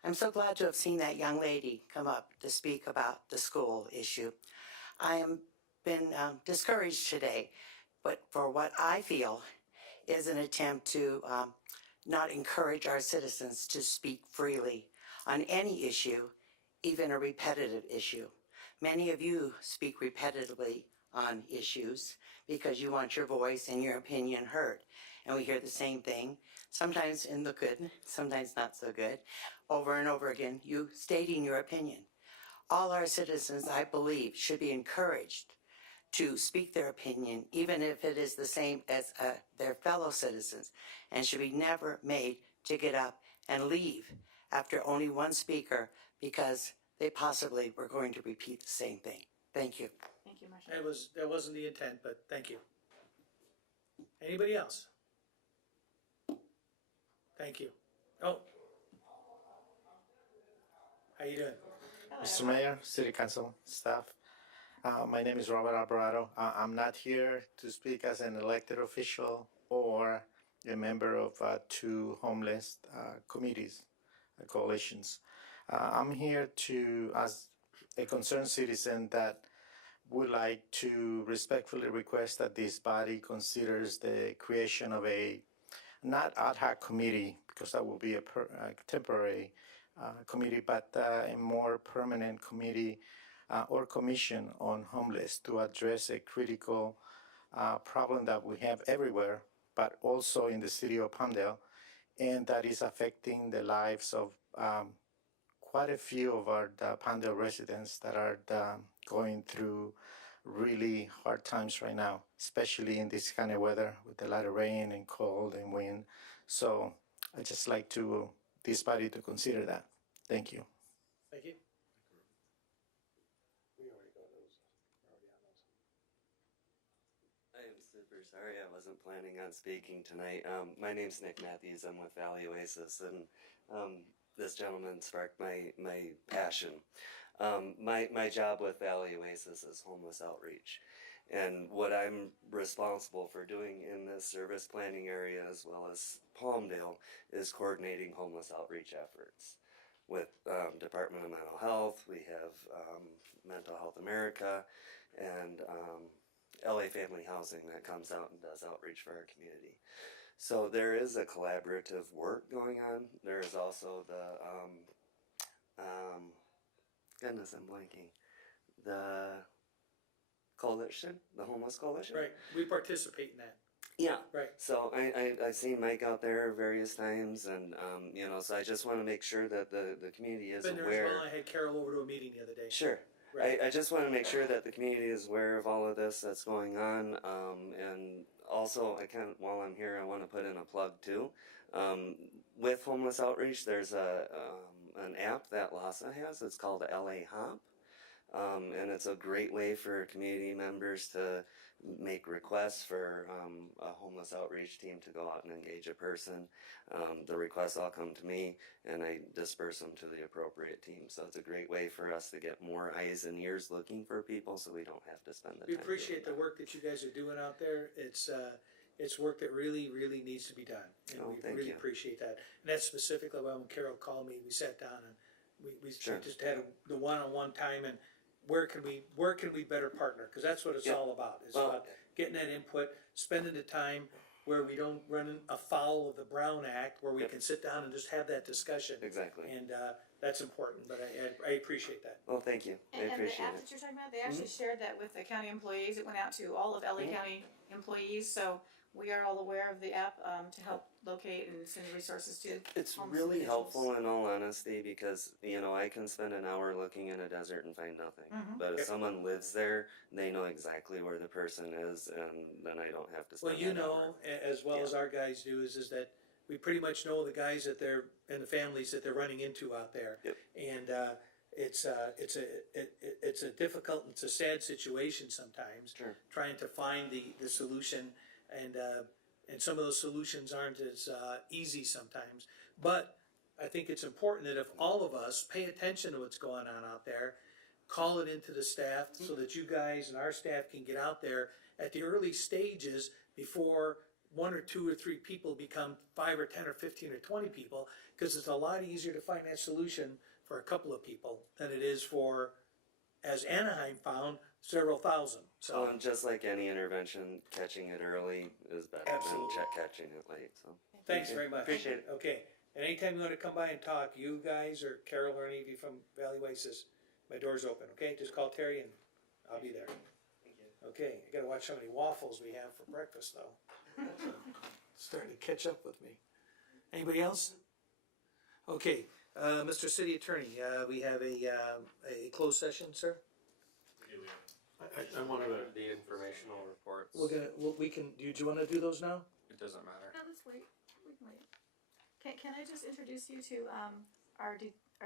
I'm so glad to have seen that young lady come up to speak about the school issue. I am been discouraged today, but for what I feel is an attempt to not encourage our citizens to speak freely on any issue, even a repetitive issue. Many of you speak repetitively on issues because you want your voice and your opinion heard. And we hear the same thing, sometimes in the good, sometimes not so good, over and over again, you stating your opinion. All our citizens, I believe, should be encouraged to speak their opinion, even if it is the same as their fellow citizens, and should be never made to get up and leave after only one speaker because they possibly were going to repeat the same thing. Thank you. Thank you, Marcia. That wasn't the intent, but thank you. Anybody else? Thank you. Oh. How you doing? Mr. Mayor, City Council staff, my name is Robert Alvarado. I'm not here to speak as an elected official or a member of two homeless committees, coalitions. I'm here as a concerned citizen that would like to respectfully request that this body considers the creation of a not ad hoc committee, because that will be a temporary committee, but a more permanent committee or commission on homeless to address a critical problem that we have everywhere, but also in the city of Palmdale, and that is affecting the lives of quite a few of our Palmdale residents that are going through really hard times right now, especially in this kind of weather with a lot of rain and cold and wind. So I just like this body to consider that. Thank you. Thank you. I am super sorry I wasn't planning on speaking tonight. My name's Nick Matthews. I'm with Valley Oasis, and this gentleman sparked my passion. My job with Valley Oasis is homeless outreach. And what I'm responsible for doing in this service planning area as well as Palmdale is coordinating homeless outreach efforts. With Department of Mental Health, we have Mental Health America, and LA Family Housing that comes out and does outreach for our community. So there is a collaborative work going on. There is also the, goodness, I'm blanking, the coalition, the homeless coalition. Right, we participate in that. Yeah. Right. So I've seen Mike out there various times, and so I just want to make sure that the community is Been there aware. as well. I had Carol over to a meeting the other day. Sure. Right. I just want to make sure that the community is aware of all of this that's going on, and also while I'm here, I want to put in a plug too. With homeless outreach, there's an app that LASA has. It's called LA Hop. And it's a great way for community members to make requests for a homeless outreach team to go out and engage a person. The requests all come to me, and I disperse them to the appropriate team. So it's a great way for us to get more eyes and ears looking for people, so we don't have to spend the We time. appreciate the work that you guys are doing out there. It's work that really, really needs to be done. And we thank really you. appreciate that. And that's specifically why when Carol called me, we sat down and we Sure. just had the one-on-one time, and where can we better partner? Because that's what it's all about. It's about getting that input, spending the time. where we don't run afoul of the Brown Act, where we can sit down and just have that discussion. Exactly. And, that's important, but I appreciate that. Well, thank you. I And the appreciate app it. that you're talking about, they actually shared that with the county employees. It went out to all of LA County employees, so we are all aware of the app, to help locate and send resources to. It's homeless really individuals. helpful in all honesty because, you know, I can spend an hour looking in a desert and find nothing. Mhm. But if Yep. someone lives there, they know exactly where the person is, and then I don't have to spend Well, you that know, hour. as well as our guys do, is that we pretty much know the guys that they're, and the families that they're running into out there. Yep. And, it's a difficult, it's a sad situation sometimes. Sure. Trying to find the solution, and some of those solutions aren't as, easy sometimes. But I think it's important that if all of us pay attention to what's going on out there, call it into the staff so that you guys and our staff can get out there at the early stages before 1 or 2 or 3 people become 5 or 10 or 15 or 20 people, because it's a lot easier to find that solution for a couple of people than it is for, as Anaheim found, several thousand. So, So, and just like any intervention, catching it early is better Absolutely. than catching it late. So, thanks thank you. very much. Appreciate it. Okay, and anytime you want to come by and talk, you guys or Carol or any of you from Valley Oasis, my door's open, okay? Just call Terry and I'll be there. Okay, I gotta watch how many waffles we have for breakfast though. Starting to catch up with me. Anybody else? Okay, Mr. City Attorney, we have a closed session, sir? I wanted the informational reports. We can, do you wanna do those now? It doesn't matter. No, let's wait. We can wait. Can I just introduce you to our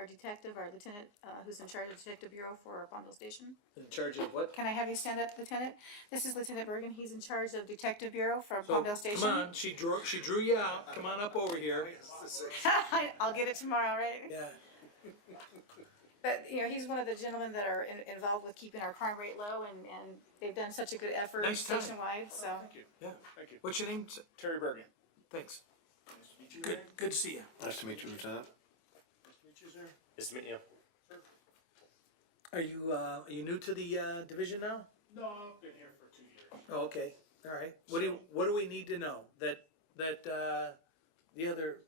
detective, our lieutenant, who's in charge of the Detective Bureau for Palmdale Station? In charge of what? Can I have you stand up, Lieutenant? This is Lieutenant Bergen. He's in charge of Detective Bureau for So, Palmdale Station. come on, she drew you out, come on up over here. I'll get it tomorrow, right? Yeah. But, you know, he's one of the gentlemen that are involved with keeping our crime rate low, and they've done such a good effort Nice time. nationwide, so. Thank you. Yeah. Thank you. What's your name? Terry Bergen. Thanks. Nice to meet you. Good to see you. Nice to meet you, Lieutenant. Nice to meet you, sir. Nice to meet you. Are you new to the, division now? No, I've been here for 2 years. Oh, okay, all right. What do we need to know? That, the other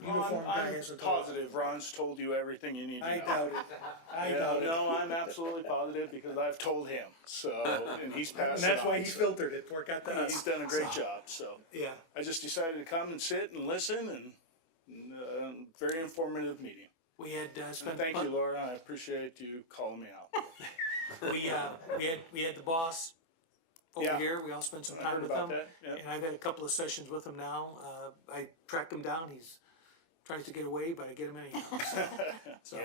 uniform guy I'm hasn't told us? positive Ron's told you everything you need to know. I doubt it. I Yeah, doubt it. no, I'm absolutely positive because I've told him, so, and he's passed And it that's why on, he so. filtered it, before it got to us. He's done a great job, so. Yeah. I just decided to come and sit and listen and, very informative meeting. We had, spent. Thank you, Laura, I appreciate you calling me out. We had the boss over Yeah. here, we all spent some I time heard with about him. that, yeah. And I've had a couple of sessions with him now, I tracked him down, he's tries to get away, but I get him anyhow. So,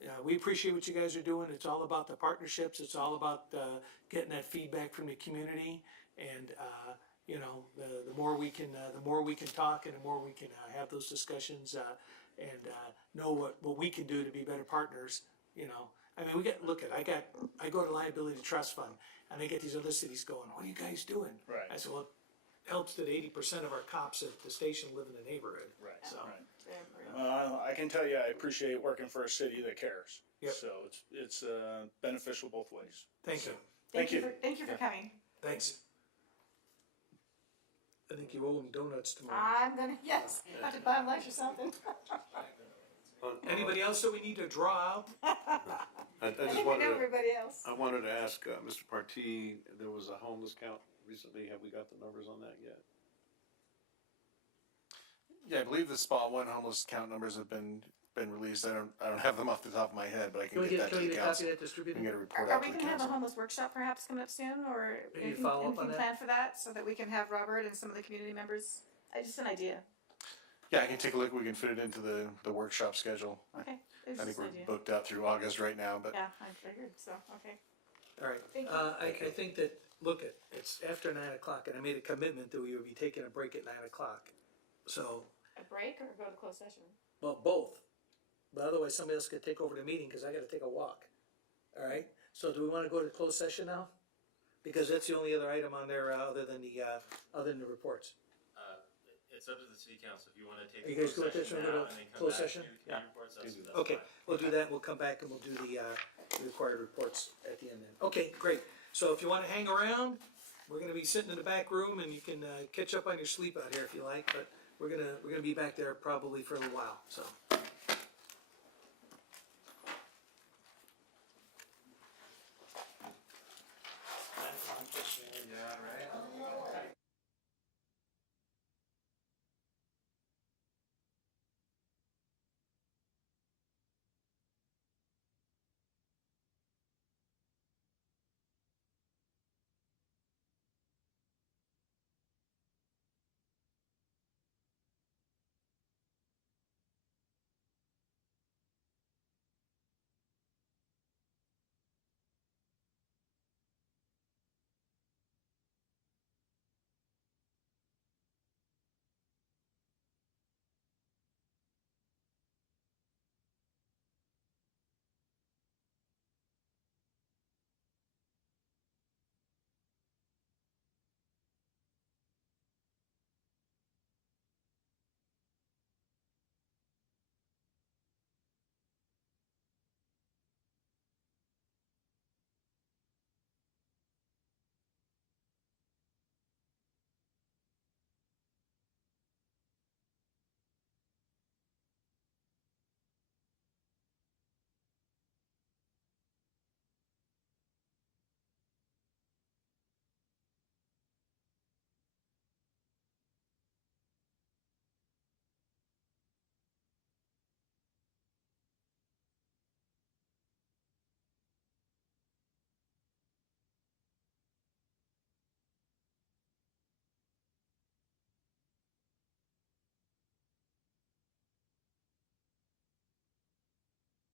yeah, we appreciate what you guys are doing, it's all about the partnerships, it's all about, getting that feedback from the community. And, you know, the more we can talk and the more we can, have those discussions, and know what we can do to be better partners, you know. I mean, I go to Liability Trust Fund, and I get these other cities going, what are you guys doing? Right. I said, well, it helps that 80% of our cops at the station live in the neighborhood. Right, So, I can tell you, I appreciate working for a city that cares. Yep. So it's beneficial both ways. thank you. Thank you. Thank you for coming. Thanks. I think you owe them donuts tomorrow. I'm gonna, yes, have to buy lunch or something. Anybody else that we need to draw out? I I just think we wanted know to, everybody else. I wanted to ask Mr. Partee, there was a homeless count recently. Have we got the numbers on that yet? Yeah, I believe the SPA 1 homeless count numbers have been released. I don't have them off the top of my head, but I can get that to the Can we get a copy council. of that distributed? And get a report Are out we to the gonna have a council. homeless workshop perhaps coming up soon, or Maybe follow up on that? plan for that, so that we can have Robert and some of the community members? Just an idea. Yeah, I can take a look. We can fit it into the workshop schedule. Okay, it was I think just an we're idea. booked out through August right now, but Yeah, I figured, so, okay. All right, Thank you. I think that, look, it's after 9 o'clock, and I made a commitment that we would be taking a break at 9 o'clock. So, A break or go to closed session? well, both, but otherwise somebody else could take over the meeting, cause I gotta take a walk. All right, so do we wanna go to closed session now? Because that's the only other item on there, other than the reports. It's up to the city council, if you wanna take Are you a guys closed good with this? session Wanna go now to and then come closed back session? and do committee reports, that's Okay, fine. we'll do that, we'll come back and we'll do the required reports at the end then. Okay, great, so if you wanna hang around, we're gonna be sitting in the back room, and you can catch up on your sleep out here if you like. But we're gonna be back there probably for a little while. So.